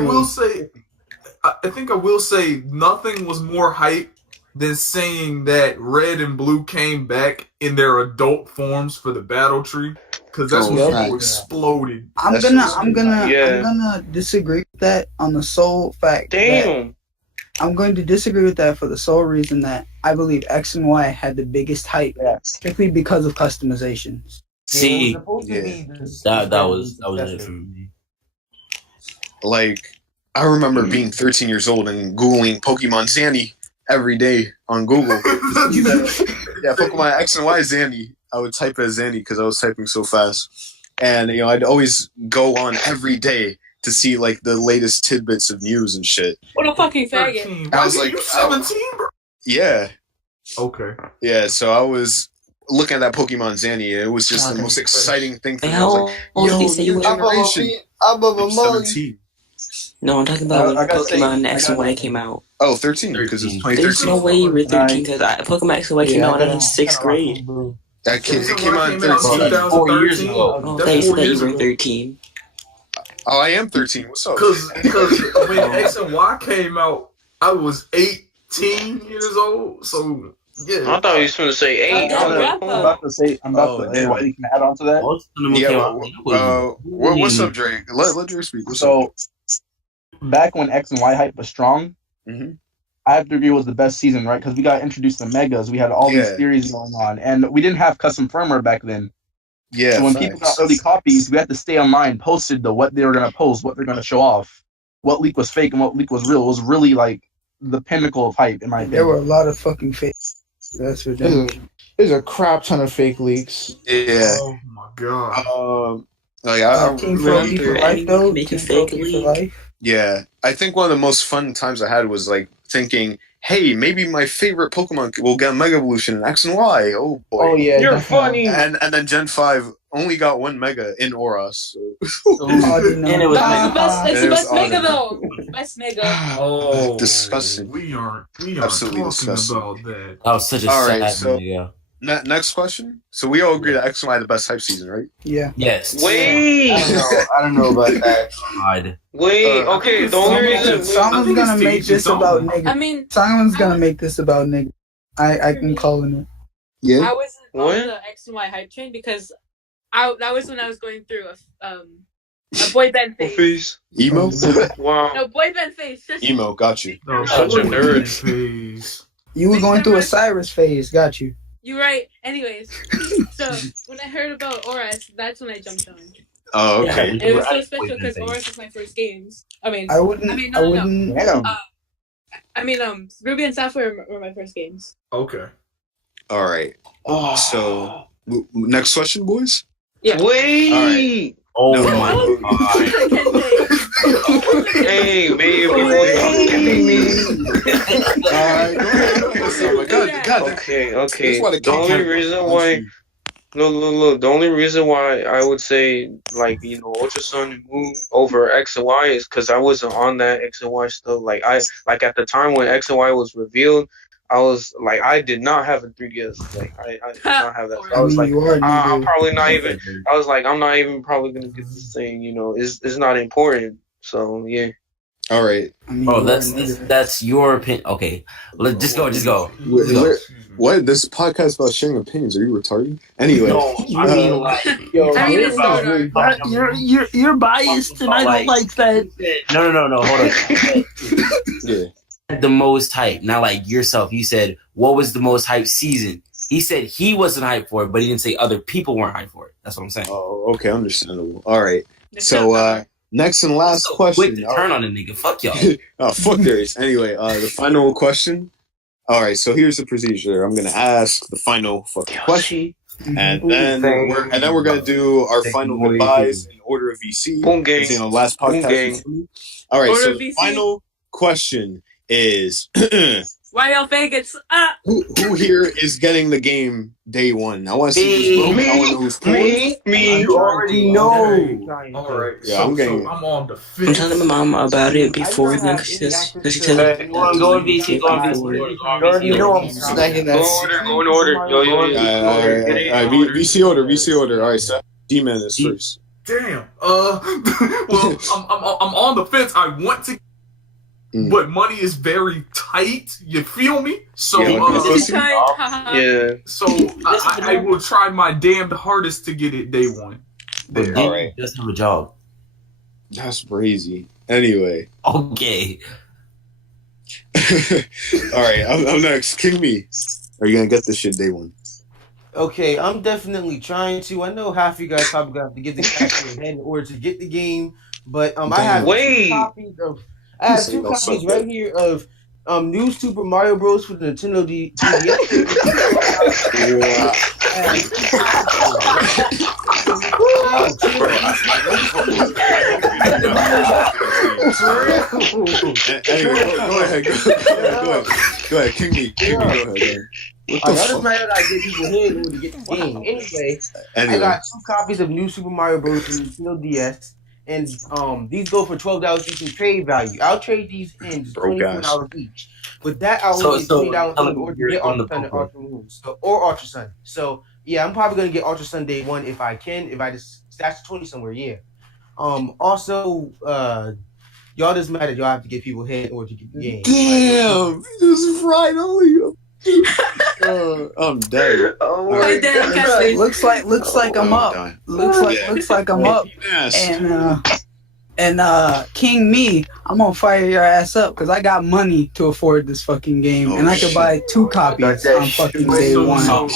I think I will say nothing was more hype than saying that Red and Blue came back in their adult forms for the battle tree, because that's when people exploded. I'm gonna disagree with that on the sole fact. Damn. I'm going to disagree with that for the sole reason that I believe X and Y had the biggest hype, strictly because of customizations. See, that was it for me. Like, I remember being 13 years old and Googling Pokemon Zanny every day on Google. Pokemon X and Y Zanny. I would type it as Zanny because I was typing so fast. And, I'd always go on every day to see, like, the latest tidbits of news and shit. What a fucking faggot. I was like, 17, bro? Yeah. Okay. Yeah, so I was looking at that Pokemon Zanny, and it was just the most exciting thing for me. I was like, yo, generation. I'm 17. No, I'm talking about when Pokemon X and Y came out. Oh, 13, because it's 2013. There's no way you were 13, because Pokemon X and Y came out when I was in 6th grade. It came out in 13. 4 years ago. Oh, they said that you were 13. Oh, I am 13. What's up? Because when X and Y came out, I was 18 years old. So yeah, I thought he was going to say 8. I'm about to say. Why you can add on to that? What's up, Drake? Let Drake speak. Back when X and Y hype was strong, I have to agree it was the best season, right? Because we got introduced to Megas. We had all these theories going on, and we didn't have custom firmware back then. Yeah. So when people got early copies, we had to stay online, posted what they were going to post, what they're going to show off, what leak was fake and what leak was real. It was really like the pinnacle of hype, in my opinion. There were a lot of fucking fake. That's ridiculous. There's a crap ton of fake leaks. Yeah. Oh my god. I Team Froggy for life, though. Make a fake leak. Yeah, I think one of the most fun times I had was like thinking, hey, maybe my favorite Pokemon will get Mega Evolution in X and Y. Oh boy. Oh yeah, you're funny. And then Gen 5 only got one Mega in Oras. So. And it was It's the best Mega though. Best Mega. Oh, disgusting. We aren't absolutely talking disgusting about that. That was such a sad Mega. Next question. So we all agree that X and Y had the best hype season, right? Yeah. Yes. Wait. I don't know about that. God. Wait. Okay. The only reason someone's gonna make this about niggas. I mean, someone's gonna make this about niggas. I can call it. Yeah. I wasn't on the X and Y hype train because that was when I was going through a boy band phase. Emo. Wow. No, boy band phase. Emo. Got you. No, such a nerd. Phase. You were going through a Cyrus phase. Got you. You're right. Anyways, so when I heard about Oris, that's when I jumped on. Oh, okay. And it was so special because Oris was my first games. I wouldn't. Ruby and Sapphire were my first games. Okay. All right. So next question, boys. Yeah. Wait. Oh No. my god. Hey, man, wait. Alright, go ahead. Summer. God. Okay. That's why the The only content reason wants why. you. Look. The only reason why I would say like Ultra Sun and Moon over X and Y is because I wasn't on that X and Y stuff. Like at the time when X and Y was revealed, I was like I did not have a 3DS. Like I did not have that. So I was like I'm probably not even. I was like I'm not even probably gonna get this thing. It's not important. So yeah. All right. Bro, that's your opinion. Okay, just go. What? This podcast about sharing opinions? Are you retarded? Anyway, no, I mean like, you're biased, and I don't like that. No. Hold on. Yeah. The most hype. Not like yourself. You said what was the most hype season? He said he wasn't hyped for it, but he didn't say other people weren't hyped for it. That's what I'm saying. Oh, okay, understandable. All right. So next and last question. Quick to turn on a nigga. Fuck y'all. Oh, fuck theirs. Anyway, the final question. All right, so here's the procedure. I'm gonna ask the final fucking question, and then we're gonna do our final goodbyes in order of VC. Boom gang. Last podcast. All right, so the final question is: why y'all faggots? Who here is getting the game day one? I want to see who's broke. I want to know who's poor. Me. You already know. All right. Yeah, I'm getting. I'm on the I'm fence. telling my mom about it before then, because she said Go in VC. You know I'm snagging that. Go in order. All right, VC order. All right, so D-Man is first. Damn. Well, I'm on the fence. I want to, but money is very tight. You feel me? So yeah. So I will try my damned hardest to get it day one. But all right, just have a job. That's crazy. Anyway. Okay. All right, I'm next. King Me. Are you gonna get this shit day one? Okay, I'm definitely trying to. I know half of you guys probably gonna have to get the cash in your hand in order to get the game, but I have two copies right here of New Super Mario Bros. For the Nintendo 3DS. Go ahead, King Me, go ahead. I just matter that I get people here in order to get the game. Anyway, I got 2 copies of New Super Mario Bros. For the Nintendo DS, and these go for $12 each in trade value. I'll trade these in $24 each. With that, I will get $20 in order to get Ultra Sun and Ultra Moon, or Ultra Sun. So yeah, I'm probably gonna get Ultra Sun day one if I can. If I just stash 20 somewhere, yeah. Also, y'all just mad that y'all have to get people here in order to get the game. Damn, this is right only. I'm dead. Oh my God. Looks like I'm up. Looks like I'm up. And King Me, I'm gonna fire your ass up because I got money to afford this fucking game, and I could buy 2 copies on fucking day one. Buy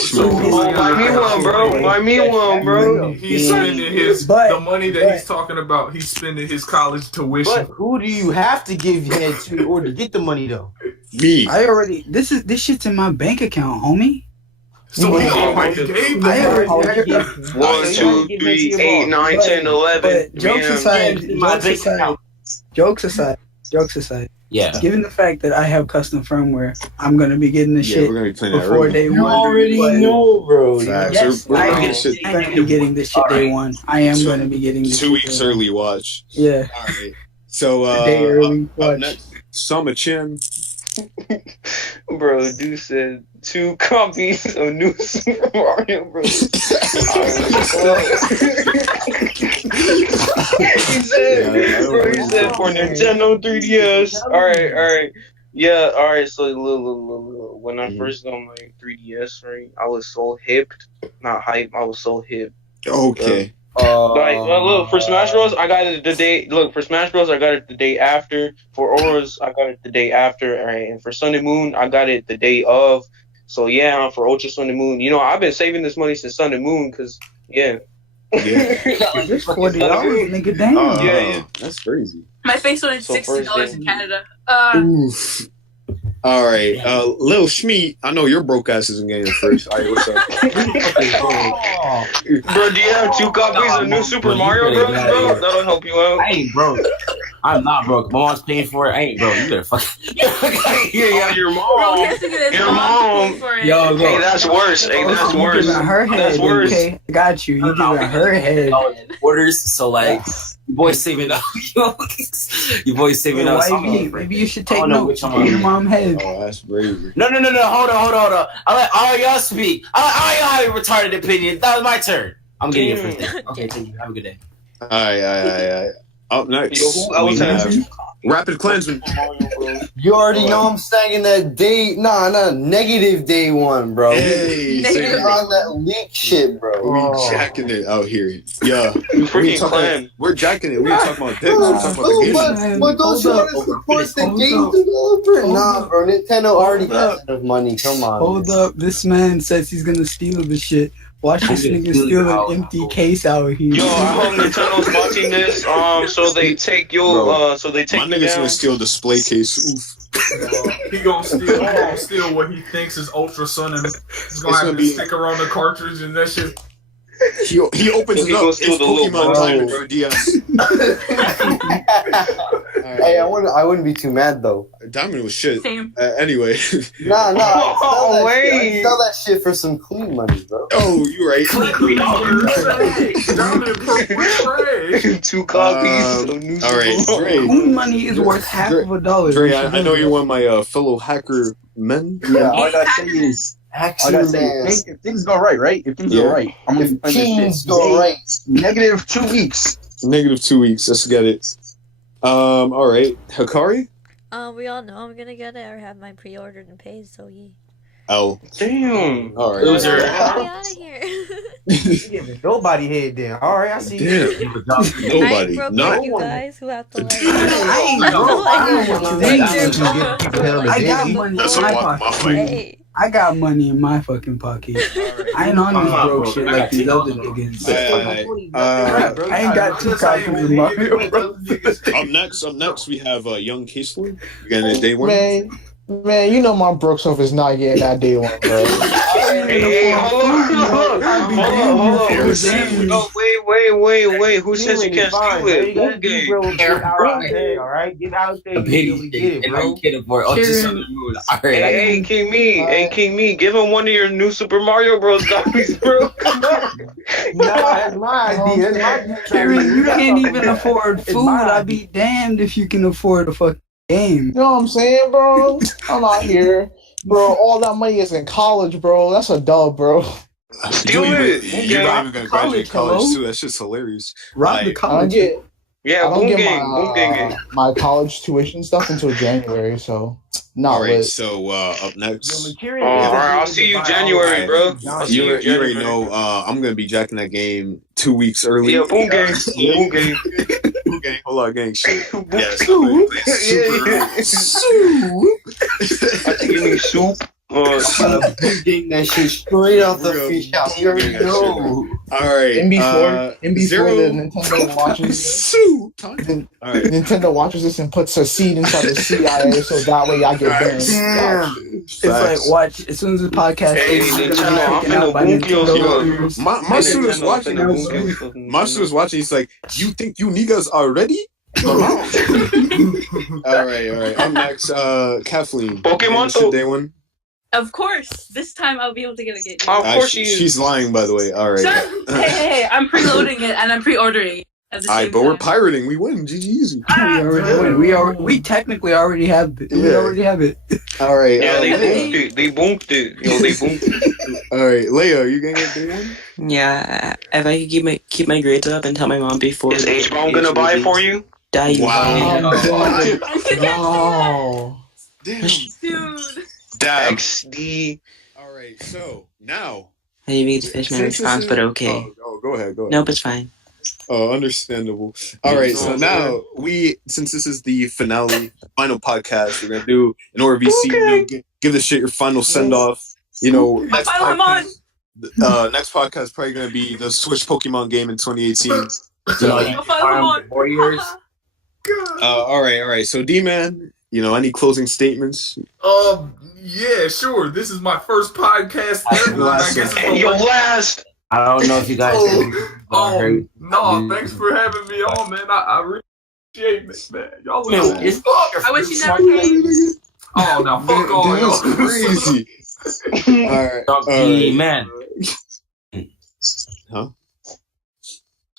me one, bro. He's spending the money that he's talking about. He's spending his college tuition. But who do you have to give your head to in order to get the money though? Me. This shit's in my bank account, homie. So he already gave them. 1, 2, 3, 8, 9, 10, 11. Jokes aside. Yeah. Given the fact that I have custom firmware, I'm gonna be getting this shit we're gonna be playing before day one. You already know, bro. Yes, I am gonna be getting this shit day one. I am gonna be getting this 2 weeks early watch. Yeah. All right. So day early watch. Up next, Summer Chin. Bro, dude said 2 copies of New Super Mario Bros. He said for Nintendo 3DS. All right. Yeah, all right. So look, when I first got my 3DS, right, I was so hipped, not hype. I was so hip. Okay. Look, for Smash Bros, I got it the day. Look, for Smash Bros, I got it the day after. For Auras, I got it the day after. All right, and for Sun and Moon, I got it the day of. So yeah, for Ultra Sun and Moon, I've been saving this money since Sun and Moon, cause yeah. This $40, nigga, damn. Yeah, that's crazy. My face went $60 in Canada. Oof. All right, Lil Schmeat, I know your broke ass isn't getting first. All right, what's up? Bro, do you have 2 copies of New Super Mario Bros, bro? That'll help you out. I ain't broke. I'm not broke. My mom's paying for it. I ain't broke. You better fuck. Your mom. Your mom. Yo, hey, that's worse. Hey, that's worse. Her head. That's worse. Okay, I got you. You giving her head. Orders. So like, your boy's saving up. Your boy's saving up. Maybe you should take notes. Your mom head. Oh, that's bravery. No. Hold on. I'll let all y'all speak. I'll let all y'all have a retarded opinion. That was my turn. I'm getting it first. Okay, thank you. Have a good day. All right. Up next, we have Rapid Cleansing. You already know I'm staying that day. Negative day one, bro. Hey, on that leak shit, bro. We jacking it out here. Yeah, we're jacking it. We ain't talking about dicks. We're talking about the game. But don't you want to support the game developer? Nah, bro. Nintendo already got enough money. Come on. Hold up. This man says he's gonna steal the shit. Watch this nigga steal an empty case out here. Yo, I hope Nintendo's watching this. So they take you. So they take my nigga's gonna steal display case. He gonna steal what he thinks is Ultra Sun, and he's gonna have the sticker on the cartridge and that shit. He opens it up. It's Pokemon Diamond for DS. Hey, I wouldn't be too mad though. Diamond was shit. Same. Anyway. Nah. I'd sell that shit for some clean money, bro. Oh, you right. Clean $2 copies. All right, Dre. Clean money is worth half of $1. Dre, I know you're one of my fellow hacker men. Yeah, all I gotta say is. If things go right? If things go right, I'm gonna play this shit. Negative 2 weeks. Negative 2 weeks. Let's get it. All right, Hikari. We all know I'm gonna get it or have mine pre-ordered and paid. So yeah. Oh. Damn. All right. Loser. Get out of here. Nobody head then. All right, I see. Damn. Nobody. No. You guys who have to like. I got money in my pocket. I got money in my fucking pocket. I ain't on this broke shit like these other niggas. I ain't got 2 copies of Mario Bros. Up next, we have Young Casely. You got it day one? Man, you know my broke stuff is not getting that day one, bro. Hey, hold on. Wait. Who says you can't steal it? Boom game. All right, get out there. You get it, bro. Hey, King Me, give him one of your new Super Mario Bros. copies, bro. That's my idea. That's my Kieran, you can't even afford food. I'd be damned if you can afford a fucking game. You know what I'm saying, bro? I'm out here, bro. All that money is in college, bro. That's a dub, bro. You're not even gonna graduate college too. That's just hilarious. Rob the college. Yeah, boom game. My college tuition stuff until January, so not all right. lit. So up next. All right, I'll see you January, bro. You already know. I'm gonna be jacking that game 2 weeks early. Yeah, boom game. Boom game. Boom game. Whole lot of gang shit. Yeah, I think you need soup. Getting that shit straight off the fish house. You already know. All right. And before the Nintendo watches, Nintendo watches this and puts a seed inside the CIA, so that way I get banned. It's like watch as soon as the podcast ends. My students watching. My students watching. He's like, "You think you niggas are ready?" All right. I'm next. Kathleen. Pokemon day one. Of course, this time I'll be able to get a game. Of course she's lying, by the way. All right. Hey, I'm preloading it and I'm pre-ordering it. All right, but we're pirating. We win. GG easy. We already win. We technically already have it. We already have it. All right. Yeah, they boomed it. They boomed it. All right, Leia, you gonna get day one? Yeah, if I could keep my grades up and tell my mom before. Is H-Bomb gonna buy it for you? Wow. Damn. Dude. XD. All right, so now. I didn't mean to finish my response, but okay. Oh, go ahead. Nope, it's fine. Oh, understandable. All right, so now since this is the final podcast, we're gonna do an ORVC. Give this shit your final send off. Next podcast is probably gonna be the Switch Pokemon game in 2018. So, Warriors. all right. So D-Man, Any closing statements? Yeah, sure. This is my first podcast ever. I guess it's and your last. I don't know if you guys. No, thanks for having me on, man. I really appreciate it, man. Y'all look cool as fuck. I wish you never came. Oh, now fuck all y'all. Crazy. All right. Man. Huh?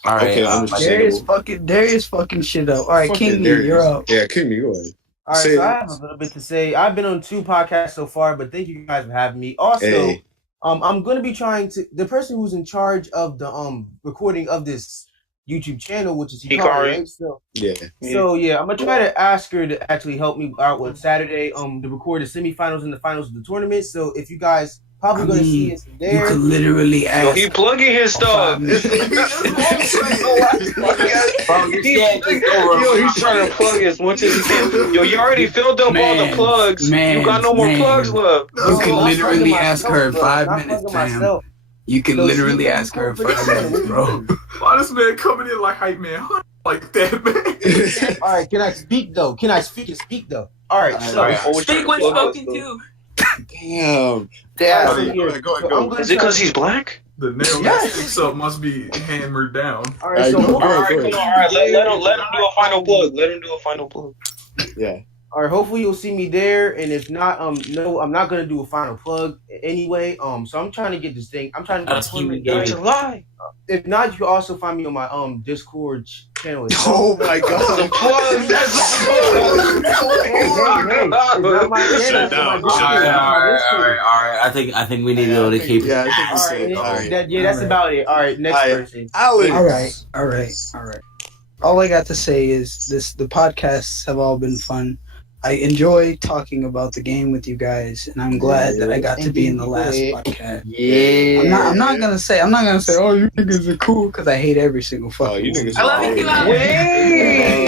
All right. Okay, Darius fucking shit up. All right, King Me, you're up. Yeah, King Me, go ahead. All right, so I have a little bit to say. I've been on 2 podcasts so far, but thank you guys for having me. Also, I'm going to be trying to the person who's in charge of the recording of this YouTube channel, which is Hikari, right? So I'm gonna try to ask her to actually help me out with Saturday to record the semifinals and the finals of the tournament. So if you guys probably gonna see us there, you could literally ask. Yo, he plugging his stuff. Yo, he's trying to plug as much as he can. Yo, you already filled up all the plugs. You got no more plugs left. You can literally ask her in 5 minutes, fam. You can literally ask her in 5 minutes, bro. Why this man coming in like hype man like that, man? All right, can I speak though? Can I speak and speak though? All right, speak when spoken to. Damn. Go ahead. Is it because he's black? The nail that sticks up must be hammered down. All right, so all right, let him do a final plug. Let him do a final plug. Yeah. All right, hopefully you'll see me there, and if not, no, I'm not gonna do a final plug anyway. So I'm trying to get this thing. I'm trying to get July. If not, you can also find me on my Discord channel. Oh my god! The plug. All right. I think we need to be able to keep it. Yeah, I think all right. That's about it. All right, next person. Alex. All right. All I got to say is the podcasts have all been fun. I enjoy talking about the game with you guys, and I'm glad that I got to be in the last podcast. Yeah. I'm not gonna say, oh, you niggas are cool, because I hate every single fucking. You niggas I love you,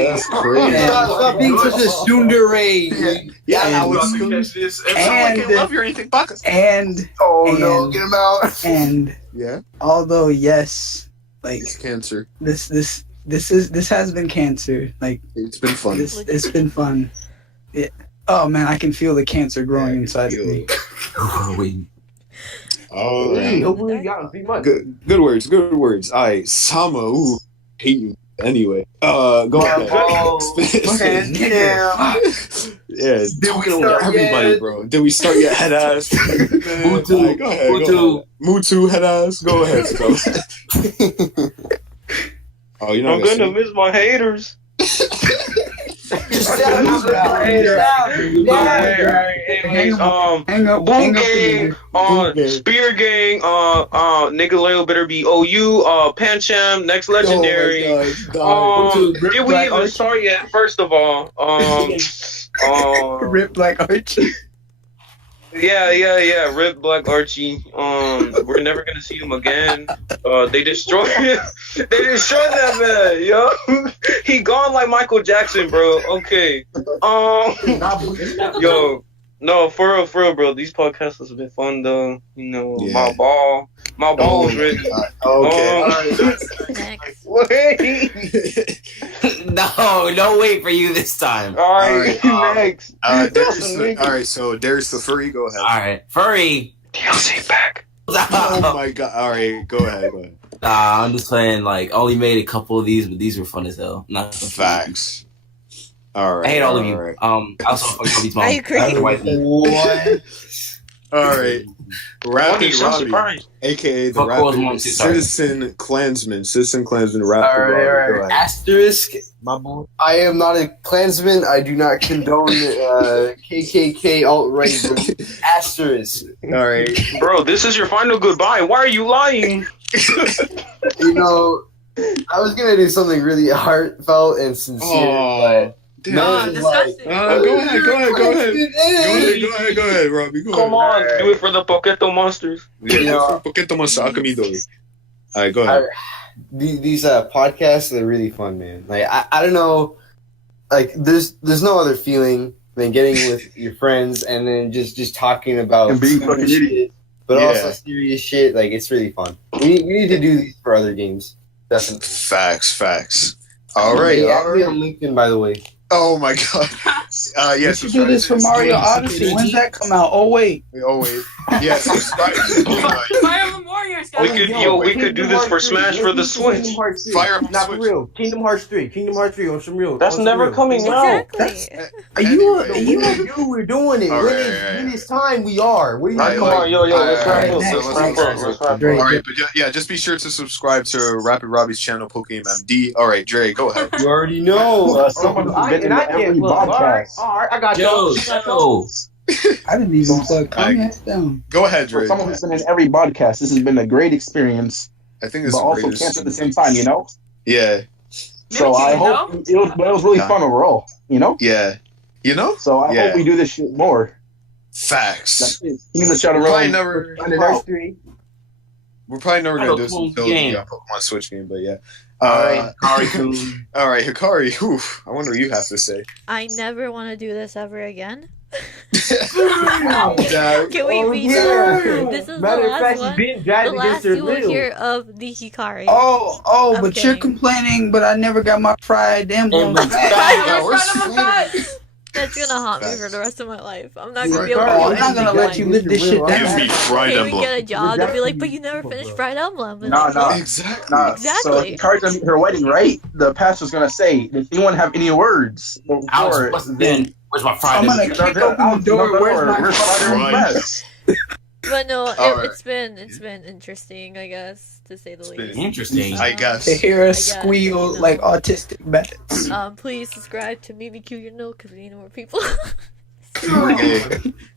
That's crazy. Stop being such a tsundere. Yeah, Alex. And love you or anything, Baka. And no, get him out. And although yes, like it's cancer. This has been cancer. Like it's been fun. It's been fun. Oh man, I can feel the cancer growing inside of me. Oh, good words. All right, Sama. Ooh, hate you. Anyway, go ahead. Yeah, talking over everybody, bro. Did we start your head ass? Mutu, go ahead. Mutu head ass. Go ahead, Scott. Oh, you know I'm gonna miss my haters. Boom Gang, Spear Gang, nigga Leo better be OU, Pancham, Next Legendary. Did we even start yet? First of all, Rip Black Archie. Yeah. Rip Black Archie. We're never gonna see him again. They destroyed him. They destroyed that man, yo. He gone like Michael Jackson, bro. Okay. Yo. No, for real, bro. These podcasts have been fun, though. My ball was ready. Okay. Wait. No, wait for you this time. All right. Next. All right, so there's the furry. Go ahead. All right, furry. DLC back. Oh my god. All right, go ahead. Nah, I'm just saying. Like, only made a couple of these, but these were fun as hell. Not facts. All right. I hate all of you. Right. Also, fuck Kobe's mom. I agree. What? All right. Rapid Robbie, aka the Rapid Citizen Klansman. Rapid Robbie. Asterisk, my boy. I am not a Klansman. I do not condone KKK alt-right. Asterisk. All right. Bro, this is your final goodbye. Why are you lying? I was going to do something really heartfelt and sincere, but... disgusting. Go ahead, Robbie. Come on, do it for the Poketo Monsters. Poketo Monster Akamidori. All right, go ahead. These podcasts, they're really fun, man. Like, I don't know, like, there's no other feeling than getting with your friends and then just talking about and being fucking idiot, but also serious shit. Like, it's really fun. We need to do these for other games. Definitely. Facts. All right. On LinkedIn, by the way. Oh my god. You should do this for Mario Odyssey. When's that come out? Oh wait. Yeah, subscribe to Fire Emblem Warriors, guys. We could do this for Smash for the Switch. Fire Emblem Not for real. Kingdom Hearts 3 on some real. That's never coming out. Are you we're doing it. When it's time, we are. What are you doing? Let's wrap up. Alright, but yeah, just be sure to subscribe to Rapid Robbie's channel, Pokemon MD. Alright, Dre, go ahead. You already know. Someone who's been in every podcast. Alright, I got you. I didn't even plug comments down. Go ahead, Dre. For someone who's been in every podcast, this has been a great experience. I think it's but also cancer at the same time, you know? Yeah. So I hope it was really fun overall, you know? Yeah. You know? So I hope we do this shit more. Facts. That's it. He's a shadow We're probably never gonna do this until the Pokemon Switch game, but yeah. Alright, Hikari. Alright, Hikari. Oof, I wonder what you have to say. I never want to do this ever again. Can we be done? This is the last one. The last you will hear of the Hikari. But you're complaining, but I never got my fried emblem. That's gonna haunt me for the rest of my life. I'm not gonna be able to do I'm not gonna let you live this shit down. Give me Fried Can't Emblem. even get a job. They'll be like, but you never finished Fried Emblem. No. Exactly. So Hikari's gonna be her wedding, right? The pastor's gonna say, "Does anyone have any words?" Where's my fried emblem? I'm gonna kick open the door. Where's my fried emblem? But no, it's been interesting, I guess, to say the least. Interesting, I guess. To hear us squeal like autistic bats. Please subscribe to Mimikyu, because we need more people.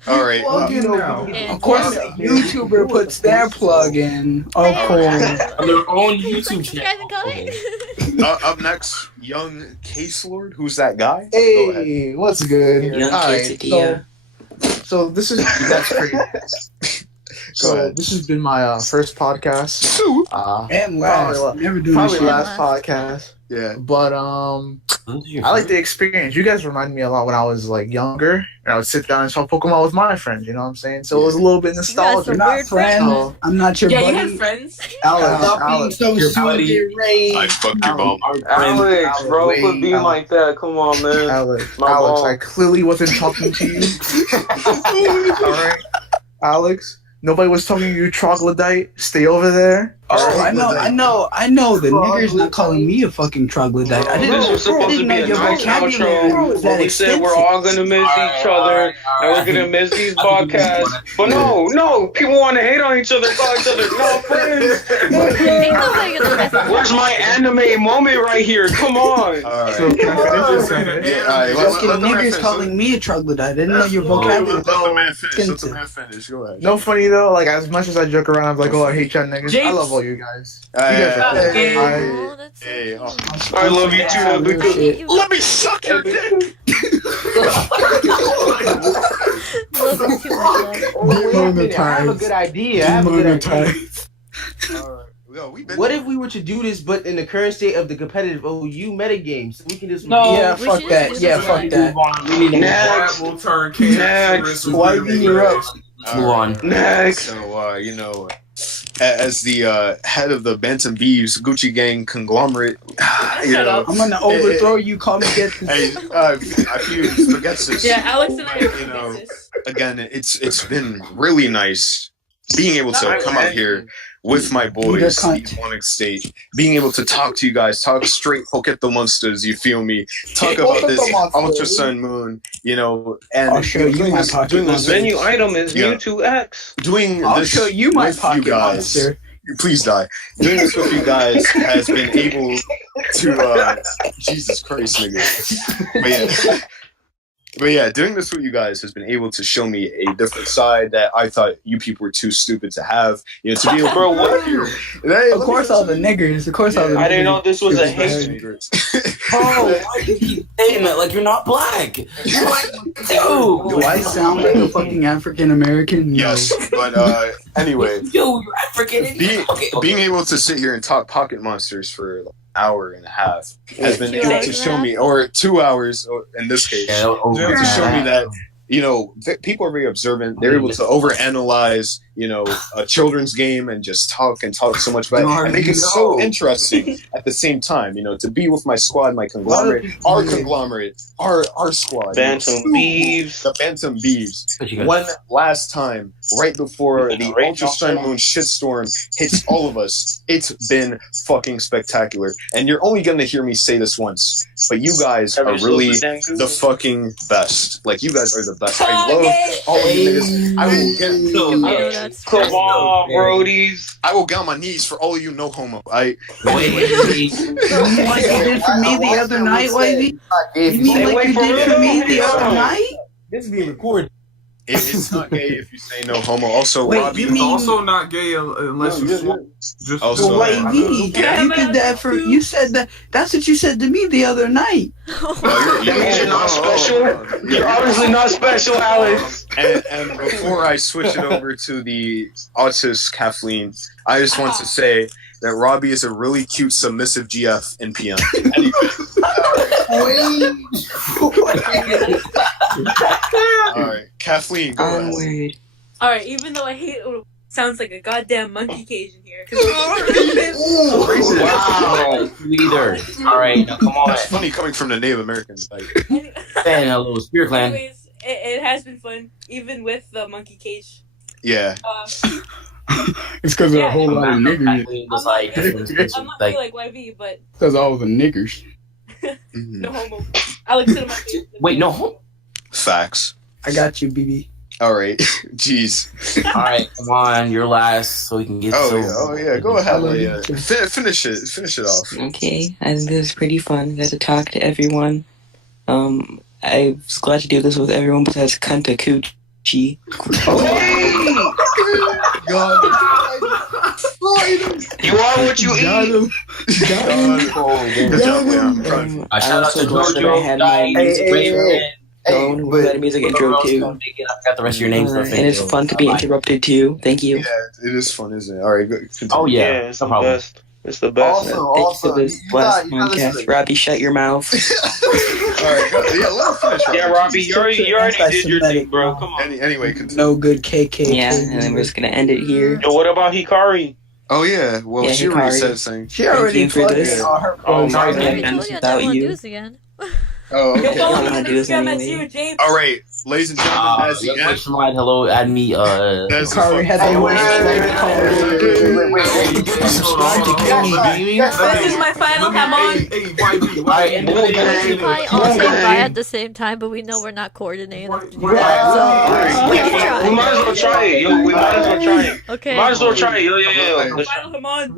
Alright. Of course, a YouTuber puts their plug in. Of course. Their own YouTube channel. Up next, young Case Lord. Who's that guy? Hey, what's good? Young So this is that's crazy. So this has been my first podcast. And last. Probably last podcast. Yeah. But I like the experience. You guys remind me a lot when I was like younger, and I would sit down and talk Pokemon with my friends. You know what I'm saying? So it was a little bit nostalgic. You're not friends. I'm not your buddy. Yeah, you had friends. Alex, so sweet. I fucked your mom. Alex, bro, quit being like that. Come on, man. Alex, I clearly wasn't talking to you. All right, Alex. Nobody was talking to you, troglodyte. Stay over there. Oh, I know. The nigger's not calling me a fucking troglodyte. I didn't. This was supposed to be a nice outro. That We said we're all gonna miss each other, and we're gonna miss these podcasts. But no, people want to hate on each other, call each other no friends. Where's my anime moment right here? Come on. Alright. The nigger's calling me a troglodyte. I didn't know your vocabulary. Let the man finish. Go ahead. No funny though. Like as much as I joke around, I'm like, oh, I hate y'all niggas. I love all you guys. You guys are cool. I love you too. Let me suck your dick. I have a good idea. What if we were to do this, but in the current state of the competitive OU metagame, so we can just fuck that. Fuck that. We need next. We'll turn Cancerous. Why you're up? Move on. Next. So as the head of the Bantam Beeves Gucci Gang conglomerate, I'm gonna overthrow you. Call me get this. I feel forget this. Yeah, Alex and I. Again, it's been really nice being able to come out here with my boys, Onyx State, being able to talk to you guys, talk straight Poketo Monsters, you feel me? Talk about this Ultra Sun Moon, and I'll show you my pocket monster. Menu item is Mewtwo X. I'll show you my pocket monster. Please die. Doing this with you guys has been able to Jesus Christ, nigga. But yeah, doing this with you guys has been able to show me a different side that I thought you people were too stupid to have. To be able Bro, what? Of course, all the niggers. I didn't know this was a hate. Why do you keep saying that? Like you're not black. You're like, dude. Do I sound like a fucking African American? No. Yes, but anyway, you're African. Being able to sit here and talk Pocket Monsters for hour and a half has been able to show me, or 2 hours in this case, to show me that people are very observant. They're able to overanalyze, a children's game and just talk so much about it and make it so interesting at the same time. To be with my squad, my conglomerate, our squad, Bantam Beeves, the Bantam Beeves. One last time, right before the Ultra Sun Moon shitstorm hits all of us, it's been fucking spectacular. And you're only gonna hear me say this once, but you guys are really the fucking best. Like, you guys are the best. I love all of you niggas. I will get come on, Brodies. I will get on my knees for all of you, no homo. You mean like you did for me the other night, Wavy? You mean like you did for me the other night? This is being recorded. It's not gay if you say no homo. Also, Wait, Robbie, it's also not gay unless you smoke. Just also, Wavy, you did that for. You said that. That's what you said to me the other night. That means you're not special. You're obviously not special, Alex. And before I switch it over to the autist Kathleen, I just want to say that Robbie is a really cute submissive GF in PM. Alright, Kathleen, go ahead. Alright, even though I hate it sounds like a goddamn monkey cage in here. Wow, leader. Alright, now come on. It's funny coming from the Native Americans. Like, and hello, Spear Clan. Anyways, it has been fun, even with the monkey cage. Yeah. It's because of a whole lot of niggers. I'm not really like YV, but because all the niggers. No homo. Alex said my face. Wait, no homo. Facts. I got you, BB. All right. Jeez. All right, come on, you're last, so we can get. Oh yeah. Go ahead, Leia. Finish it off. Okay, I think this is pretty fun. Got to talk to everyone. I was glad to do this with everyone besides Kanta Kuchi. God. You are what you eat. Good job, Leon. Shout out to Giorgio. I had my music intro too. I got the rest of your names. And it's fun to be interrupted too. Thank you. Yeah, it is fun, isn't it? All right, good. Oh yeah, it's the best. It's the best. Thank you for this last podcast. Robbie, shut your mouth. Alright, yeah, let him finish. Yeah, Robbie, you already did your thing, bro. Come on. Anyway, continue. No good KK. Yeah, and then we're just gonna end it here. Yo, what about Hikari? Oh yeah, well she already said something. She already plugged it. I told you I never want to do this again. Oh, okay. All right, ladies and gentlemen, as the end. Hello, add me. Carly had the This is my final. Come on. We probably all say bye at the same time, but we know we're not coordinating enough to do that. So we might as well try it. Yo, we might as well try it. Okay. Might as well try it. Yo. Come on.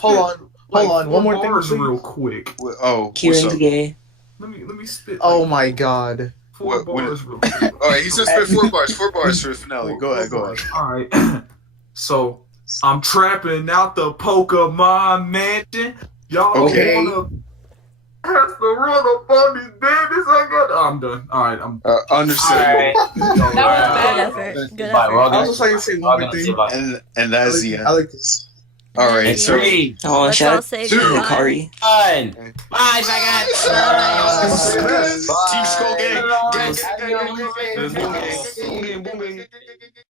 Hold on. One more thing, real quick. Oh, Kieran's gay. Let me spit. Oh my god. 4 bars real quick. Alright, he's gonna spit 4 bars. 4 bars for the finale. Go ahead. Alright. So, I'm trapping out the Pokemon mansion. Y'all wanna have to run up on these babies I got? I'm done. Alright, I'm understandable. That was good effort. Good effort. I was just like to say one more thing. And that's the end. I like this. Alright, so Let's all say goodbye. Kari. Bye, faggots. Team Skull Gang. Boom gang.